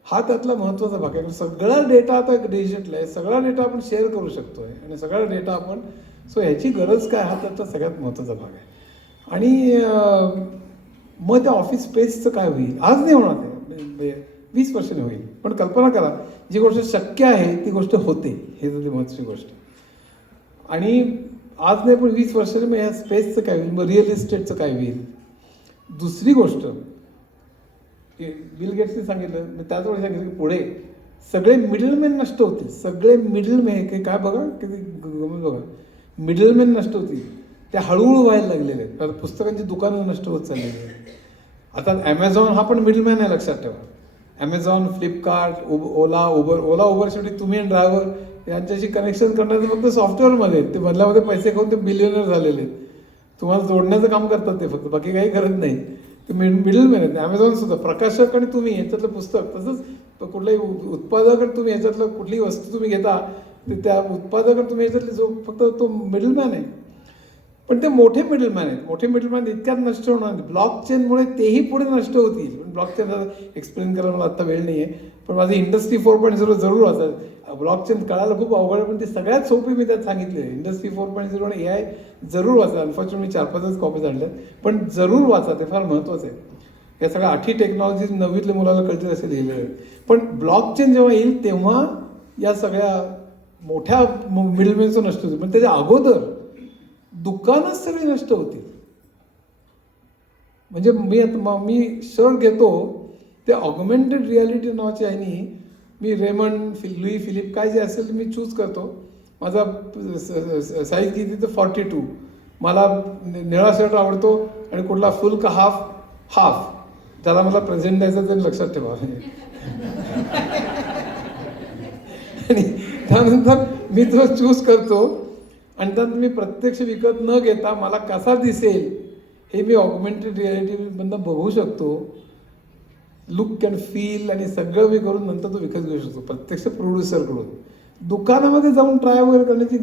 हा त्यातला महत्त्वाचा भाग आहे. सगळा डेटा आता डिजिटल आहे, सगळा डेटा आपण शेअर करू शकतोय आणि सगळा डेटा आपण, सो ह्याची गरज काय, हा त्यातला सगळ्यात महत्त्वाचा भाग आहे. आणि मग त्या ऑफिस स्पेसचं काय होईल? आज नाही होणार ते, 20 वर्षांनी होईल. पण कल्पना करा, जी गोष्ट शक्य आहे ती गोष्ट होते, हे तर महत्त्वाची गोष्ट. आणि आज नाही पण 20 वर्षांनी मग ह्या स्पेसचं काय होईल, मग रिअल इस्टेटचं काय होईल. दुसरी गोष्ट, बिल गेट्सने सांगितलं, मी त्याच वेळी सांगितलं की पुढे सगळे मिडलमॅन नष्ट होतील. सगळे मिडलमॅन काय बघा, किती बघा, मिडलमॅन नष्ट होतील. ते हळूहळू व्हायला लागलेले आहेत. कारण पुस्तकांची दुकानं नष्ट होत चाललेली आहेत. आता ॲमेझॉन हा पण मिडलमॅन आहे, लक्षात ठेवा. ॲमेझॉन, फ्लिपकार्ट, ओला, उबर शेवटी तुम्ही आणि ड्रायव्हर यांच्याशी कनेक्शन करण्याचं फक्त सॉफ्टवेअरमध्ये. ते बदलामध्ये पैसे खाऊन ते बिलियनर झालेले आहेत. तुम्हाला जोडण्याचं काम करतात ते फक्त, बाकी काही करत नाही. ते मिडलमॅन आहेत. ॲमेझॉन सुद्धा प्रकाशक आणि तुम्ही याच्यातलं पुस्तक, तसंच कुठलाही उत्पादक आणि तुम्ही याच्यातलं कुठलीही वस्तू तुम्ही घेता, त्या उत्पादक आणि तुम्ही याच्यातले जो फक्त तो मिडलमॅन आहे. पण ते मोठे मिडलमॅन आहेत. मोठे मिडलमॅन इतक्यात नष्ट होणार नाही. ब्लॉकचेनमुळे तेही पुढे नष्ट होतील. पण ब्लॉकचेन एक्सप्लेन करायला मला आता वेळ नाही आहे. पण माझी इंडस्ट्री 4.0 जरूर असेल. ब्लॉकचेन कळायला खूप अवघड आहे, पण ती सगळ्यात सोपी मी त्यात सांगितली आहे. इंडस्ट्री 4.0 आणि AI जरूर वाचा. अनफॉर्च्युनेटली 4-5च कॉपीज आणल्या, पण जरूर वाचा, ते फार महत्त्वाचं आहे. या सगळ्या 8ही टेक्नॉलॉजी 9वीतल्या मुलाला कळतील असे लिहिलेले आहेत. पण ब्लॉकचेन जेव्हा येईल तेव्हा या सगळ्या मोठ्या मिडलमॅनचं नष्ट होतील. पण त्याच्या अगोदर दुकानच सगळी नष्ट होतील. म्हणजे मी शर्ट घेतो, ते ऑगमेंटेड रियालिटी नावाच्या ह्यानी मी रेमंड, लुई फिलिप काय जे असेल ते मी चूज करतो. माझा साईज किती तर 42. मला निळा शर्ट आवडतो आणि कुठला फुल का हाफ ज्याला मला प्रेझेंट द्यायचं ते लक्षात ठेवा. आणि त्यानंतर मी तो चूज करतो आणि त्यात मी प्रत्यक्ष विकत न घेता मला कसा दिसेल हे मी ऑगमेंटेड रियालिटीमधनं बघू शकतो. लुक अँड फील आणि सगळं मी करून नंतर तो विकत घेऊ शकतो प्रत्यक्ष प्रोड्युसरकडून. दुकानामध्ये जाऊन ट्राय वगैरे करण्याची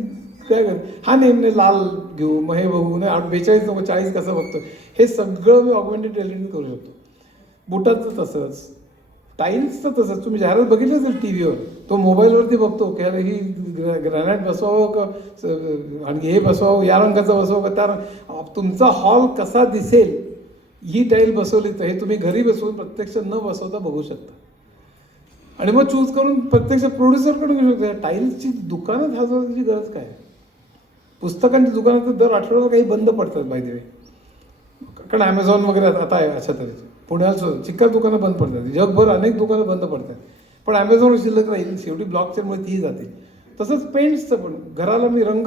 काय कर, हा नेमणे लाल घेऊ, मग हे बघू, नाही 42 नको 40 कसं बघतो, हे सगळं मी ऑगमेंटेड रियालिटी करू शकतो. बुटाचं तसंच, टाईल्सचं तसंच. तुम्ही जाहिरात बघितली असेल टी व्हीवर, तो मोबाईलवरती बघतो की अरे ही ग्रॅनाईट बसवावं का आणि हे बसवावं, या रंगाचं बसवावं का त्या तुमचा हॉल कसा दिसेल ही टाईल बसवली तर हे तुम्ही घरी बसवून प्रत्यक्ष न बसवता बघू शकता. आणि मग चूज करून प्रत्यक्ष प्रोड्युसरकडे घेऊ शकता. टाईल्सची दुकानात हजवण्याची गरज काय? पुस्तकांची दुकानात तर दर आठवड्याला काही बंद पडतात बाय द वे, कारण ॲमेझॉन वगैरे आता आहे अशा तऱ्हेचे. पुण्याला चिक्कार दुकानं बंद पडतात, जगभर अनेक दुकानं बंद पडतात, पण ॲमेझॉन शिल्लक राहील. शेवटी ब्लॉकचेनमुळे तीही जाते. तसंच पेंट्सचं पण, घराला मी रंग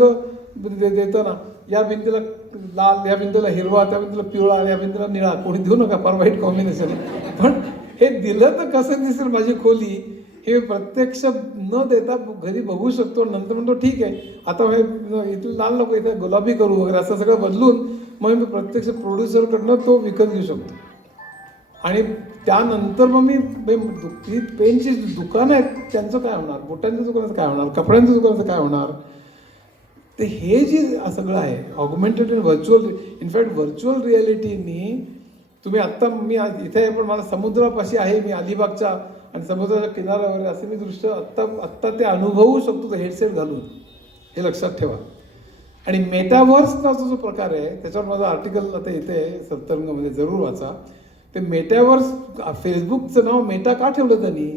देताना या भिंतीला लाल, या भिंतीला हिरवा, त्या भिंतीला पिवळा आणि या भिंतीला निळा, कोणी देऊ नका, फार वाईट कॉम्बिनेशन. पण हे दिलं तर कसं दिसेल माझी खोली हे प्रत्यक्ष न देता घरी बघू शकतो. नंतर म्हणतो ठीक आहे आता हे इथं लाल नको, इथं गुलाबी करू वगैरे, असं सगळं बदलून मग मी प्रत्यक्ष प्रोड्युसरकडनं तो विकत घेऊ शकतो. आणि त्यानंतर मग मी पेनची दुकानं आहेत त्यांचं काय होणार, बुटांच्या दुकानाचं काय होणार, कपड्यांच्या दुकानाचं काय होणार. ते हे जे सगळं आहे ऑगमेंटेड आणि व्हर्च्युअल, इनफॅक्ट व्हर्च्युअल रियालिटीनी तुम्ही आत्ता मी इथे आहे पण मला समुद्रापाशी आहे, मी अलिबागच्या आणि समुद्राच्या किनाऱ्यावर असे मी दृश्य आत्ता ते अनुभवू शकतो हेडसेट घालून, हे लक्षात ठेवा. आणि मेटावर्स नावाचा जो प्रकार आहे त्याच्यावर माझं आर्टिकल आता इथे आहे सप्तरंगमध्ये, जरूर वाचा. ते मेटावर्स, फेसबुकचं नाव मेटा का ठेवलं त्यांनी,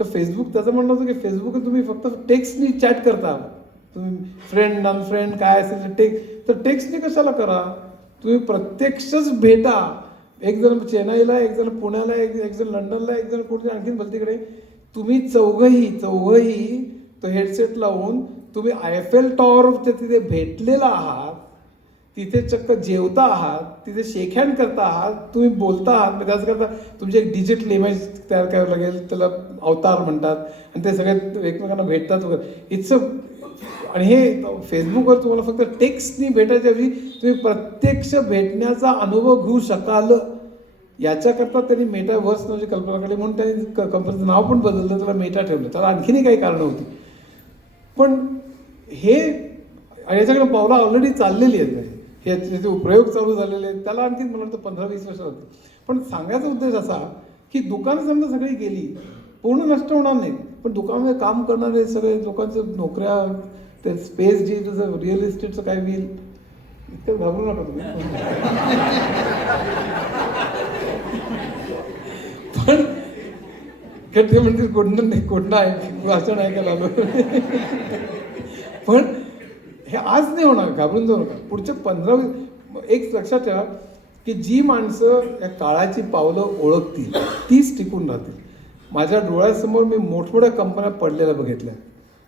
तर फेसबुक त्याचं म्हणणं होतं की फेसबुक तुम्ही फक्त टेक्स्टनी चॅट करता, तुम्ही फ्रेंड अनफ्रेंड काय असेल तर टेक्स्टनी कशाला करा, तुम्ही प्रत्यक्षच भेटा. एक जण चेन्नईला, एक जण पुण्याला, एक जण लंडनला, एक जण कुठे आणखीन भलतीकडे, तुम्ही चौघही तो हेडसेट लावून तुम्ही आयफेल टॉवरच्या तिथे भेटलेला आहात, तिथे चक्क जेवता आहात, तिथे शेकहँड करता आहात, तुम्ही बोलता आहात. त्याच करता तुमचे एक डिजिटल इमेज तयार करावं लागेल, त्याला अवतार म्हणतात, आणि ते सगळे एकमेकांना भेटतात वगैरे. इट्स आणि हे फेसबुकवर तुम्हाला फक्त टेक्स्टनी भेटायच्या ऐवजी तुम्ही प्रत्यक्ष भेटण्याचा अनुभव घेऊ शकाल. याच्याकरता त्यांनी मेटावर्स नावाची कल्पना काढली, म्हणून त्यांनी कंपनीचं नाव पण बदललं, त्याला मेटा ठेवलं. त्याला आणखीनही काही कारणं होती. पण हे याच्याकडे पावलं ऑलरेडी चाललेली आहेत, हे त्याचे प्रयोग चालू झालेले आहेत. त्याला आणखी मला वाटतं 15-20 वर्ष होते. पण सांगायचा उद्देश असा की दुकानं समजा सगळी गेली, पूर्ण नष्ट होणार नाही, पण दुकानामध्ये काम करणारे सगळे लोकांचं नोकऱ्या, ते स्पेस जी तुझं रिअल इस्टेटचं काय होईल, इतकं घाबरू नका तुम्ही. पण ते म्हणतील कोणतं आहे भाषण ऐकायला आलो. पण हे आज नाही होणार, घाबरून जाऊ नका. पुढच्या 15 एक लक्षात ठेवा की जी माणसं या काळाची पावलं ओळखतील तीच टिकून राहतील. माझ्या डोळ्यासमोर मी मोठमोठ्या कंपन्या पडलेल्या बघितल्या.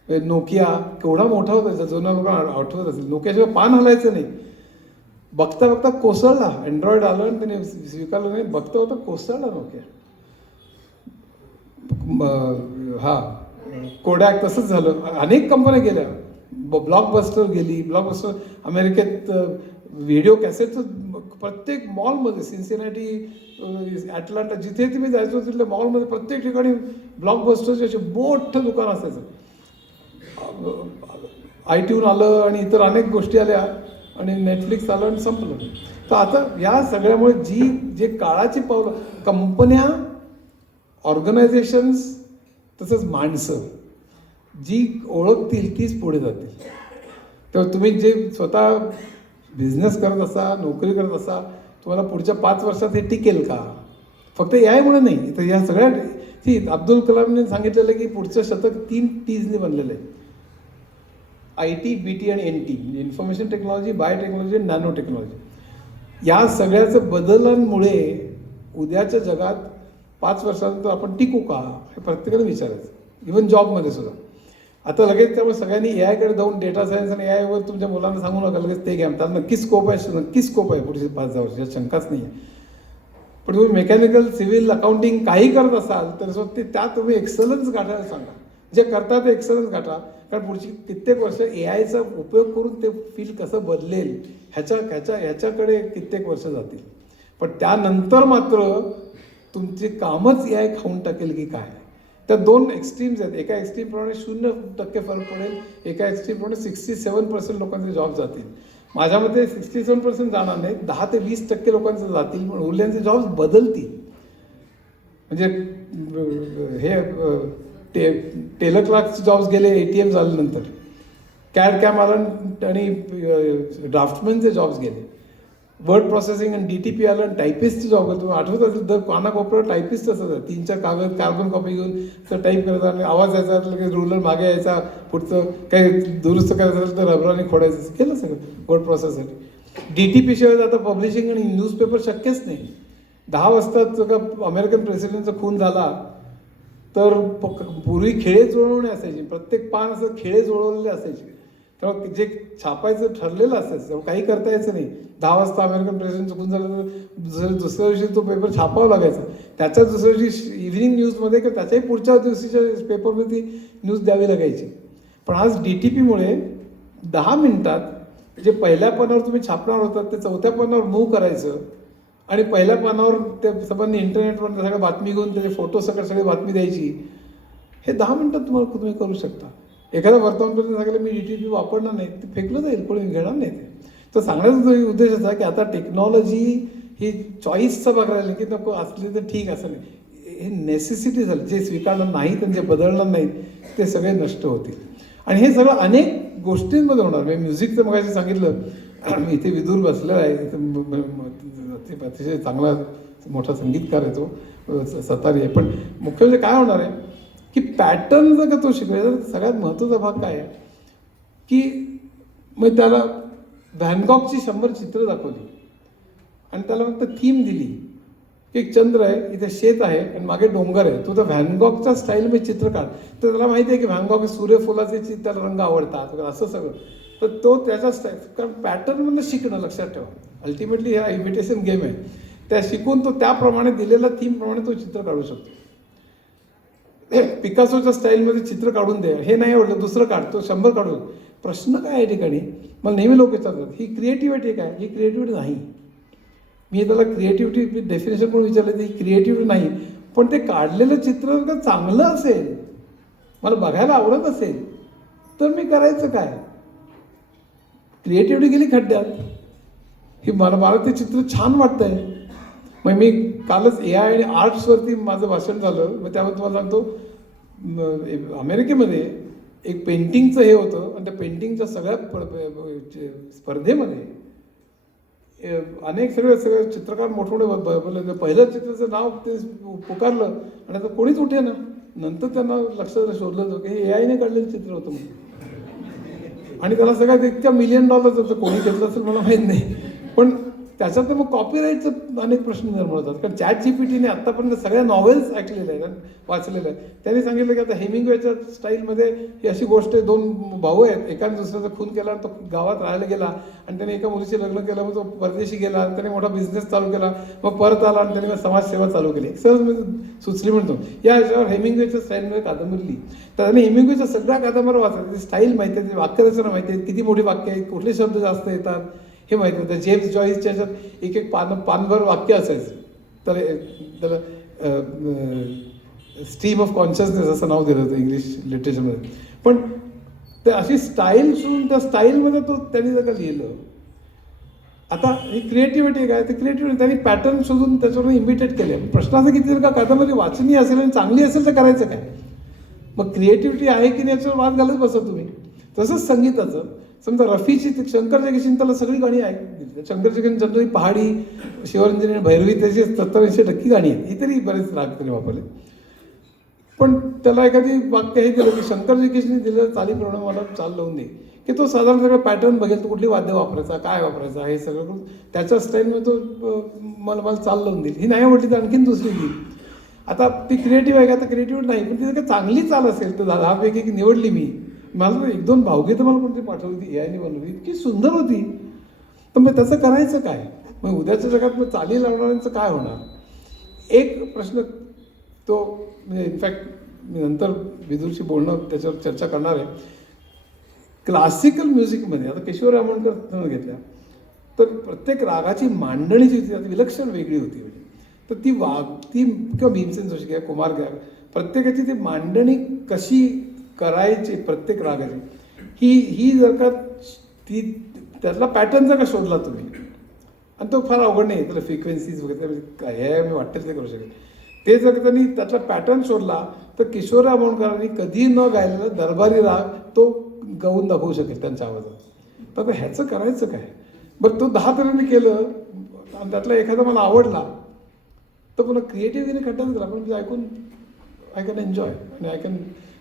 नोकिया केवढा मोठा होता, जुन्या लोकांना आठवत असेल. नोकियाशिवाय पान हलायचं नाही. बघता बघता कोसळला. अँड्रॉइड आलं आणि त्याने स्वीकारलं नाही. बघता बघता कोसळला नोकिया. कोडॅक तसंच झालं. अनेक कंपन्या गेल्या. ब्लॉकबस्टर गेली. ब्लॉकबस्टर अमेरिकेत व्हिडिओ कॅसेटचं प्रत्येक मॉलमध्ये, सिन्सिनाटी, ॲटलांटा, जिथे तुम्ही जायचो तिथल्या मॉलमध्ये प्रत्येक ठिकाणी ब्लॉकबस्टरचे असे मोठं दुकान असायचं. iTunes आलं आणि इतर अनेक गोष्टी आल्या आणि नेटफ्लिक्स आलं आणि संपलं. तर आता या सगळ्यामुळे जे काळाची पावलं, कंपन्या, ऑर्गनायझेशन्स तसंच माणसं जी ओळखतील तीच पुढे जातील. तेव्हा तुम्ही जे स्वतः बिझनेस करत असा, नोकरी करत असा, तुम्हाला पुढच्या 5 वर्षात हे टिकेल का? फक्त यामुळे नाही, तर या सगळ्या अब्दुल कलामने सांगितलेलं की पुढचं शतक 3 T's ने बनलेलं आहे. IT, BT आणि NT, म्हणजे information technology, biotechnology, nano technology. या सगळ्याचं बदलांमुळे उद्याच्या जगात 5 वर्षानंतर आपण टिकू का, हे प्रत्येकाने विचारायचं. इव्हन जॉबमध्ये सुद्धा. आता लगेच त्यामुळे सगळ्यांनी AIकडे जाऊन डेटा सायन्स आणि AIवर तुमच्या मुलांना सांगू नका लगेच ते घ्या. त्यात नक्की स्कोप आहे, नक्की स्कोप आहे पुढचे 5-10 वर्ष, यात शंकाच नाही आहे. पण तुम्ही मेकॅनिकल, सिव्हिल, अकाउंटिंग काही करत असाल तर त्यात तुम्ही एक्सलन्स गाठायला सांगा. जे करता ते एक्सलन्स गाठा. कारण पुढची कित्येक वर्ष AIचा उपयोग करून ते फील्ड कसं बदलेल ह्याच्याकडे कित्येक वर्ष जातील. पण त्यानंतर मात्र तुमची कामच AI खाऊन टाकेल की काय, त्या 2 एक्स्ट्रीम्स आहेत. एका एक्स्ट्रीमप्रमाणे 0% फरक पडेल, एका एक्स्ट्रीमप्रमाणे 67% लोकांचे जॉब जातील. माझ्या मते 67% जाणार नाही, 10 ते 20% लोकांचे जातील, पण उरल्यांचे जॉब्स बदलतील. म्हणजे हे टेलर क्लार्कचे जॉब्स गेले ATM झाल्यानंतर, कॅड कॅम आलं आणि ड्राफ्टमॅनचे जॉब्स गेले, वर्ड प्रोसेसिंग आणि DTP आलं आणि टायपिस्टचे जॉब गेले. तुम्हाला आठवत असेल दर कानाकोपऱ्यावर टायपिस्ट असं 3-4 कागद कार्बन कॉपी घेऊन तर टाईप करायचा आणि आवाज यायचा, लगेच रुलर मागे यायचा, पुढचं काही दुरुस्त करायचं असेल तर रबराने खोडायचं. केलं सगळं वर्ड प्रोसेससाठी. DTP शिवाय आता पब्लिशिंग आणि न्यूजपेपर शक्यच नाही. 10 वाजता अमेरिकन प्रेसिडेंटचा खून झाला तर पूर्वी खेळे जुळवणे असायचे. प्रत्येक पान असं खेळे जुळवलेले असायचे. तेव्हा जे छापायचं ठरलेलं असायचं, तेव्हा काही करता यायचं नाही. 10 वाजता अमेरिकन प्रेसिडेंट चुकून झालं तर दुसऱ्या दिवशी तो पेपर छापावा लागायचा. त्याच्या दुसऱ्या दिवशी इव्हिनिंग न्यूजमध्ये किंवा त्याच्याही पुढच्या दिवशीच्या पेपरमध्ये ती न्यूज द्यावी लागायची. पण आज DTPमुळे 10 मिनिटात जे पहिल्या पानावर तुम्ही छापणार होतात ते 4थ्या पानावर मूव्ह करायचं आणि पहिल्या पानावर त्या सर्वांनी इंटरनेटवर सगळ्या बातमी घेऊन त्याचे फोटो सगळी बातमी द्यायची. हे 10 मिनिटात तुम्ही करू शकता. एखाद्या वर्तमानपत्राने सांगितलं मी DTP वापरणार नाही, ते फेकलं जाईल, कोणी घेणार नाही ते. तर सांगण्याचा उद्देश असा की आता टेक्नॉलॉजी ही चॉईसचा भाग राहिली की नको असली तर ठीक, असं नाही. हे नेसेसिटी झालं. जे स्वीकारणार नाहीत आणि जे बदलणार नाहीत ते सगळे नष्ट होतील. आणि हे सगळं अनेक गोष्टींमध्ये होणार. मी म्युझिकचं मगाशी सांगितलं, इथे विदूर बसलेला आहे, अतिशय चांगला मोठा संगीतकार आहे तो, सतारी आहे. पण मुख्य म्हणजे काय होणार आहे की पॅटर्न जर का तो शिकवायचा, सगळ्यात महत्त्वाचा भाग काय आहे की मग त्याला व्हॅनगॉगची 100 चित्र दाखवली आणि त्याला फक्त थीम दिली की एक चंद्र आहे, इथे शेत आहे आणि मागे डोंगर आहे, तो तर व्हॅनगॉगच्या स्टाईलमध्ये चित्र काढ. तर त्याला माहिती आहे की व्हॅनगॉग सूर्यफुलाचे त्याला रंग आवडतात असं सगळं. तर तो त्याचा स्टाईल, कारण पॅटर्नमधनं शिकणं लक्षात ठेवा. अल्टिमेटली हा इमिटेशन गेम आहे. त्या शिकून तो त्याप्रमाणे दिलेल्या थीमप्रमाणे तो चित्र काढू शकतो. पिकासोच्या स्टाईलमध्ये चित्र काढून दे, हे नाही आवडलं दुसरं काढतो, 100 काढून. प्रश्न काय आहे ठिकाणी मला नेहमी लोक विचारतात, ही क्रिएटिव्हिटी काय? ही क्रिएटिव्हिटी नाही. मी त्याला क्रिएटिव्हिटी डेफिनेशन पण विचारलं ती क्रिएटिव्हिटी नाही, पण ते काढलेलं चित्र जर का चांगलं असेल, मला बघायला आवडत असेल, तर मी करायचं काय? क्रिएटिव्हिटी गेली खड्ड्यात. ही मला ते चित्र छान वाटतंय. मग मी कालच AI आणि आर्ट्सवरती माझं भाषण झालं. मग त्यामध्ये तुम्हाला सांगतो, अमेरिकेमध्ये एक पेंटिंगचं हे होतं आणि त्या पेंटिंगच्या सगळ्या स्पर्धेमध्ये अनेक सगळे चित्रकार मोठमोठे पहिलं चित्राचं नाव ते पुकारलं आणि आता कोणीच उठे ना. नंतर त्यांना लक्षात शोधलं होतं की हे AI ने काढलेलं चित्र होतं म्हणून. आणि त्याला सगळ्यात इतक्या $1 मिलियन होतं. कोणी घेतलं असेल मला माहीत नाही, पण त्याच्यात मग कॉपीराईटचं अनेक प्रश्न निर्माण होतात. कारण ChatGPTने आत्तापर्यंत सगळ्या नॉवेल्स ऐकलेल्या आहेत, वाचलेल्या आहेत. त्यांनी सांगितलं की आता हेमिंग्वेच्या स्टाईलमध्ये ही अशी गोष्ट आहे, 2 भाऊ आहेत, एकाने दुसऱ्याचा खून केला, तो गावात राहायला गेला आणि त्याने एका मुलीशी लग्न केलं, मग तो परदेशी गेला, त्याने मोठा बिझनेस चालू केला, मग परत आला आणि त्याने समाजसेवा चालू केली. सहज मी सुचली म्हणतो या ह्याच्यावर हेमिंग्वेच्या स्टाईलमध्ये कादंबरी लिहिली. तर त्याने हेमिंग्वेच्या सगळ्या कादंबऱ्या वाचल्या, ती स्टाईल माहिती आहे, वाक्यरचना माहिती आहे, किती मोठी वाक्य आहेत, कुठले शब्द जास्त येतात हे माहिती होतं. जेम्स जॉईसच्या ह्याच्यात एक पानभर वाक्य असायचं, तर त्याला स्ट्रीम ऑफ कॉन्शियसनेस असं नाव दिलं होतं इंग्लिश लिटरेचरमध्ये. पण ते अशी स्टाईल सोडून त्या स्टाईलमध्ये त्यांनी जर का लिहिलं. आता ही क्रिएटिव्हिटी काय, ते क्रिएटिव्हिटी त्यांनी पॅटर्न शोधून त्याच्यावर इमिटेट केले. प्रश्न असा की जर का कादंबरी वाचनीय असेल आणि चांगली असेल तर करायचं काय? मग क्रिएटिव्हिटी आहे की नाही याच्यावर वाद घालत बसा तुम्ही. तसंच संगीताचं, समजा रफीची शंकर जयकिशन त्याला सगळी गाणी ऐकली. शंकर जयकिशन जनरली पहाडी, शिवरंजनी आणि भैरवी त्याची 70-80% गाणी आहेत. इतरही बरेच राग त्याने वापरले. पण त्याला एखादी वाक्य हे दिलं की शंकर जयकिशनने दिलं चालीप्रमाणे मला चाल लावून दे, की तो साधारण सगळं पॅटर्न बघेल, तो कुठली वाद्य वापरायचा, काय वापरायचा, हे सगळं करून त्याच्या स्टाईलमध्ये तो मला चाल लावून देईल. ही नाही आवडली तर आणखीन दुसरी देईल. आता ती क्रिएटिव्ह आहे का? तर क्रिएटिव्ह नाही, पण ती जर का चांगली चाल असेल तर 10पैकी निवडली मी. मला 1-2 भावगीतं मला कोणती पाठवली होती, AI ने बनवली, इतकी सुंदर होती. तर मग त्याचं करायचं काय? मग उद्याच्या जगात मग चाली लावणाऱ्यांचं काय होणार? एक प्रश्न तो म्हणजे इनफॅक्ट मी नंतर विदुरशी बोलणं त्याच्यावर चर्चा करणार आहे. क्लासिकल म्युझिकमध्ये आता किशोर आमोणकर घेतल्या तर प्रत्येक रागाची मांडणी जी होती ती विलक्षण वेगळी होती. तर ती किंवा भीमसेन जोशी घ्या, कुमार घ्या, प्रत्येकाची ती मांडणी कशी करायची प्रत्येक रागाची ही जर का ती त्यातला पॅटर्न जर का शोधला तुम्ही, आणि तो फार अवघड नाही, त्याला फ्रिक्वेन्सीज वगैरे काय हे मी वाटतं ते करू शकेल. ते जर त्यांनी त्यातला पॅटर्न शोधला तर किशोर आमोणकरांनी कधी न गायलेला दरबारी राग तो गाऊन दाखवू शकेल त्यांच्या आवाजात. तर ह्याचं करायचं काय? बरं, तो 10 तऱ्हेने केलं आणि त्यातला एखादा मला आवडला तर पुन्हा क्रिएटिव्हिटीने खड्डाच गेला, पण ऐकून आय कॅन एन्जॉय आणि आय कॅन.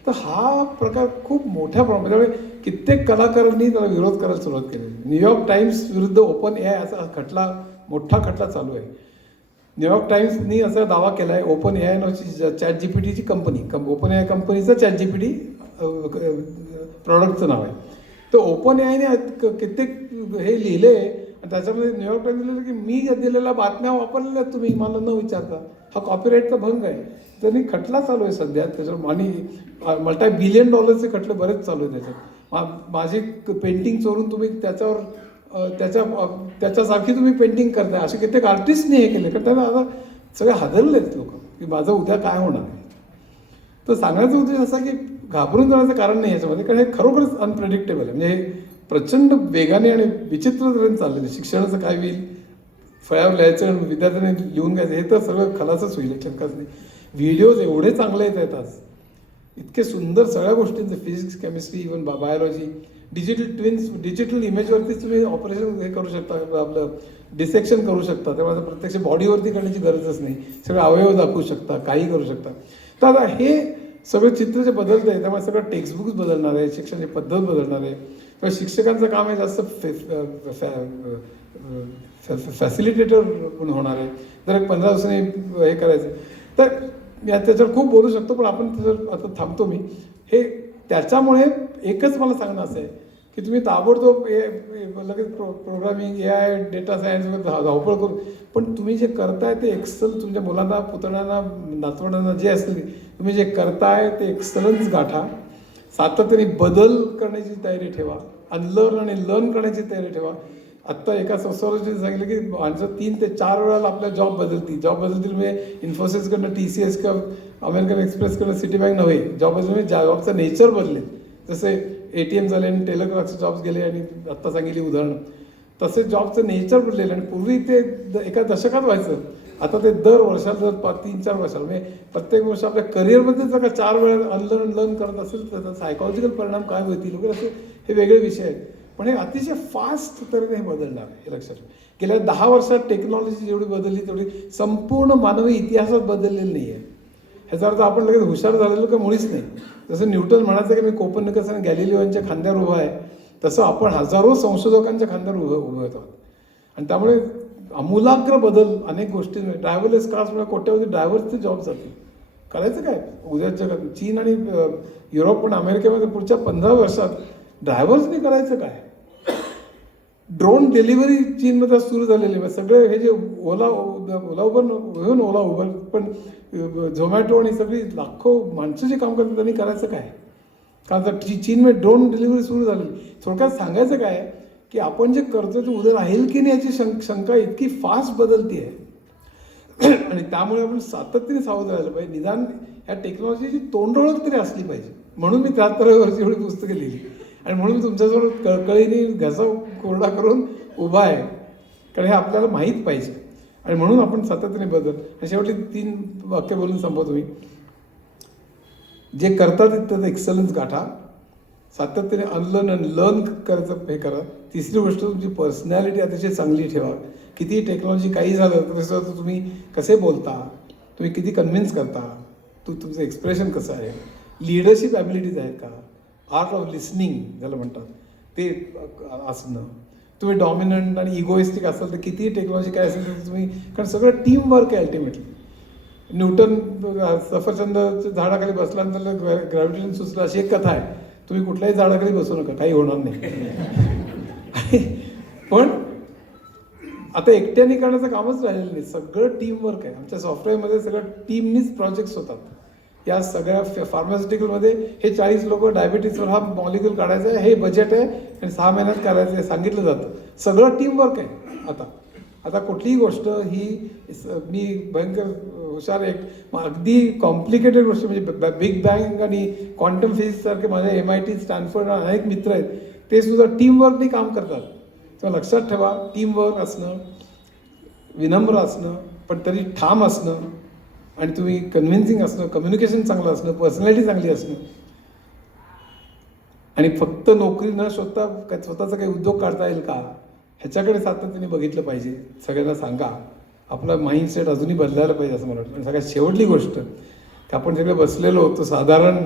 तर हा प्रकार खूप मोठ्या प्रमाणात, त्यामुळे कित्येक कलाकारांनी त्याला विरोध करायला सुरुवात केली. न्यूयॉर्क टाइम्स विरुद्ध ओपन AI असा मोठा खटला चालू आहे. न्यूयॉर्क टाइम्सनी असा दावा केला आहे, ओपन AI नावाची ChatGPTची कंपनी, ओपन AI कंपनीचं ChatGPT प्रॉडक्टचं नाव आहे. तर ओपन AIने कित्येक हे लिहिले आणि त्याच्यामध्ये न्यूयॉर्क टाइम्स लिहिलं की मी दिलेल्या बातम्या वापरलेल्या तुम्ही मला न विचारता, हा कॉपीराईटचा भंग आहे. त्यांनी खटला चालू आहे सध्या त्याच्यावर, आणि $multi-billion खटले बरेच चालू आहे त्याच्यात. माझी पेंटिंग चोरून तुम्ही त्याच्यावर त्याच्यासारखी तुम्ही पेंटिंग करताय, असे कित्येक आर्टिस्टने हे केले. कारण त्यांना आता सगळे हादरलेत लोक की माझं उद्या काय होणार आहे. तर सांगण्याचा उद्देश असा की घाबरून जाण्याचं कारण नाही याच्यामध्ये, कारण हे खरोखरच अनप्रेडिक्टेबल आहे. म्हणजे हे प्रचंड वेगाने आणि विचित्र तऱ्हेने चाललेलं. शिक्षणाचं काय होईल, फळ्यावर लिहायचं आणि विद्यार्थ्यांनी लिहून घ्यायचं, हे तर सगळं खलासच होईल, शंकाच नाही. व्हिडिओज एवढे चांगले येत आहेत आज, इतके सुंदर सगळ्या गोष्टींचं, physics, chemistry, even biology, digital twins, digital इमेजवरतीच तुम्ही ऑपरेशन हे करू शकता, आपलं डिसेक्शन करू शकता. त्यामुळे प्रत्यक्ष बॉडीवरती करण्याची गरजच नाही, सगळे अवयव दाखवू शकता, काही करू शकता. तर आता हे सगळं चित्र जे बदलतं आहे, त्यामुळे सगळं टेक्स्टबुक्स बदलणार आहे, शिक्षणाची पद्धत बदलणार आहे. तर शिक्षकांचं काम आहे जास्त फॅसिलिटेटर पण होणार आहे. जर 15 दिवसांनी हे करायचं तर त्याच्यावर खूप बोलू शकतो, पण आपण त्याच्यावर आता थांबतो मी. हे त्याच्यामुळे एकच मला सांगणं असं आहे की तुम्ही ताबडतोब लगेच प्रोग्रामिंग, AI, डेटा सायन्स वगैरे धावपळ करू, पण तुम्ही जे करताय ते एक्सल तुमच्या मुलांना, पुतण्यांना, नातवंडांना जे असतील तुम्ही जे करताय ते एक्सलन्स गाठा. सातत्याने बदल करण्याची तयारी ठेवा, अनलर्न आणि लर्न करण्याची तयारी ठेवा. आत्ता एका सोसायटीने सांगितलं की माणसं 3 ते 4 वेळाला आपल्या जॉब बदलतील म्हणजे इन्फोसिसकडनं TCS का अमेरिकन एक्सप्रेसकडनं सिटी बँक नव्हे, जॉब बदलतील म्हणजे जॉबचं नेचर बदलेल. जसे ATM झाले आणि टेलिग्राफचे जॉब्स गेले आणि आत्ता सांगितली उदाहरणं, तसे जॉबचं नेचर बदलेलं. आणि पूर्वी ते एका दशकात व्हायचं, आता ते दर वर्षाला 3-4 वर्षाला म्हणजे प्रत्येक वर्ष आपल्या करिअरमध्ये जर का 4 वेळा लर्न करत असेल तर त्याचा सायकॉलॉजिकल परिणाम काय होतील वगैरे असे हे वेगळे विषय आहेत. पण हे अतिशय फास्ट तऱ्हेने हे बदलणार हे लक्षात ठेवा. गेल्या 10 वर्षात टेक्नॉलॉजी जेवढी बदलली तेवढी संपूर्ण मानवी इतिहासात बदललेली नाही आहे. ह्याचा अर्थ आपण लगेच हुशार झालेलो का मुळीच नाही. जसं न्यूटन म्हणायचं की मी कोपर्निकस आणि गॅलिलिओच्या खांद्यावर उभा आहे, तसं आपण हजारो संशोधकांच्या खांद्यावर उभे होतो. आणि त्यामुळे आमूलाग्र बदल अनेक गोष्टी. ड्रायव्हरलेस कार्समुळे कोट्यावधी ड्रायव्हर्सचे जॉब जातील. करायचं काय उद्या जगात? चीन आणि युरोप पण अमेरिकेमध्ये पुढच्या 15 वर्षात ड्रायव्हर्सनी करायचं काय? ड्रोन डिलिव्हरी चीनमध्ये सुरू झालेली आहे. सगळे हे जे ओला उबर पण झोमॅटो आणि सगळी लाखो माणसं जे काम करतात त्यांनी करायचं काय? कारण तर चीनमध्ये ड्रोन डिलिव्हरी सुरू झालेली. थोडक्यात सांगायचं काय की आपण जे करतो ते उद्या राहील की नाही याची शंका इतकी फास्ट बदलती आहे. आणि त्यामुळे आपण सातत्याने सावध राहिलं पाहिजे. निदान ह्या टेक्नॉलॉजीची तोंडओळख तरी असली पाहिजे. म्हणून मी 73 वर्षी एवढी पुस्तकं लिहिली आणि म्हणून मी तुमच्याजवळ कळकळीने घसा कोरडा करून उभा आहे, कारण हे आपल्याला माहीत पाहिजे. आणि म्हणून आपण सातत्याने बदल. आणि शेवटी 3 वाक्य बोलून संपवतो मी. जे करतात त्याचं एक्सलन्स गाठा, सातत्याने अनलर्न आणि लर्न करायचं हे करा. तिसरी गोष्ट तुमची पर्सनॅलिटी अतिशय चांगली ठेवा. किती टेक्नॉलॉजी काही झालं तर तसं तुम्ही कसे बोलता, तुम्ही किती कन्व्हिन्स करता, तुमचं एक्सप्रेशन कसं आहे, लिडरशिप ॲबिलिटीज आहेत का, आर्ट ऑफ लिसनिंग ज्याला म्हणतात ते असणं. तुम्ही डॉमिनंट आणि इगोइस्टिक असाल तर किती टेक्नॉलॉजी काय असेल तर तुम्ही, कारण सगळं टीमवर्क आहे अल्टिमेटली. न्यूटन सफरचंद झाडाखाली बसल्यानंतर ग्रॅव्हिटेशन सुचलं अशी एक कथा आहे. तुम्ही कुठल्याही झाडाखाली बसू नका, काही होणार नाही. पण आता एकट्याने करण्याचं कामच राहिलेलं नाही, सगळं टीमवर्क आहे. आमच्या सॉफ्टवेअरमध्ये सगळं टीमनीच प्रोजेक्ट्स होतात. या सगळ्या फार्मास्युटिकलमध्ये हे 40 लोक डायबिटीजवर हा मॉलिक्यूल काढायचा आहे, हे बजेट आहे आणि 6 महिन्यात करायचं आहे सांगितलं जातं. सगळं टीमवर्क आहे. आता कुठलीही गोष्ट ही मी भयंकर हुशार एक अगदी कॉम्प्लिकेटेड गोष्ट म्हणजे बिग बँग आणि क्वांटम फिजिक्ससारखे माझे MIT स्टॅनफर्ड अनेक मित्र आहेत, ते सुद्धा टीमवर्कनी काम करतात. तेव्हा लक्षात ठेवा, टीमवर्क असणं, विनम्र असणं पण तरी ठाम असणं आणि तुम्ही कन्व्हिन्सिंग असणं, कम्युनिकेशन चांगलं असणं, पर्सनॅलिटी चांगली असणं. आणि फक्त नोकरी न शोधता स्वतःचा काही उद्योग काढता येईल का ह्याच्याकडे सातत्याने बघितलं पाहिजे. सगळ्यांना सांगा, आपला माइंडसेट अजूनही बदलायला पाहिजे असं मला वाटतं. आणि सगळ्यात शेवटली गोष्ट की आपण सगळे बसलेलो होतो साधारण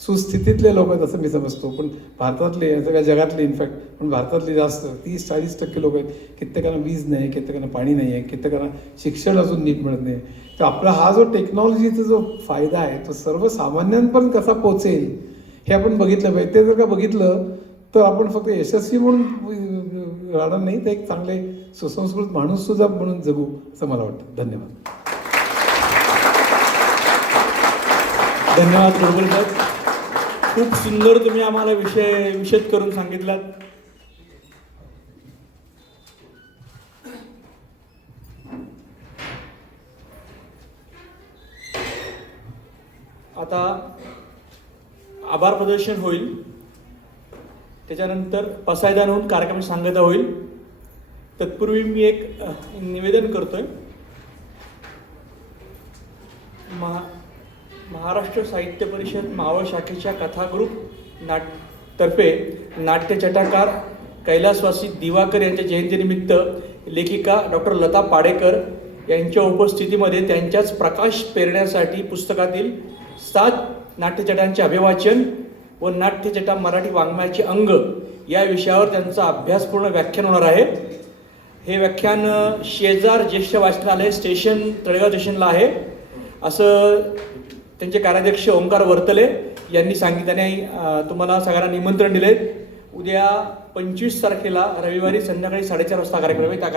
सुस्थितीतले लोक आहेत असं मी समजतो, पण भारतातले सगळ्या जगातले इनफॅक्ट, पण भारतातले जास्त 30-40% लोक आहेत. कित्येकांना वीज नाही, कित्येकांना पाणी नाही आहे, कित्येकांना शिक्षण अजून नीट मिळत नाही. तर आपला हा जो टेक्नॉलॉजीचा जो फायदा आहे तो सर्वसामान्यांपर्यंत कसा पोचेल हे आपण बघितलं पाहिजे. ते जर का बघितलं तर आपण फक्त यशस्वी म्हणून राहणार नाही, तर एक चांगले सुसंस्कृत माणूस सुद्धा म्हणून जगू असं मला वाटतं. धन्यवाद. धन्यवाद गोडबोले. खूप सुंदर तुम्ही आम्हाला विशद करून सांगितलात. आता आभार प्रदर्शन होईल, त्याच्यानंतर पसायदान होऊन कार्यक्रम सांगता होईल. तत्पूर्वी मी एक निवेदन करतोय. महाराष्ट्र साहित्य परिषद मावळ शाखेच्या कथाग्रुप तर्फे नाट्यछटाकार कैलासवासी दिवाकर यांच्या जयंतीनिमित्त लेखिका डॉक्टर लता पाडेकर यांच्या उपस्थितीमध्ये त्यांच्याच प्रकाश पेरण्यासाठी पुस्तकातील 7 नाट्यछटांचे अभिवाचन व नाट्यछटा मराठी वाङ्मयाचे अंग या विषयावर त्यांचा अभ्यासपूर्ण व्याख्यान होणार आहे. हे व्याख्यान शेजार ज्येष्ठ वाचनालय स्टेशन तळेगाव स्टेशनला आहे असं त्यांचे कार्याध्यक्ष ओंकार वर्तले यांनी सांगितल्याने तुम्हाला सगळ्यांना निमंत्रण दिले. उद्या 25 तारखेला रविवारी संध्याकाळी 4:30 वाजता कार्यक्रम आहे. त्या